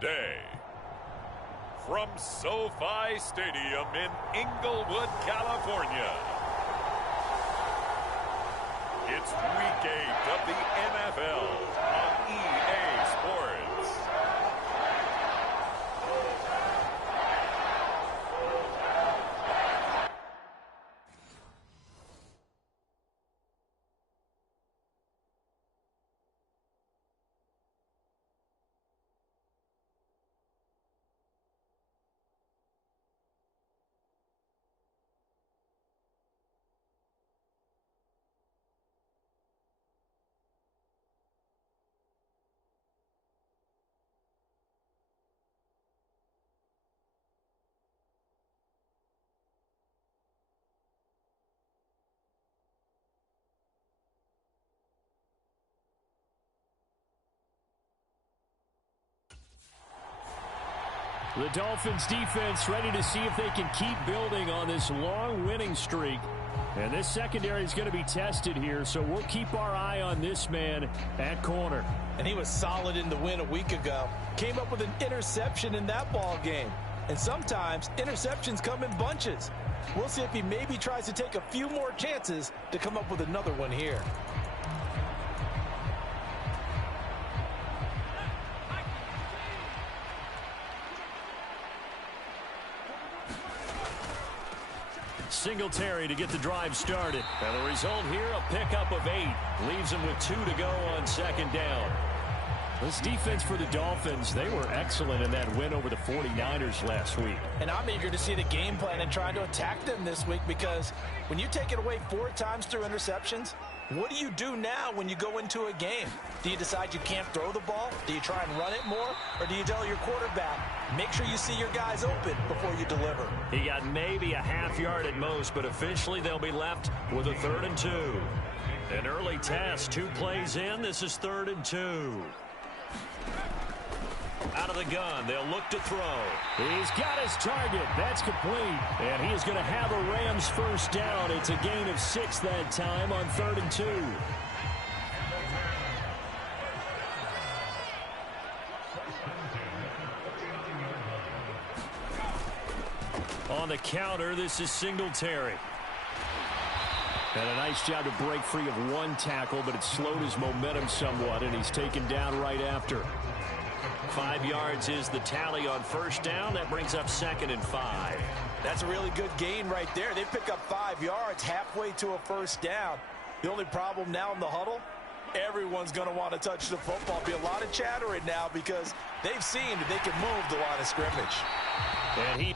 today. From SoFi Stadium in Inglewood, California, it's Week 8 of the NFL on EA Sports. The Dolphins defense ready to see if they can keep building on this long winning streak. And this secondary is going to be tested here, so we'll keep our eye on this man at corner. And he was solid in the win a week ago. Came up with an interception in that ball game. And sometimes interceptions come in bunches. We'll see if he maybe tries to take a few more chances to come up with another one here. Singletary to get the drive started. And the result here, a pickup of 8. Leaves him with 2 to go on second down. This defense for the Dolphins, they were excellent in that win over the 49ers last week. And I'm eager to see the game plan and trying to attack them this week, because when you take it away 4 times through interceptions, what do you do now when you go into a game? Do you decide you can't throw the ball? Do you try and run it more? Or do you tell your quarterback, make sure you see your guys open before you deliver? He got maybe a half yard at most, but officially they'll be left with a 3rd and 2. An early test, 2 plays in. This is 3rd and 2. Out of the gun, they'll look to throw. He's got his target. That's complete. And he is going to have a Rams first down. It's a gain of 6 that time on 3rd and 2. On the counter, this is Singletary. And a nice job to break free of 1 tackle, but it slowed his momentum somewhat, and he's taken down right after. 5 yards is the tally on first down. That brings up 2nd and 5. That's a really good gain right there. They pick up 5 yards halfway to a first down. The only problem now in the huddle, everyone's going to want to touch the football. Be a lot of chattering now because they've seen that they can move the line of scrimmage. And he...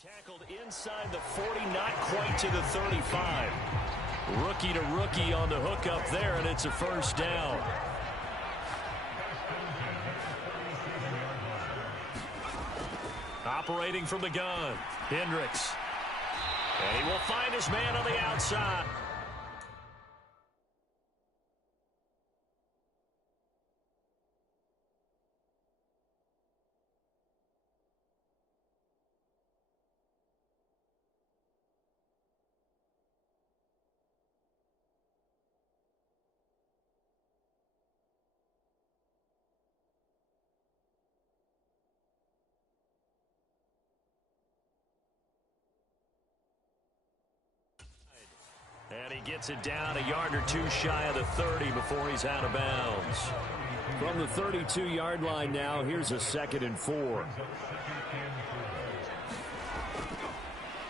Tackled inside the 40, not quite to the 35. Rookie to rookie on the hook up there, and it's a first down. Operating from the gun, Hendricks. And he will find his man on the outside. And he gets it down a yard or two shy of the 30 before he's out of bounds. From the 32-yard line now, here's a 2nd and 4.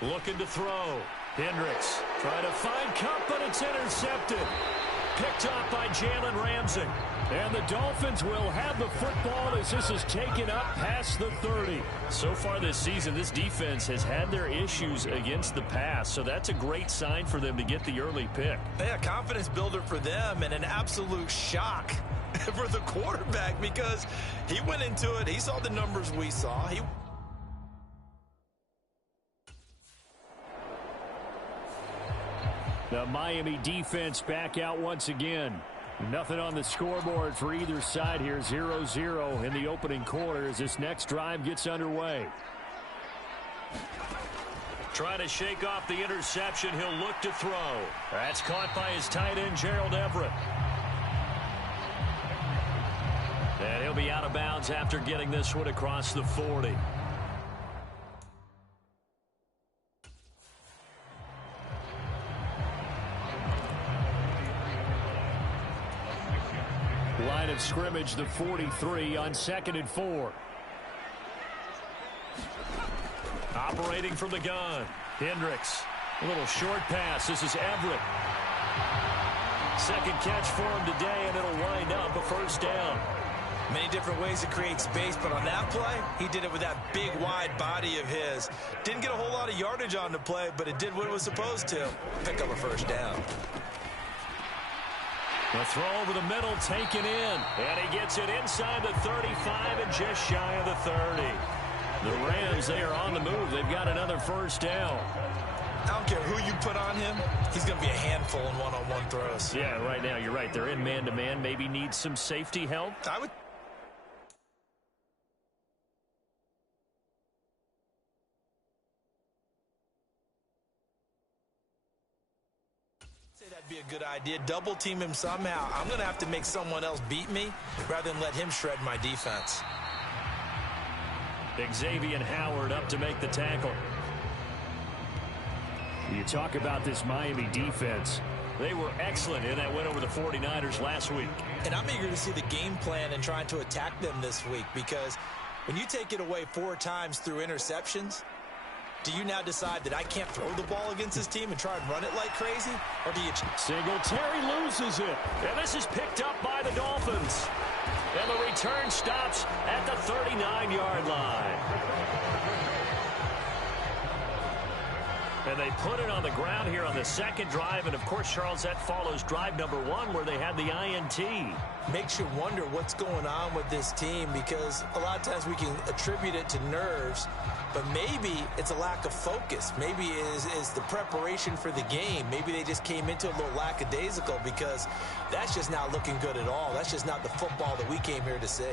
Looking to throw. Hendricks trying to find Cup, but it's intercepted. Picked up by Jalen Ramsey. And the Dolphins will have the football as this is taken up past the 30. So far this season, this defense has had their issues against the pass, so that's a great sign for them to get the early pick. Yeah, confidence builder for them and an absolute shock for the quarterback because he went into it. He saw the numbers we saw. The Miami defense back out once again. Nothing on the scoreboard for either side here. 0-0 in the opening quarter as this next drive gets underway. Trying to shake off the interception. He'll look to throw. That's caught by his tight end, Gerald Everett. And he'll be out of bounds after getting this one across the 40. Line of scrimmage, the 43 on 2nd and 4. Operating from the gun, Hendricks. A little short pass. This is Everett. Second catch for him today, and it'll wind up a first down. Many different ways to create space, but on that play, he did it with that big, wide body of his. Didn't get a whole lot of yardage on the play, but it did what it was supposed to. Pick up a first down. The throw over the middle taken in. And he gets it inside the 35 and just shy of the 30. The Rams, they are on the move. They've got another first down. I don't care who you put on him. He's going to be a handful in one-on-one throws. Yeah, right now, you're right. They're in man-to-man. Maybe need some safety help. I would say that'd be a good idea. Double team him somehow. I'm going to have to make someone else beat me rather than let him shred my defense. Xavier Howard up to make the tackle. You talk about this Miami defense. They were excellent in that win over the 49ers last week. And I'm eager to see the game plan and trying to attack them this week because when you take it away 4 times through interceptions, do you now decide that I can't throw the ball against this team and try and run it like crazy? Or do you... Singletary loses it. And this is picked up by the Dolphins. And the return stops at the 39-yard line. And they put it on the ground here on the second drive. And, of course, Charles, that follows drive number 1 where they had the INT. Makes you wonder what's going on with this team because a lot of times we can attribute it to nerves, but maybe it's a lack of focus. Maybe it is the preparation for the game. Maybe they just came into a little lackadaisical because that's just not looking good at all. That's just not the football that we came here to see.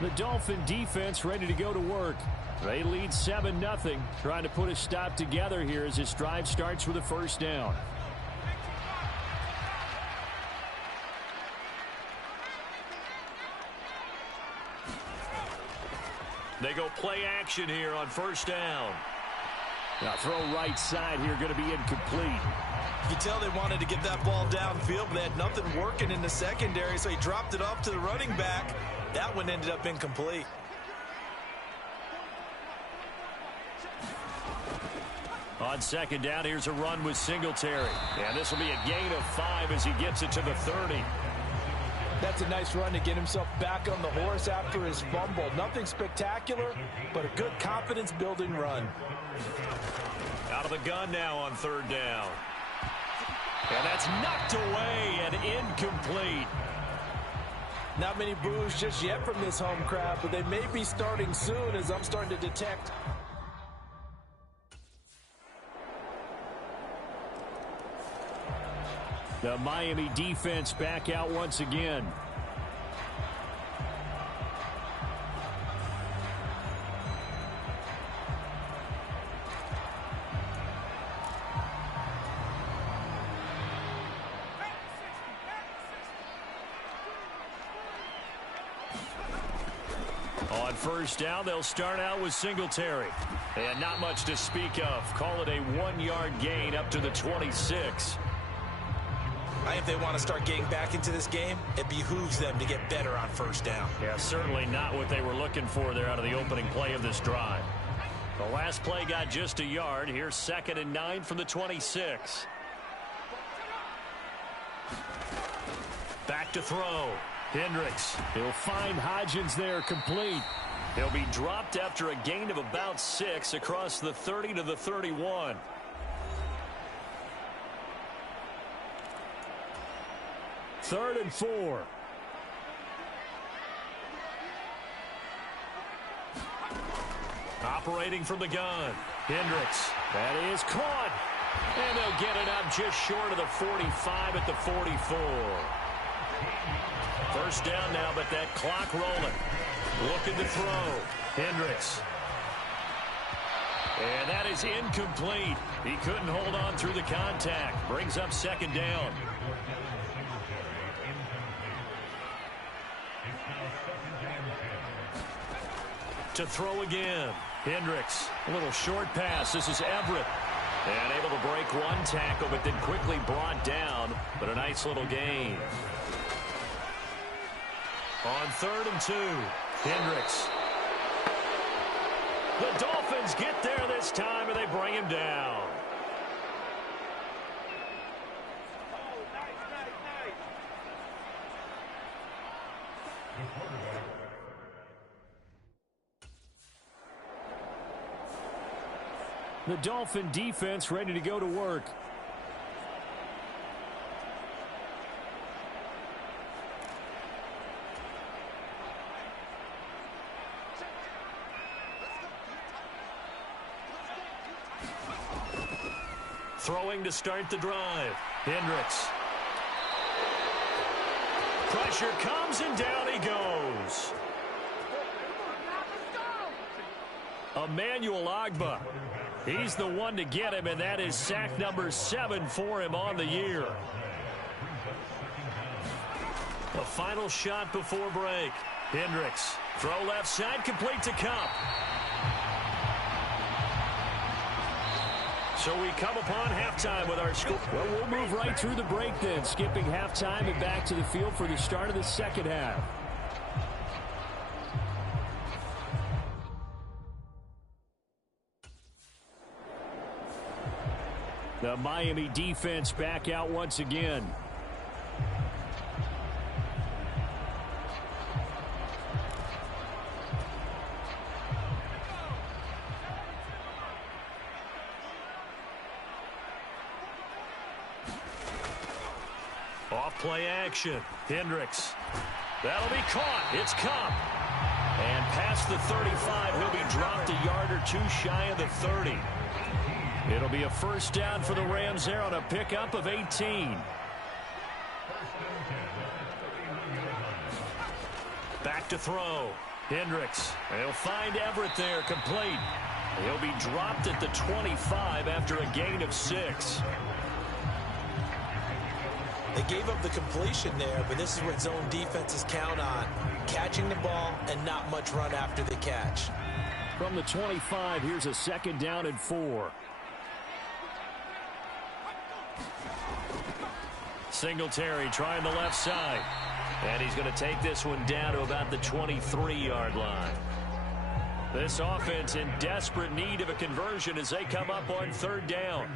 The Dolphin defense ready to go to work. They lead 7-0, trying to put a stop together here as this drive starts with a first down. They go play action here on first down. Now throw right side here, going to be incomplete. You can tell they wanted to get that ball downfield, but they had nothing working in the secondary, so he dropped it off to the running back. That one ended up incomplete. On second down, here's a run with Singletary. And this will be a gain of 5 as he gets it to the 30. That's a nice run to get himself back on the horse after his fumble. Nothing spectacular, but a good confidence-building run. Out of the gun now on third down. And that's knocked away and incomplete. Not many boos just yet from this home crowd, but they may be starting soon as I'm starting to detect. The Miami defense back out once again. On first down, they'll start out with Singletary. And not much to speak of. Call it a 1-yard gain up to the 26. I think if they want to start getting back into this game, it behooves them to get better on first down. Yeah, certainly not what they were looking for there out of the opening play of this drive. The last play got just a yard. Here's 2nd and 9 from the 26. Back to throw. Hendricks. He'll find Hodgins there complete. He'll be dropped after a gain of about 6 across the 30 to the 31. Third and 4. Operating from the gun. Hendricks. That is caught. And they'll get it up just short of the 45 at the 44. First down now, but that clock rolling. Looking to throw. Hendricks. And that is incomplete. He couldn't hold on through the contact. Brings up 2nd down. To throw again. Hendricks. A little short pass. This is Everett. And able to break one tackle, but then quickly brought down. But a nice little gain. On 3rd and 2. Hendricks. The Dolphins get there this time, and they bring him down. The Dolphin defense ready to go to work. Throwing to start the drive. Hendricks. Pressure comes and down he goes. Emmanuel Ogbah. He's the one to get him, and that is sack number 7 for him on the year. The final shot before break. Hendricks. Throw left side, complete to Cup. So we come upon halftime with our score. Well, we'll move right through the break then, skipping halftime and back to the field for the start of the second half. The Miami defense back out once again. Off play action. Hendricks. That'll be caught. It's Cup. And past the 35, he'll be dropped a yard or two shy of the 30. It'll be a first down for the Rams there on a pickup of 18. Back to throw. Hendricks. He'll find Everett there, complete. He'll be dropped at the 25 after a gain of 6. They gave up the completion there, but this is what zone defenses count on. Catching the ball and not much run after the catch. From the 25, here's a 2nd down and 4. Singletary trying the left side. And he's going to take this one down to about the 23-yard line. This offense in desperate need of a conversion as they come up on 3rd down.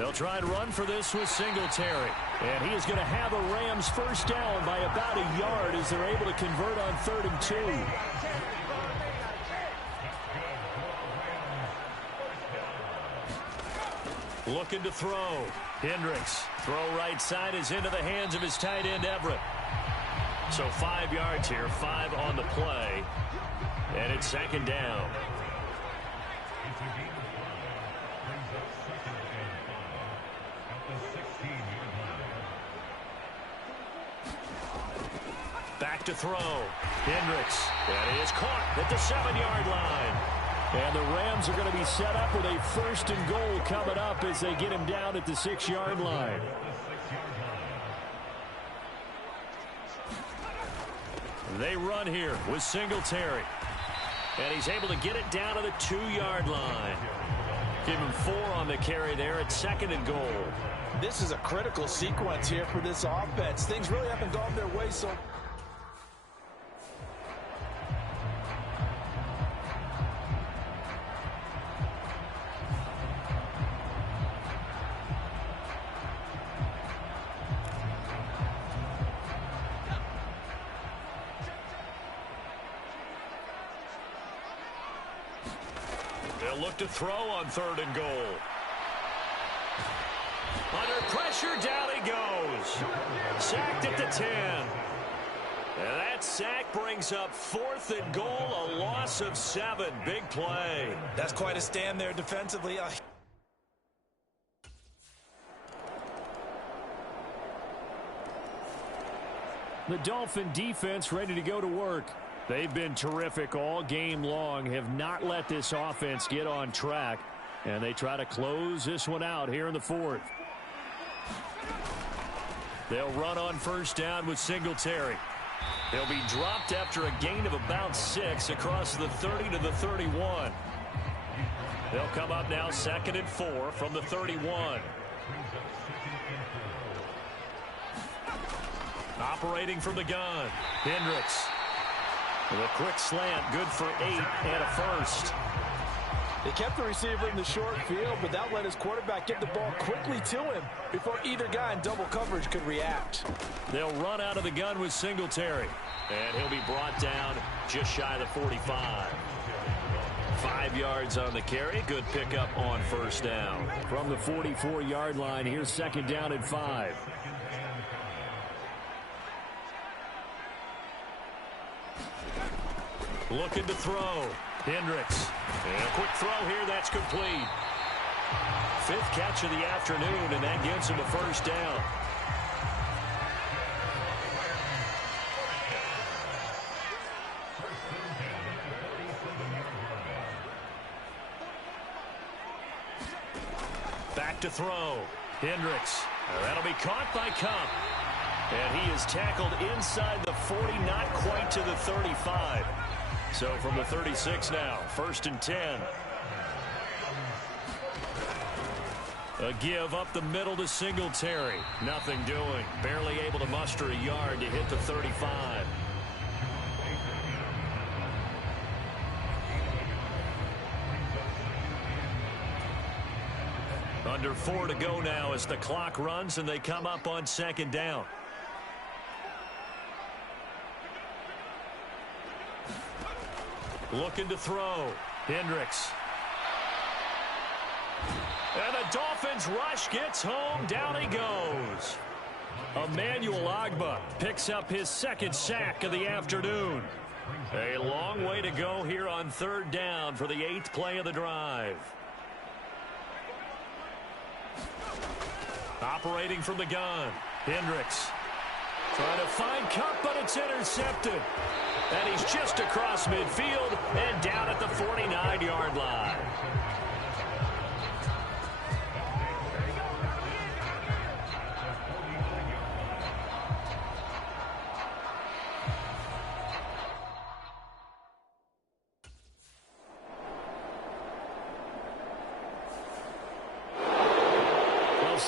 They'll try and run for this with Singletary. And he is going to have a Rams first down by about a yard as they're able to convert on 3rd and 2. Looking to throw. Hendricks. Throw right side is into the hands of his tight end, Everett. So 5 yards here, 5 on the play. And it's 2nd down. Back to throw. Hendricks. And he is caught at the 7-yard line. And the Rams are going to be set up with a 1st and goal coming up as they get him down at the 6-yard line. They run here with Singletary. And he's able to get it down to the 2-yard line. Give him 4 on the carry there at 2nd and goal. This is a critical sequence here for this offense. Things really haven't gone their way so. They'll look to throw on 3rd and goal. Under pressure, down he goes. Sacked at the 10. And that sack brings up 4th and goal, a loss of 7. Big play. That's quite a stand there defensively. The Dolphin defense ready to go to work. They've been terrific all game long, have not let this offense get on track, and they try to close this one out here in the 4th. They'll run on 1st down with Singletary. He'll be dropped after a gain of about 6 across the 30 to the 31. They'll come up now 2nd and 4 from the 31. Operating from the gun, Hendricks. With a quick slant, good for 8 and a 1st. They kept the receiver in the short field, but that let his quarterback get the ball quickly to him before either guy in double coverage could react. They'll run out of the gun with Singletary. And he'll be brought down just shy of the 45. 5 yards on the carry. Good pickup on 1st down. From the 44-yard line, here's 2nd down and 5. Looking to throw. Hendricks. And a quick throw here. That's complete. 5th catch of the afternoon, and that gives him a 1st down. Back to throw. Hendricks. That'll be caught by Cup. And he is tackled inside the 40, not quite to the 35. So from the 36 now, 1st and 10. A give up the middle to Singletary. Nothing doing. Barely able to muster a yard to hit the 35. Under 4 to go now as the clock runs and they come up on 2nd down. Looking to throw. Hendricks. And the Dolphins rush gets home. Down he goes. Emmanuel Ogbah picks up his 2nd sack of the afternoon. A long way to go here on 3rd down for the 8th play of the drive. Operating from the gun. Hendricks. Trying to find Cup, but it's intercepted. And he's just across midfield and down at the 49-yard line.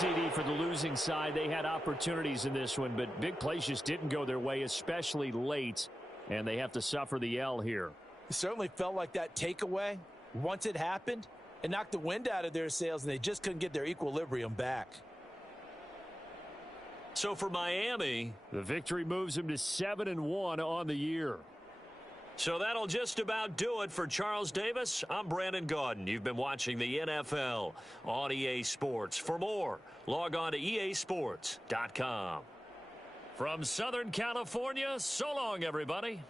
CD for the losing side. They had opportunities in this one, but big plays just didn't go their way, especially late, and they have to suffer the L here. It certainly felt like that takeaway, once it happened, It knocked the wind out of their sails, and they just couldn't get their equilibrium back. So for Miami, the victory moves them to 7-1 on the year. So that'll just about do it for Charles Davis. I'm Brandon Gaudin. You've been watching the NFL on EA Sports. For more, log on to easports.com. From Southern California, so long, everybody.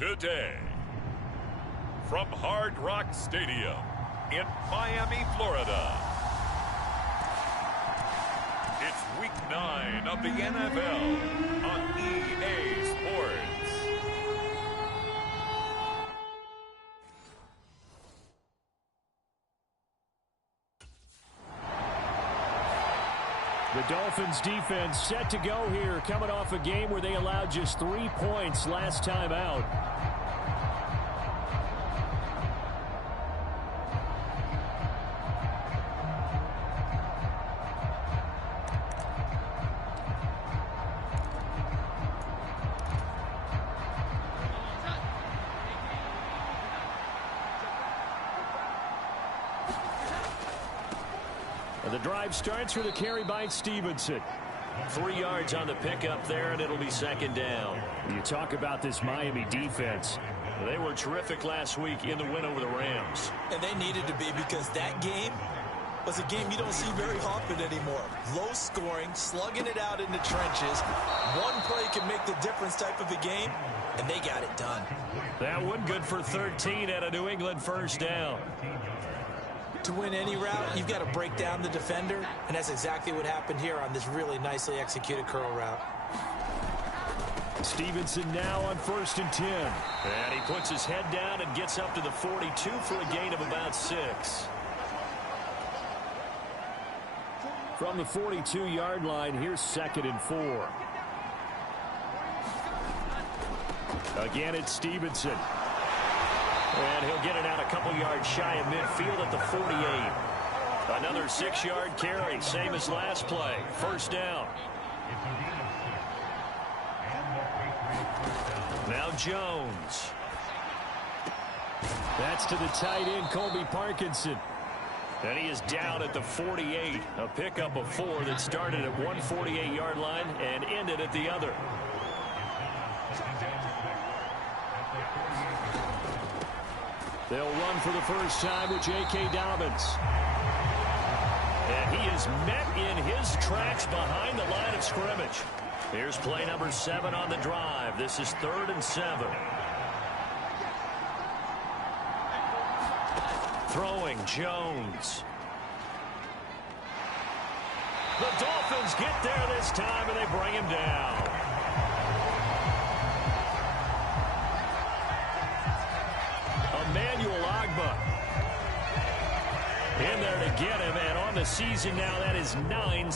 today. From Hard Rock Stadium in Miami, Florida. It's Week 9 of the NFL on EA Sports. The Dolphins defense set to go here, coming off a game where they allowed just 3 points last time out. The drive starts with a carry by Stevenson. 3 yards on the pickup there, and it'll be second down. You talk about this Miami defense. They were terrific last week in the win over the Rams. And they needed to be, because that game was a game you don't see very often anymore. Low scoring, slugging it out in the trenches. One play can make the difference type of a game, and they got it done. That one good for 13 at a New England first down. To win any route, you've got to break down the defender, and that's exactly what happened here on this really nicely executed curl route. Stevenson now on 1st and 10. And he puts his head down and gets up to the 42 for a gain of about 6. From the 42-yard line, here's 2nd and 4. Again, it's Stevenson. And he'll get it out a couple yards shy of midfield at the 48. Another 6-yard carry, same as last play. First down. Now Jones. That's to the tight end, Colby Parkinson. And he is down at the 48. A pickup of 4 that started at one 48-yard line and ended at the other. They'll run for the first time with J.K. Dobbins. And he is met in his tracks behind the line of scrimmage. Here's play number 7 on the drive. This is 3rd and 7. Throwing Jones. The Dolphins get there this time, and they bring him down. In there to get him, and on the season now, that is 9.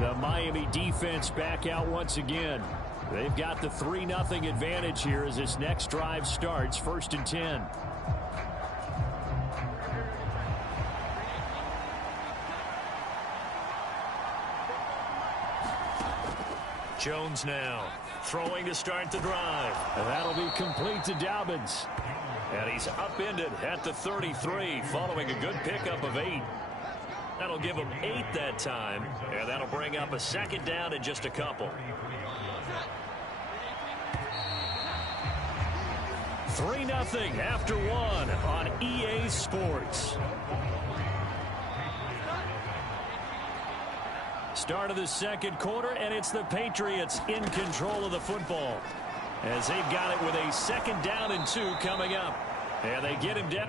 The Miami defense back out once again. They've got the 3-0 advantage here as this next drive starts. 1st and 10. Jones now throwing to start the drive. And that'll be complete to Dobbins. And he's upended at the 33 following a good pickup of 8. That'll give him 8 that time, and that'll bring up a second down in just a couple. 3-0 after 1 on EA Sports. Start of the second quarter, and it's the Patriots in control of the football as they've got it with a 2nd down and 2 coming up. And they get him down.